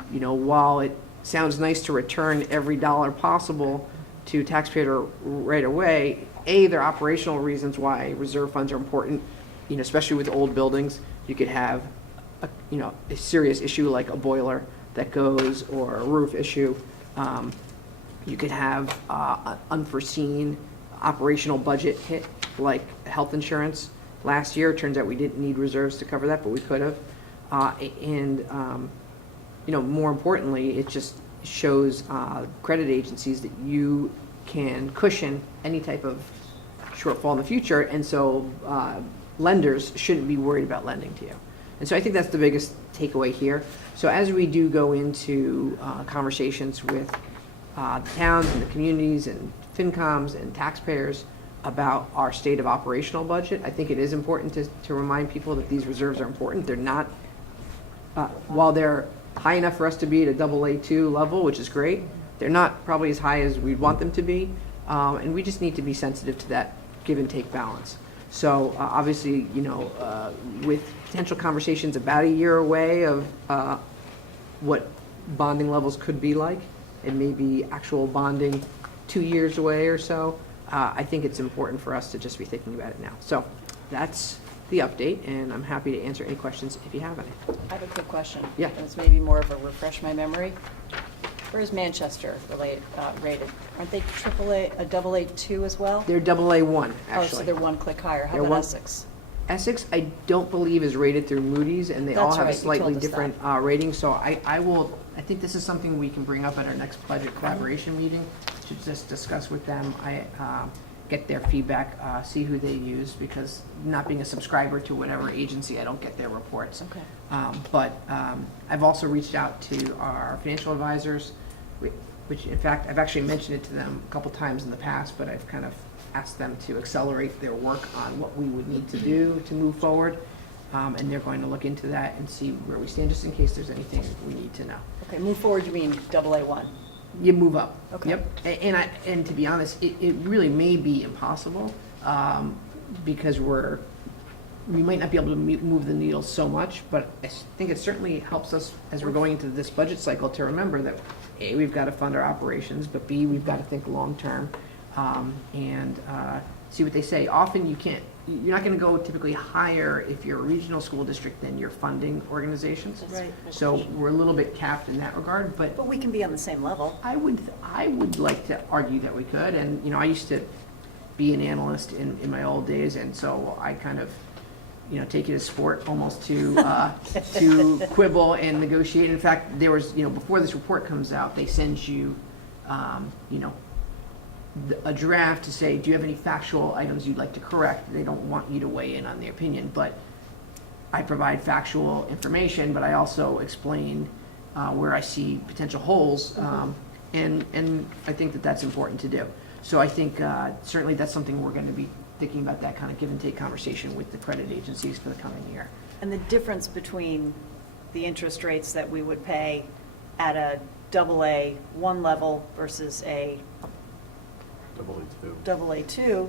while it sounds nice to return every dollar possible to taxpayer right away, there are operational reasons why reserve funds are important, especially with old buildings. You could have a serious issue like a boiler that goes, or a roof issue. You could have an unforeseen operational budget hit, like health insurance. Last year, it turns out we didn't need reserves to cover that, but we could have. More importantly, it just shows credit agencies that you can cushion any type of shortfall in the future, and so lenders shouldn't be worried about lending to you. And so I think that's the biggest takeaway here. So as we do go into conversations with the towns and the communities and FinComs and taxpayers about our state of operational budget, I think it is important to remind people that these reserves are important. They're not, while they're high enough for us to be at a AA2 level, which is great, they're not probably as high as we'd want them to be. And we just need to be sensitive to that give and take balance. So obviously, with potential conversations about a year away of what bonding levels could be like, and maybe actual bonding 2 years away or so, I think it's important for us to just be thinking about it now. So that's the update, and I'm happy to answer any questions if you have any. I have a quick question. Yeah. It's maybe more of a refresh my memory. Where is Manchester rated? Aren't they AAA, a AA2 as well? They're AA1, actually. Oh, so they're one click higher. How They're about one- Essex? Essex, I don't believe is rated through Moody's, and they all That's have a right, you slightly told us different rating. So I think this is something we can bring up at our next budget collaboration meeting, to just discuss with them. Get their feedback, see who they use, because not being a subscriber to whatever agency, I don't get their reports. Okay. But I've also reached out to our financial advisors, which in fact, I've actually mentioned it to them a couple times in the past, but I've kind of asked them to accelerate their work on what we would need to do to move forward. And they're going to look into that and see where we stand, just in case there's anything we need to know. Okay, move forward, you mean AA1? You move up. Okay. Yep. And to be honest, it really may be impossible, because we might not be able to move the needle so much, but I think it certainly helps us as we're going into this budget cycle to remember that A, we've got to fund our operations, but B, we've got to think long-term, and see what they say. Often you're not going to go typically higher if you're a regional school district than your funding organizations. Right. So we're a little bit capped in that regard, But we can be on the same level. I would like to argue that we could, and I used to be an analyst in my old days, and so I kind of take it as sport almost to quibble and negotiate. In fact, there was before this report comes out, they send you a draft to say, do you have any factual items you'd like to correct? They don't want you to weigh in on their opinion, but I provide factual information, but I also explain where I see potential holes, and I think that that's important to do. So I think certainly that's something we're going to be thinking about, that kind of give and take conversation with the credit agencies for the coming year. And the difference between the interest rates that we would pay at a AA1 level versus a AA2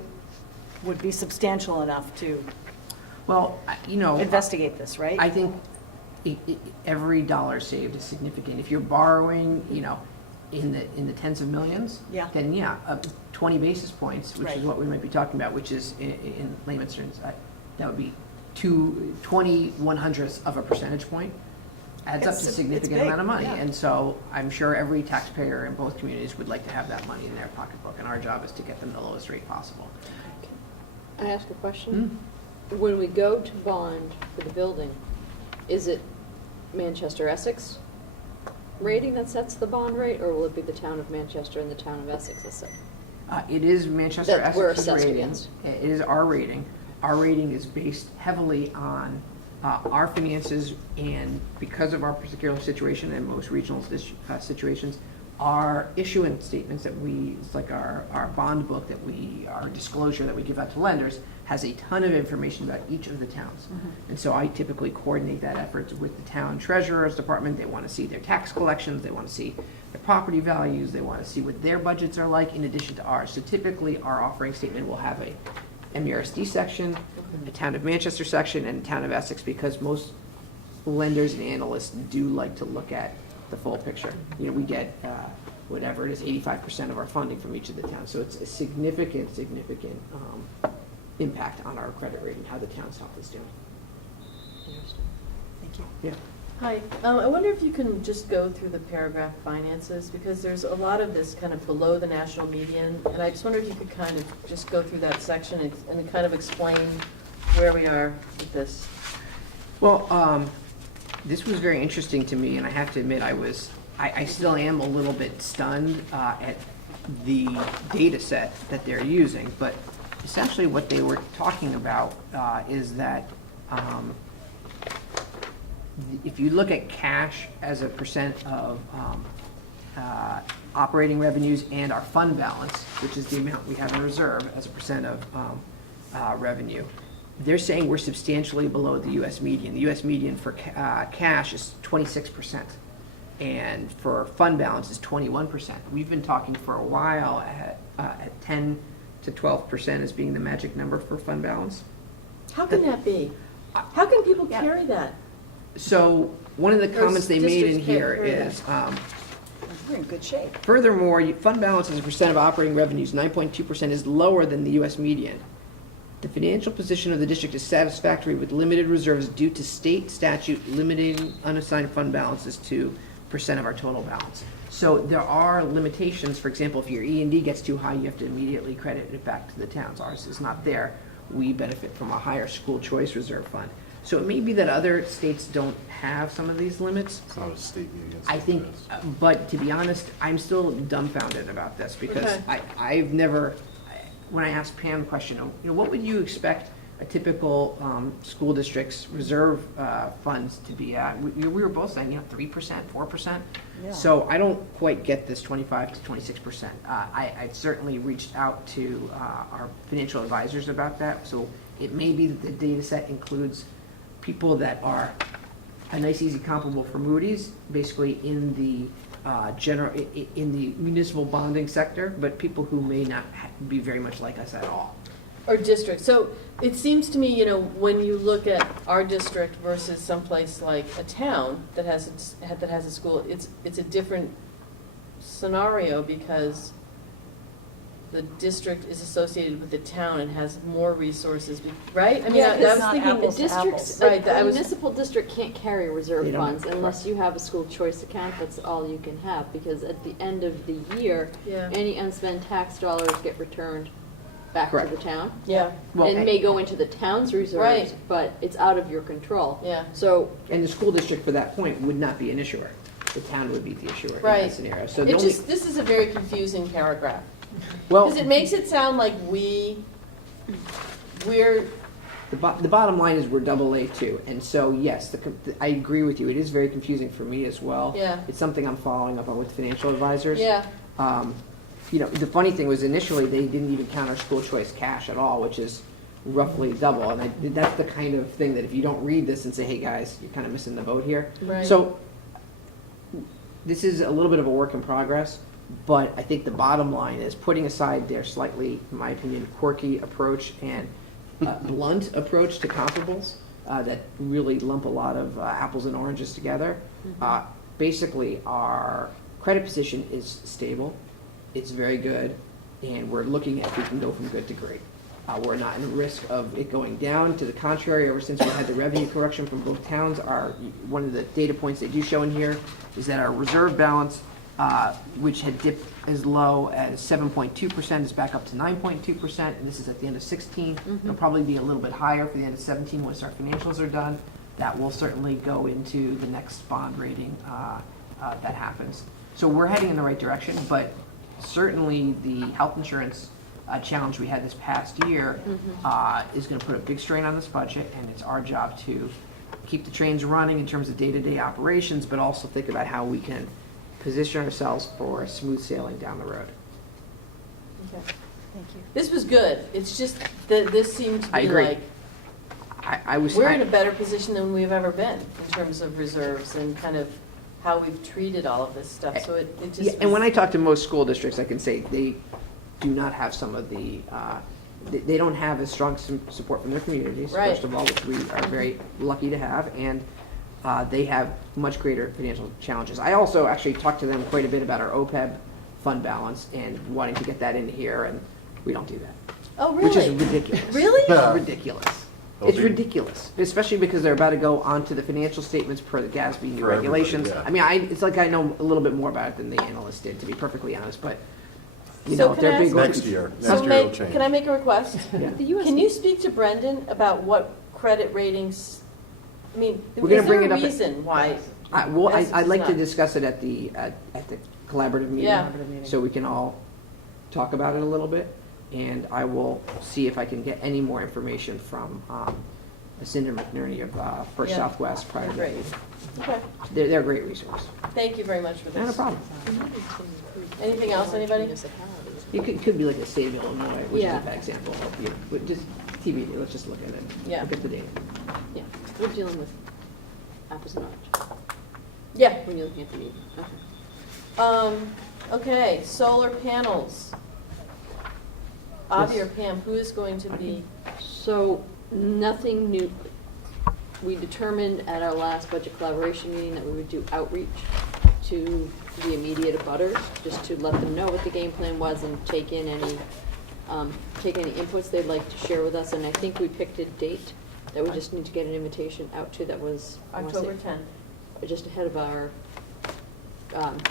would be substantial enough to Well, investigate this, right? I think every dollar saved is significant. If you're borrowing, in the tens of millions, Yeah. then 20 basis points, which Right. is what we might be talking about, which is in layman's terms, that would be 20/100ths of a percentage point. Adds up to a It's significant big, amount of money. yeah. And so I'm sure every taxpayer in both communities would like to have that money in their pocketbook, and our job is to get them the lowest rate possible. Can I ask a question? When we go to bond for the building, is it Manchester-Essex rating that sets the bond rate, or will it be the town of Manchester and the town of Essex that set? It is Manchester That we're Essex's assessed rating. against. It is our rating. Our rating is based heavily on our finances, and because of our particular situation and most regional situations, our issuance statements that it's like our bond book our disclosure that we give out to lenders has a ton of information about each of the towns. And so I typically coordinate that effort with the town treasurer's department. They want to see their tax collections, they want to see their property values, they want to see what their budgets are like in addition to ours. So typically our offering statement will have MUSD section, a Town of Manchester section, and a Town of Essex, because most lenders and analysts do like to look at the full picture. You know, we get, whatever it is, 85% of our funding from each of the towns. So it's a significant impact on our credit rating, how the town's health is doing. Thank you. Yeah. Hi, I wonder if you can just go through the paragraph finances, because there's a lot of this kind of below the national median, and I just wonder if you could kind of just go through that section and kind of explain where we are with this. Well, this was very interesting to me, and I have to admit, I still am a little bit stunned at the data set that they're using, but essentially what they were talking about is that if you look at cash as a percent of operating revenues and our fund balance, which is the amount we have in reserve as a percent of revenue, they're saying we're substantially below the U.S. median. The U.S. median for cash is 26%, and for fund balance is 21%. We've been talking for a while at 10 to 12% as being the magic number for fund balance. How can that be? How can people carry that? So one of the comments they made in districts here can't carry is, We're in good shape. furthermore, fund balance as a percent of operating revenues, 9.2%, is lower than the U.S. median. The financial position of the district is satisfactory with limited reserves due to state statute limiting unassigned fund balances to percent of our total balance. So there are limitations. For example, if your E&D gets too high, you have to immediately credit it back to the towns. Ours is not there. We benefit from a higher school choice reserve fund. So it may be that other states don't have some of these limits. It's not a state meeting. I think, but to be honest, I'm still dumbfounded about this, because Okay. I've never, when I asked Pam the question, you know, what would you expect a typical school district's reserve funds to be at? We were both saying, you know, 3%, 4%. Yeah. So I don't quite get this 25 to 26%. I certainly reached out to our financial advisors about that. So it may be that the data set includes people that are a nice, easy comparable for Moody's, basically in the in the municipal bonding sector, but people who may not be very much like us at all. Or district. So it seems to me, you know, when you look at our district versus someplace like a town that has a school, it's a different scenario, because the district is associated with the town and has more resources, right? I mean, Yeah, I it's was not thinking apples to Districts, Right, a I was- municipal district can't carry reserve They don't. funds unless you have a school choice account. That's all you can have, because at the end of the year, Yeah. any unspent tax dollars get returned back to Correct. the town. Yeah, Well, It may go into the town's reserves, Right. but it's out of your control. yeah. So And the school district, for that point, would not be an issuer. The town would be the issuer in Right. that scenario. So the It only, just, this is a very confusing paragraph. well, Because it makes it sound like we're, the bottom line is we're AA too. And so, yes, I agree with you. It is very confusing for me as well. Yeah. It's something I'm following up on with financial advisors. yeah, You know, the funny thing was initially they didn't even count our school choice cash at all, which is roughly double. And that's the kind of thing that if you don't read this and say, hey guys, you're kind of missing the boat here. right. So this is a little bit of a work in progress, but I think the bottom line is putting aside their slightly, in my opinion, quirky approach and blunt approach to comparables that really lump a lot of apples and oranges together. Basically, our credit position is stable. It's very good, and we're looking at if we can go from good to great. We're not in risk of it going down. To the contrary, ever since we had the revenue correction from both towns, one of the data points they do show in here is that our reserve balance, which had dipped as low as 7.2%, is back up to 9.2%, and this is at the end of 16. It'll probably be a little bit higher for the end of 17 once our financials are done. That will certainly go into the next bond rating that happens. So we're heading in the right direction, but certainly the health insurance challenge we had this past year is going to put a big strain on this budget, and it's our job to keep the trains running in terms of day-to-day operations, but also think about how we can position ourselves for smooth sailing down the road. Okay. Thank you. This was good. It's just that this seems to I be agree. like, we're in a better position than we've ever been in terms of reserves and kind of how we've treated all of this stuff. So it just. Yeah, and when I talk to most school districts, I can say they do not have some of the they don't have as strong support from their communities, Right. first of all, which we are very lucky to have, and they have much greater financial challenges. I also actually talked to them quite a bit about our OPEB fund balance and wanting to get that in here, and we don't do that. Oh, Which is really? ridiculous. Really? Yeah. Ridiculous. Oh, It's big- ridiculous, especially because they're about to go onto the financial statements per the GASB new For everybody, regulations. yeah. I mean, it's like I know a little bit more about it than the analyst did, to be perfectly honest, but, you So know, can they're I big. ask- Next year, So next year Meg, it'll change. can I make a request? Yeah. The US Can you speak to Brendan about what credit ratings, I mean, We're gonna is there bring a it up at- reason why? Essex I'd is like to not? discuss it at the collaborative meeting. Yeah. Collaborative meeting. So we can all talk about it a little bit, and I will see if I can get any more information from Cinder McNerney of First Yeah. Southwest prior to that Great. meeting. Okay, They're a great resource. thank you very much for this. Not a problem. Anything else, anybody? It could be like the state of Illinois, which is Yeah. a bad example. But just TBD, let's just look at it. Yeah. Look at the data. Yeah, we're dealing with apples and oranges Yeah. when you're looking at the meeting. Okay. Okay, solar panels. Avi or Pam, who is going to be? So, nothing new. We determined at our last budget collaboration meeting that we would do outreach to the immediate abutters, just to let them know what the game plan was and take any inputs they'd like to share with us. And I think we picked a date that we just need to get an invitation out to that was, I wanna say, October 10th. just ahead of our,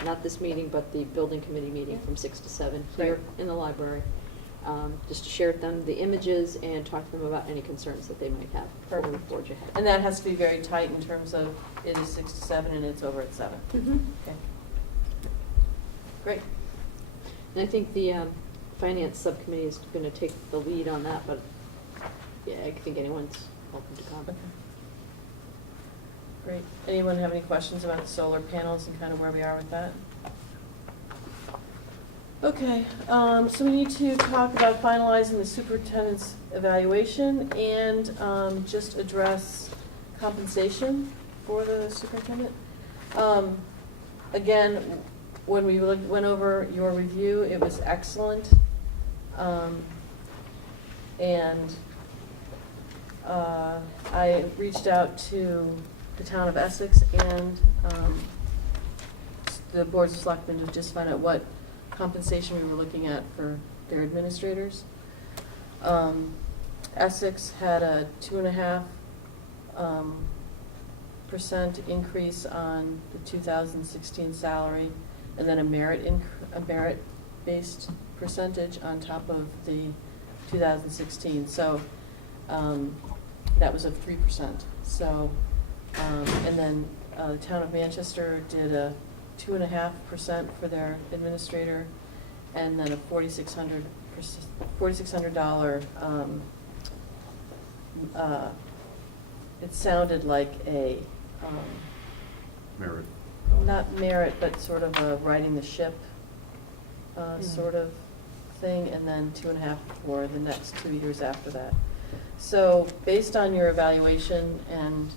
not this meeting, but the building committee meeting from 6 to 7 here in the library. Just to share with them the images and talk to them about any concerns that they might have before we forge ahead. And that has to be very tight in terms of it is 6 to 7 and it's over at 7. Mhm. Okay. Great. And I think the finance subcommittee is going to take the lead on that, but yeah, I think anyone's welcome to come. Great. Anyone have any questions about the solar panels and kind of where we are with that? Okay, so we need to talk about finalizing the superintendent's evaluation and just address compensation for the superintendent. Again, when we went over your review, it was excellent. And I reached out to the town of Essex and the boards of selectmen to just find out what compensation we were looking at for their administrators. Essex had a 2.5% increase on the 2016 salary, and then a merit-based percentage on top of the 2016. So that was of 3%. So and then the town of Manchester did a 2.5% for their administrator, and then a $4,600. It sounded like a Merit. not merit, but sort of a riding the ship sort of thing, and then 2.5 for the next 2 years after that. So based on your evaluation and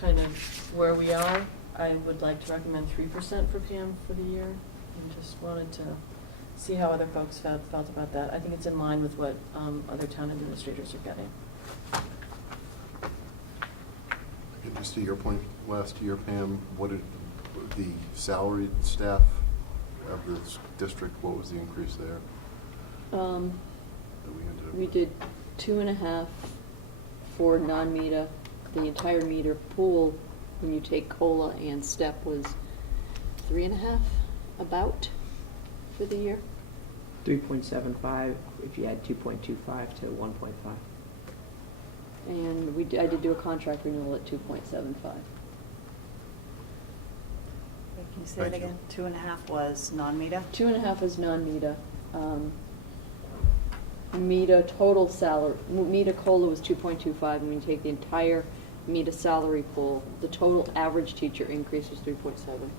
kind of where we are, I would like to recommend 3% for Pam for the year, and just wanted to see how other folks felt about that. I think it's in line with what other town administrators are getting. And just to your point, last year, Pam, what did the salaried staff of this district, what was the increase there that we ended up We with? did 2.5 for non-META. The entire meter pool, when you take COLA and STEP, was 3.5 about for the year. 3.75 if you add 2.25 to 1.5. And I did do a contract renewal at 2.75. Can you say it Thank you. again? 2.5 was non-META? 2.5 is non-META. META total salary, META COLA was 2.25, and when you take the entire META salary pool, the total average teacher increase was 3.75.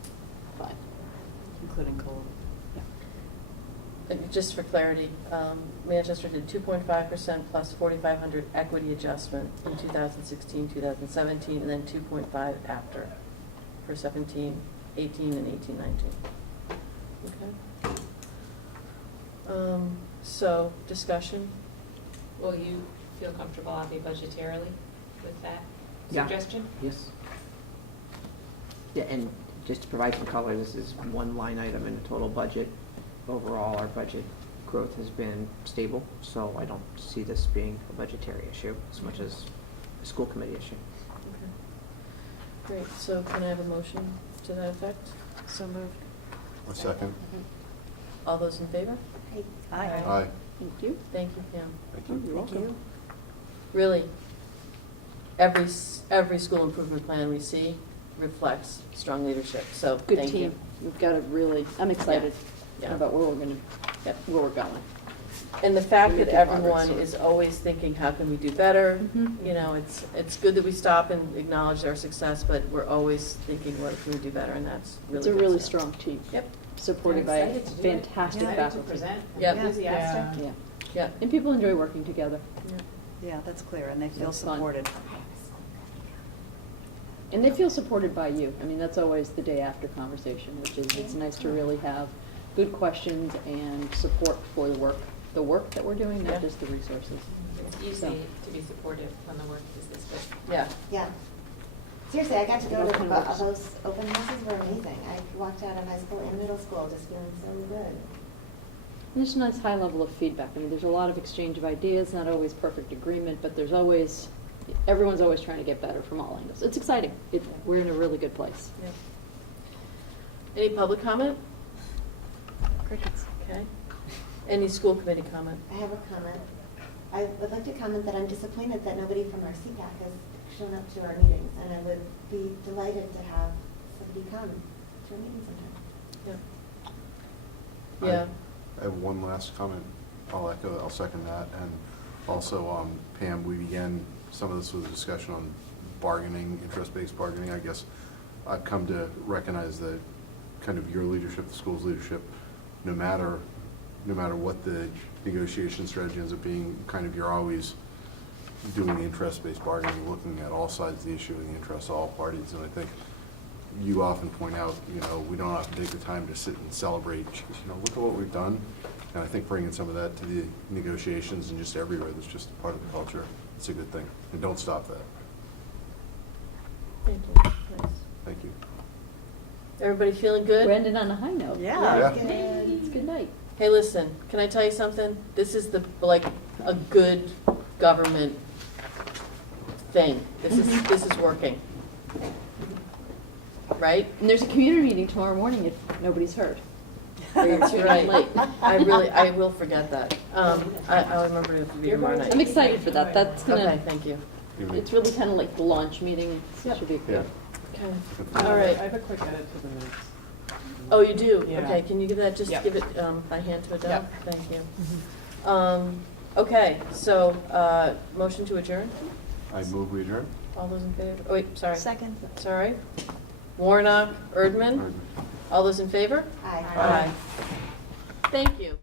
Including COLA. Just for clarity, Manchester did 2.5% plus 4,500 equity adjustment in 2016, 2017, and then 2.5 after for 17, 18, and 18, 19. Okay. So, discussion. Will you feel comfortable, Avi, budgetarily with that Yeah. suggestion? Yes. Yeah, and just to provide some color, this is one line item in the total budget. Overall, our budget growth has been stable, so I don't see this being a budgetary issue as much as a school committee issue. Okay. Great, so can I have a motion to that effect? So moved. A second. All those in favor? Aye. Aye. Thank you. Thank you, Pam. Thank Oh, you. you're welcome. Really, every school improvement plan we see reflects strong leadership, so Good thank you. team. We've got a really, I'm excited Yeah. about where we're gonna, where we're going. And the fact Really that good progress. everyone is always thinking, how can we do better? Mhm. You know, it's good that we stop and acknowledge our success, but we're always thinking, what can we do better? And that's really It's a good really stuff. strong team. Yep, Supported I'm by excited to do it. fantastic Excited to faculty. present. I'm Yep. enthusiastic. Yeah. yep. And people enjoy working together. Yeah, that's clear, and they feel That's fun. supported. And they feel supported by you. I mean, that's always the day after conversation, which is, it's nice to really have good questions and support for the work that we're doing, Yeah. not just the resources. It's easy to be supportive when the work is this good. Yeah, Yeah. Seriously, I got to go What to kind of works? those open houses were amazing. I walked out of high school and middle school just feeling so good. And there's a nice high level of feedback. I mean, there's a lot of exchange of ideas, not always perfect agreement, but there's always, everyone's always trying to get better from all angles. It's exciting. We're in a really good place. yep. Any public comment? Crickets. Okay. Any school committee comment? I have a comment. I would like to comment that I'm disappointed that nobody from our CPAC has shown up to our meetings, and I would be delighted to have somebody come to a meeting sometime. Yeah. Yeah. I have one last comment. I'll second that. And also, Pam, we began, some of this was a discussion on bargaining, interest-based bargaining. I guess I've come to recognize that kind of your leadership, the school's leadership, no matter what the negotiation strategy ends up being, kind of you're always doing the interest-based bargaining, looking at all sides of the issue and the interests of all parties. And I think you often point out, we don't have to take the time to sit and celebrate, look at what we've done. And I think bringing some of that to the negotiations and just everywhere, that's just part of the culture. It's a good thing. And don't stop that. Thank you. Nice. Thank you. Everybody feeling good? We're ending on a high note. Yeah. Yeah. It's good night. Hey, listen, can I tell you something? This is a good government thing. This is working. Right? And there's a community meeting tomorrow morning if nobody's heard. That's You're right. late. I will forget that. I'll remember to be tomorrow night. I'm excited for that. That's Okay, gonna, thank you. it's really kind of like the launch meeting. It should be Yeah. good. Okay. All right. I have a quick edit to the minutes. Oh, you do? Yeah. Okay, can you give that, just Yep. give it by hand to Adele? Yep. Thank you. Okay, so, motion to adjourn? I move we adjourn. All those in favor? Oh, wait, sorry. Second. Sorry. Warnock, Erdman? All those in favor? Aye. Aye. Thank you.